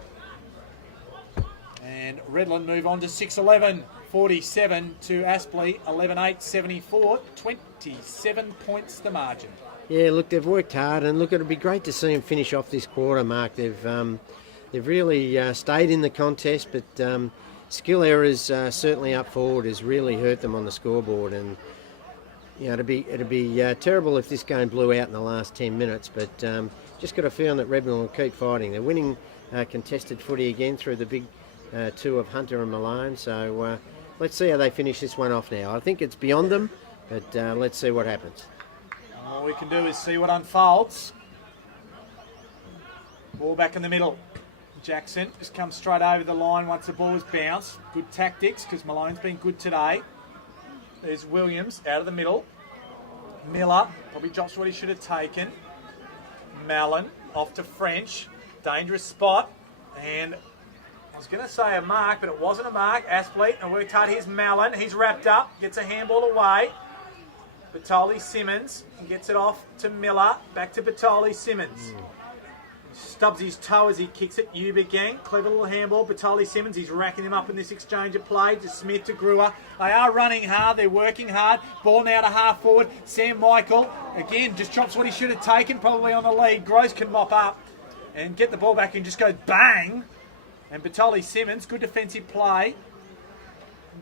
And Redland move on to 6-11. 47 to Aspley. 11-8, 74. 27 points the margin. Yeah, look, they've worked hard. And look, it'll be great to see them finish off this quarter, Mark. They've really stayed in the contest. But skill errors certainly up forward has really hurt them on the scoreboard. And you know, it'd be terrible if this game blew out in the last 10 minutes, but just got a feeling that Redland will keep fighting. They're winning contested footy again through the big two of Hunter and Malone, so let's see how they finish this one off now. I think it's beyond them, but let's see what happens. All we can do is see what unfolds. Ball back in the middle. Jackson just comes straight over the line once the ball is bounced. Good tactics because Malone's been good today. There's Williams out of the middle. Miller probably drops what he should have taken. Mallon off to French. Dangerous spot. And I was going to say a mark, but it wasn't a mark. Aspley, and worked hard. Here's Mallon. He's wrapped up. Gets a handball away. Batoli Simmons gets it off to Miller. Back to Batoli Simmons. Stubs his toe as he kicks it. Gang. Clever little handball. Batoli Simmons, he's racking him up in this exchange of play. To Smith, to Brewer. They are running hard. They're working hard. Ball now to half forward. Sam Michael, again, just drops what he should have taken, probably on the lead. Gross can mop up and get the ball back and just go bang. And Batoli Simmons, good defensive play.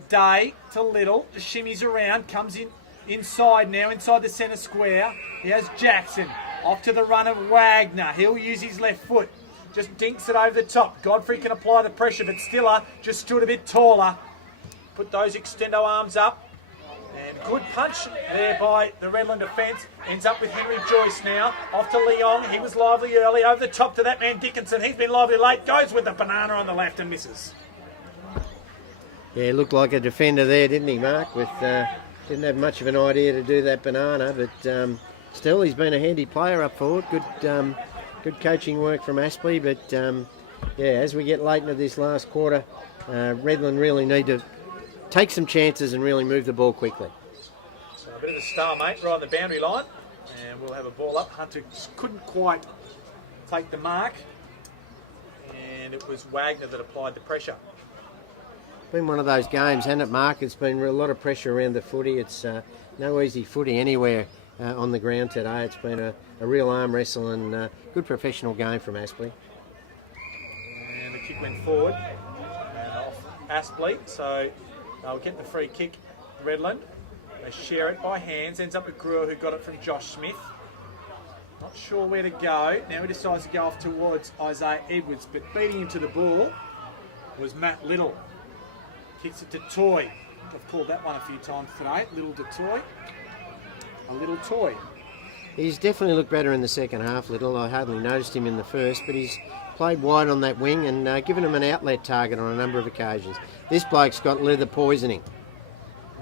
Day to Little. Shimmies around. Comes in inside now, inside the centre square. He has Jackson. Off to the run of Wagner. He'll use his left foot. Just dinks it over the top. Godfrey can apply the pressure, but Stiller just stood a bit taller. Put those extendo arms up. And good punch there by the Redland defence. Ends up with Henry Joyce now. Off to Leong. He was lively early. Over the top to that man Dickinson. He's been lively late. Goes with the banana on the left and misses. Yeah, looked like a defender there, didn't he, Mark? With didn't have much of an idea to do that banana, but still, he's been a handy player up forward. Good coaching work from Aspley, but yeah, as we get late into this last quarter, Redland really need to take some chances and really move the ball quickly. So a bit of a stalemate right on the boundary line, and we'll have a ball up. Hunter couldn't quite take the mark, and it was Wagner that applied the pressure. Been one of those games, hasn't it, Mark? It's been a lot of pressure around the footy. It's no easy footy anywhere on the ground today. It's been a real arm wrestle and good professional game from Aspley. And the kick went forward and off Aspley, so they'll get the free kick, Redland. They share it by hands, ends up with Brewer, who got it from Josh Smith. Not sure where to go. Now he decides to go off towards Isaiah Edwards, but beating him to the ball was Matt Little. Kicks it to Toy. I've called that one a few times today. Little to Toy. A little toy. He's definitely looked better in the second half, Little. I hardly noticed him in the first, but he's played wide on that wing and given him an outlet target on a number of occasions. This bloke's got leather poisoning.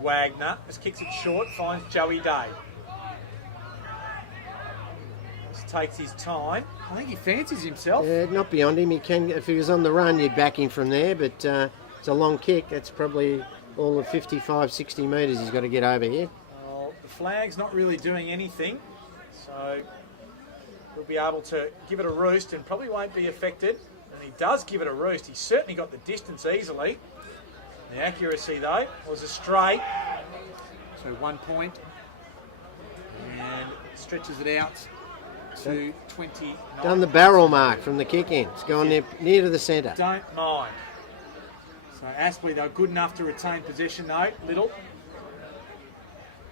Wagner just kicks it short, finds Joey Day. Just takes his time. I think he fancies himself. Not beyond him. He can, if he was on the run, you'd back him from there, but it's a long kick. That's probably all of 55, 60 metres he's got to get over here. Well, the flag's not really doing anything, so he'll be able to give it a roost and probably won't be affected. And he does give it a roost. He's certainly got the distance easily. The accuracy, though, was a straight. So 1 point. And stretches it out to 29. Done the barrel mark from the kick in. It's gone near to the centre. Don't mind. So Aspley, though, good enough to retain possession, though. Little.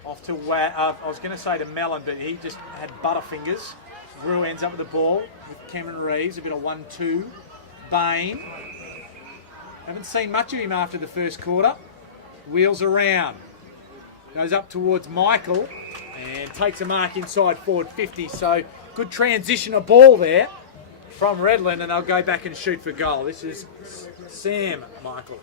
Off to I was going to say to Mellon, but he just had butterfingers. Brew ends up with the ball with Cameron Reeves. A bit of 1-2. Bain. Haven't seen much of him after the first quarter. Wheels around. Goes up towards Michael and takes a mark inside forward 50. So good transition of ball there from Redland, and they'll go back and shoot for goal. This is Sam Michael.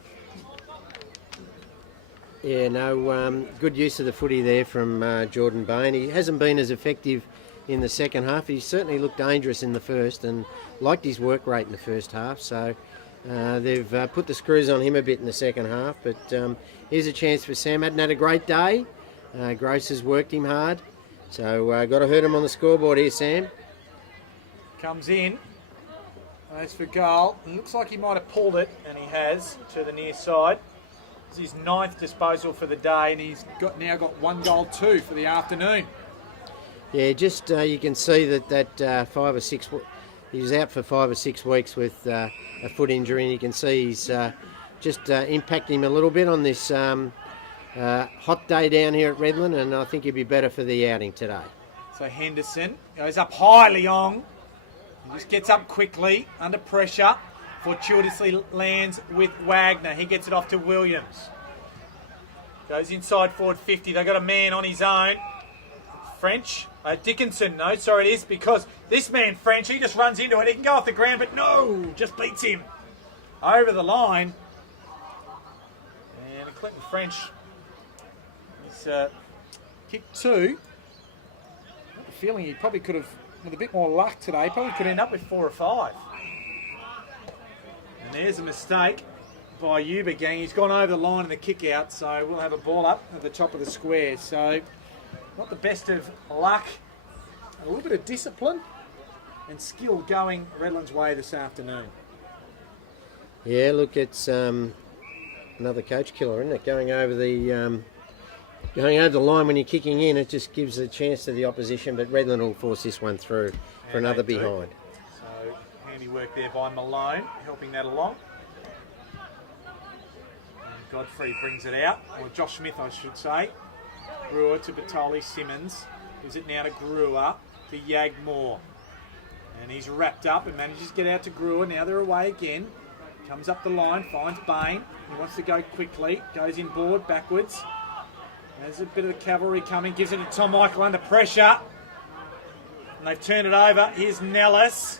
Yeah, no, good use of the footy there from Jordan Bain. He hasn't been as effective in the second half. He certainly looked dangerous in the first and liked his work rate in the first half. So they've put the screws on him a bit in the second half. But here's a chance for Sam. Hadn't had a great day. Gross has worked him hard. So got to hurt him on the scoreboard here, Sam. Comes in. As for goal, it looks like he might have pulled it, and he has, to the near side. It's his 9th disposal for the day, and he's now got 1 goal, 2 for the afternoon. Yeah, just you can see that 5 or 6. He was out for 5 or 6 weeks with a foot injury, and you can see he's just impacting him a little bit on this hot day down here at Redland, and I think he'll be better for the outing today. So Henderson goes up high, Leong. He just gets up quickly, under pressure. Fortuitously lands with Wagner. He gets it off to Williams. Goes inside forward 50. They've got a man on his own. French. Dickinson. No, sorry, it is because this man, French, he just runs into it. He can go off the ground, but no, just beats him over the line. And Clinton French is kick 2. I have a feeling he probably could have with a bit more luck today, probably Could end up with 4 or 5. And there's a mistake by Yuba Gang. He's gone over the line in the kick out, so we'll have a ball up at the top of the square. So Not the best of luck. a little bit of discipline and skill going Redland's way this afternoon. Yeah, look, it's another coach killer, isn't it? Going over the line when you're kicking in, it just gives a chance to the opposition. But Redland will force this one through for And another they do. behind. So handy work there by Malone, helping that along. And Godfrey brings it out, or Josh Smith, I should say. Brewer to Batoli Simmons. Gives it now to Brewer to Yagmore. And he's wrapped up and manages to get out to Brewer. Now they're away again. Comes up the line, finds Bain. He wants to go quickly. Goes inboard, backwards. There's a bit of the cavalry coming. Gives it to Tom Michael under pressure. And they've turned it over. Here's Nellis.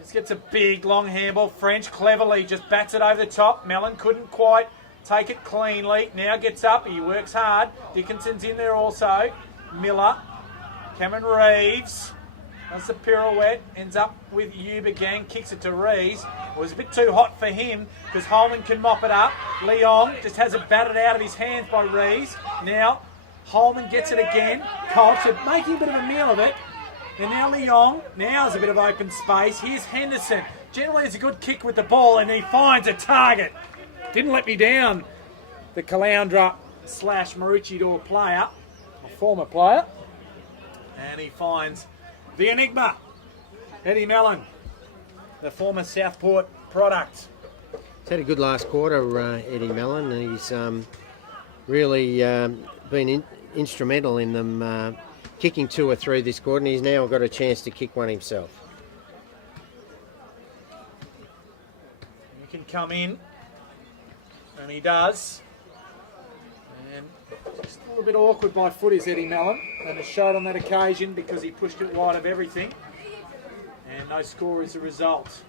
This gets a big, long handball. French cleverly just bats it over the top. Mellon couldn't quite take it cleanly. Now gets up. He works hard. Dickinson's in there also. Miller. Cameron Reeves. Does the pirouette. Ends up with Yuba Gang. Kicks it to Reeves. It was a bit too hot for him because Holman can mop it up. Leong just has it batted out of his hands by Reeves. Now Holman gets it again. Colts are making a bit of a meal of it. And now Leong. Now there's a bit of open space. Here's Henderson. Generally it's a good kick with the ball and he finds a target. Didn't let me down. The Caloundra / Maroochydore player, a former player. And he finds the Enigma, Eddie Mellon, the former Southport product. He's had a good last quarter, Eddie Mellon, and he's really been instrumental in them kicking 2 or 3 this quarter, and he's now got a chance to kick one himself. He can come in, and he does. And just a little bit awkward by foot is Eddie Mellon, and it showed on that occasion because he pushed it wide of everything. And no score is the result.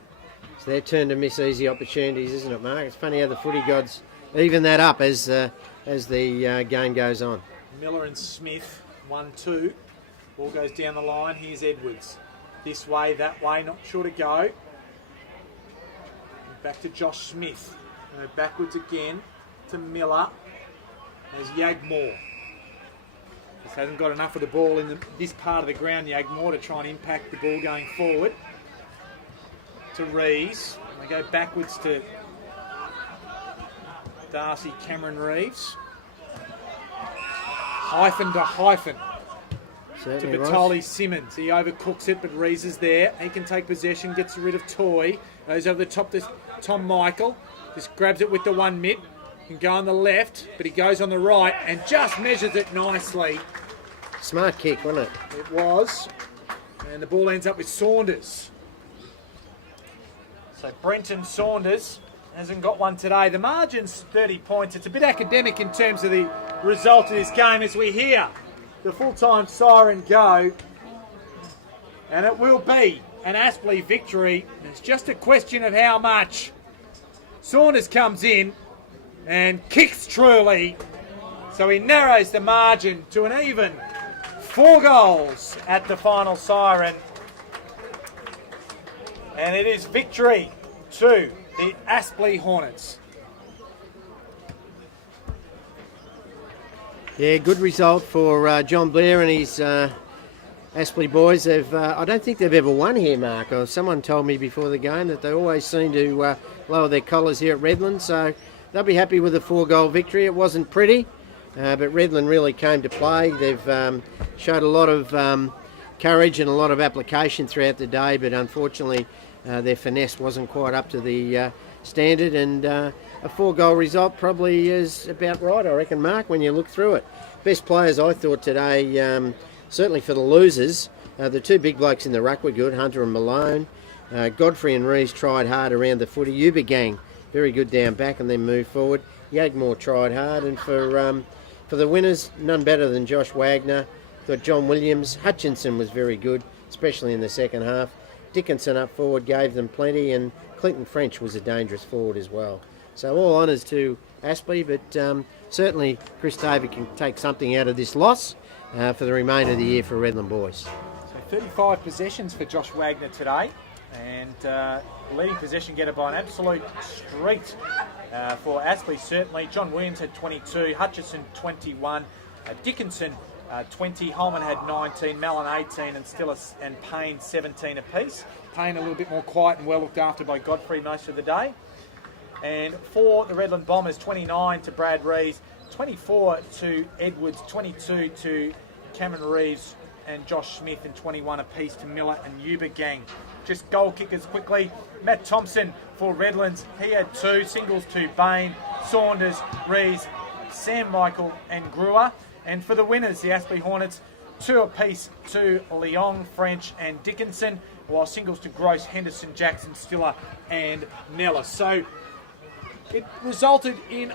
It's their turn to miss easy opportunities, isn't it, Mark? It's funny how the footy gods even that up as the game goes on. Miller and Smith, 1-2. Ball goes down the line. Here's Edwards. This way, that way, not sure to go. And back to Josh Smith. And backwards again to Miller. There's Yagmore. Just hasn't got enough of the ball in this part of the ground, Yagmore, to try and impact the ball going forward. To Reeves. And they go backwards to Darcy Cameron Reeves. Hyphen to hyphen. Certainly To right. Batoli Simmons. He overcooks it, but Reeves is there. He can take possession, gets rid of Toy. Goes over the top to Tom Michael. Just grabs it with the one mitt. Can go on the left, but he goes on the right and just measures it nicely. Smart kick, wasn't it? It was. And the ball ends up with Saunders. So Brenton Saunders hasn't got one today. The margin's 30 points. It's a bit academic in terms of the result of this game as we hear the full-time siren go. And it will be an Aspley victory. It's just a question of how much. Saunders comes in and kicks truly. So he narrows the margin to an even 4 goals at the final siren. And it is victory to the Aspley Hornets. Yeah, good result for John Blair and his Aspley boys. I don't think they've ever won here, Mark. Or someone told me before the game that they always seem to lower their collars here at Redland. So they'll be happy with a 4-goal victory. It wasn't pretty, but Redland really came to play. They've showed a lot of courage and a lot of application throughout the day, but unfortunately their finesse wasn't quite up to the standard, and a 4-goal result probably is about right, I reckon, Mark, when you look through it. Best players, I thought, today, certainly for the losers, the 2 big blokes in the ruck were good, Hunter and Malone. Godfrey and Reeves tried hard around the footy. Yuba Gang, very good down back and then moved forward. Yagmore tried hard, and for the winners, none better than Josh Wagner. Got John Williams. Hutchinson was very good, especially in the second half. Dickinson up forward gave them plenty, and Clinton French was a dangerous forward as well. So all honours to Aspley, but certainly Chris Taylor can take something out of this loss for the remainder of the year for Redland boys. So 35 possessions for Josh Wagner today, and leading possession getter by an absolute street for Aspley, certainly. John Williams had 22, Hutchison 21, Dickinson 20, Holman had 19, Mallon 18, and Payne 17 apiece. Payne a little bit more quiet and well looked after by Godfrey most of the day. And for the Redland Bombers, 29 to Brad Rees, 24 to Edwards, 22 to Cameron Reeves and Josh Smith, and 21 apiece to Miller and Ubergang. Just goal kickers quickly. Matt Thompson for Redlands, he had 2, singles to Bain, Saunders, Rees, Sam Michael and Brewer. And for the winners, the Aspley Hornets, 2 apiece to Leong, French and Dickinson, while singles to Gross, Henderson, Jackson, Stiller and Nellis. So it resulted in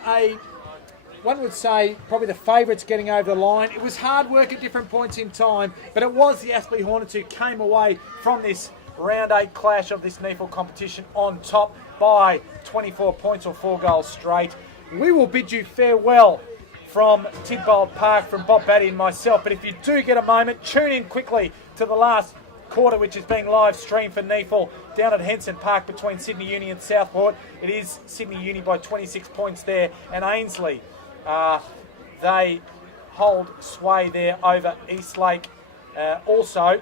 one would say, probably the favourites getting over the line. It was hard work at different points in time, but it was the Aspley Hornets who came away from this round 8 clash of this NEAFL competition on top by 24 points or 4 goals straight. We will bid you farewell from Tidbold Park, from Bob Batty and myself, but if you do get a moment, tune in quickly to the last quarter, which is being live streamed for NEAFL down at Henson Park between Sydney Uni and Southport. It is Sydney Uni by 26 points there, and Ainsley, they hold sway there over Eastlake also.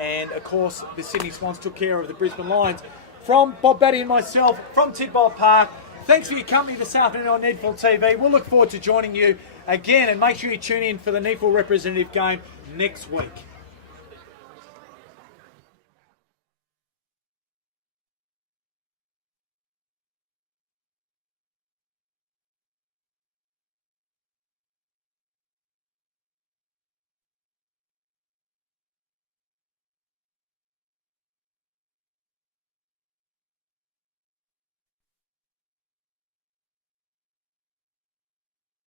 And of course, the Sydney Swans took care of the Brisbane Lions. From Bob Batty and myself, from Tidbold Park, thanks for your company this afternoon on NEAFL TV. We'll look forward to joining you again, and make sure you tune in for the NEAFL representative game next week.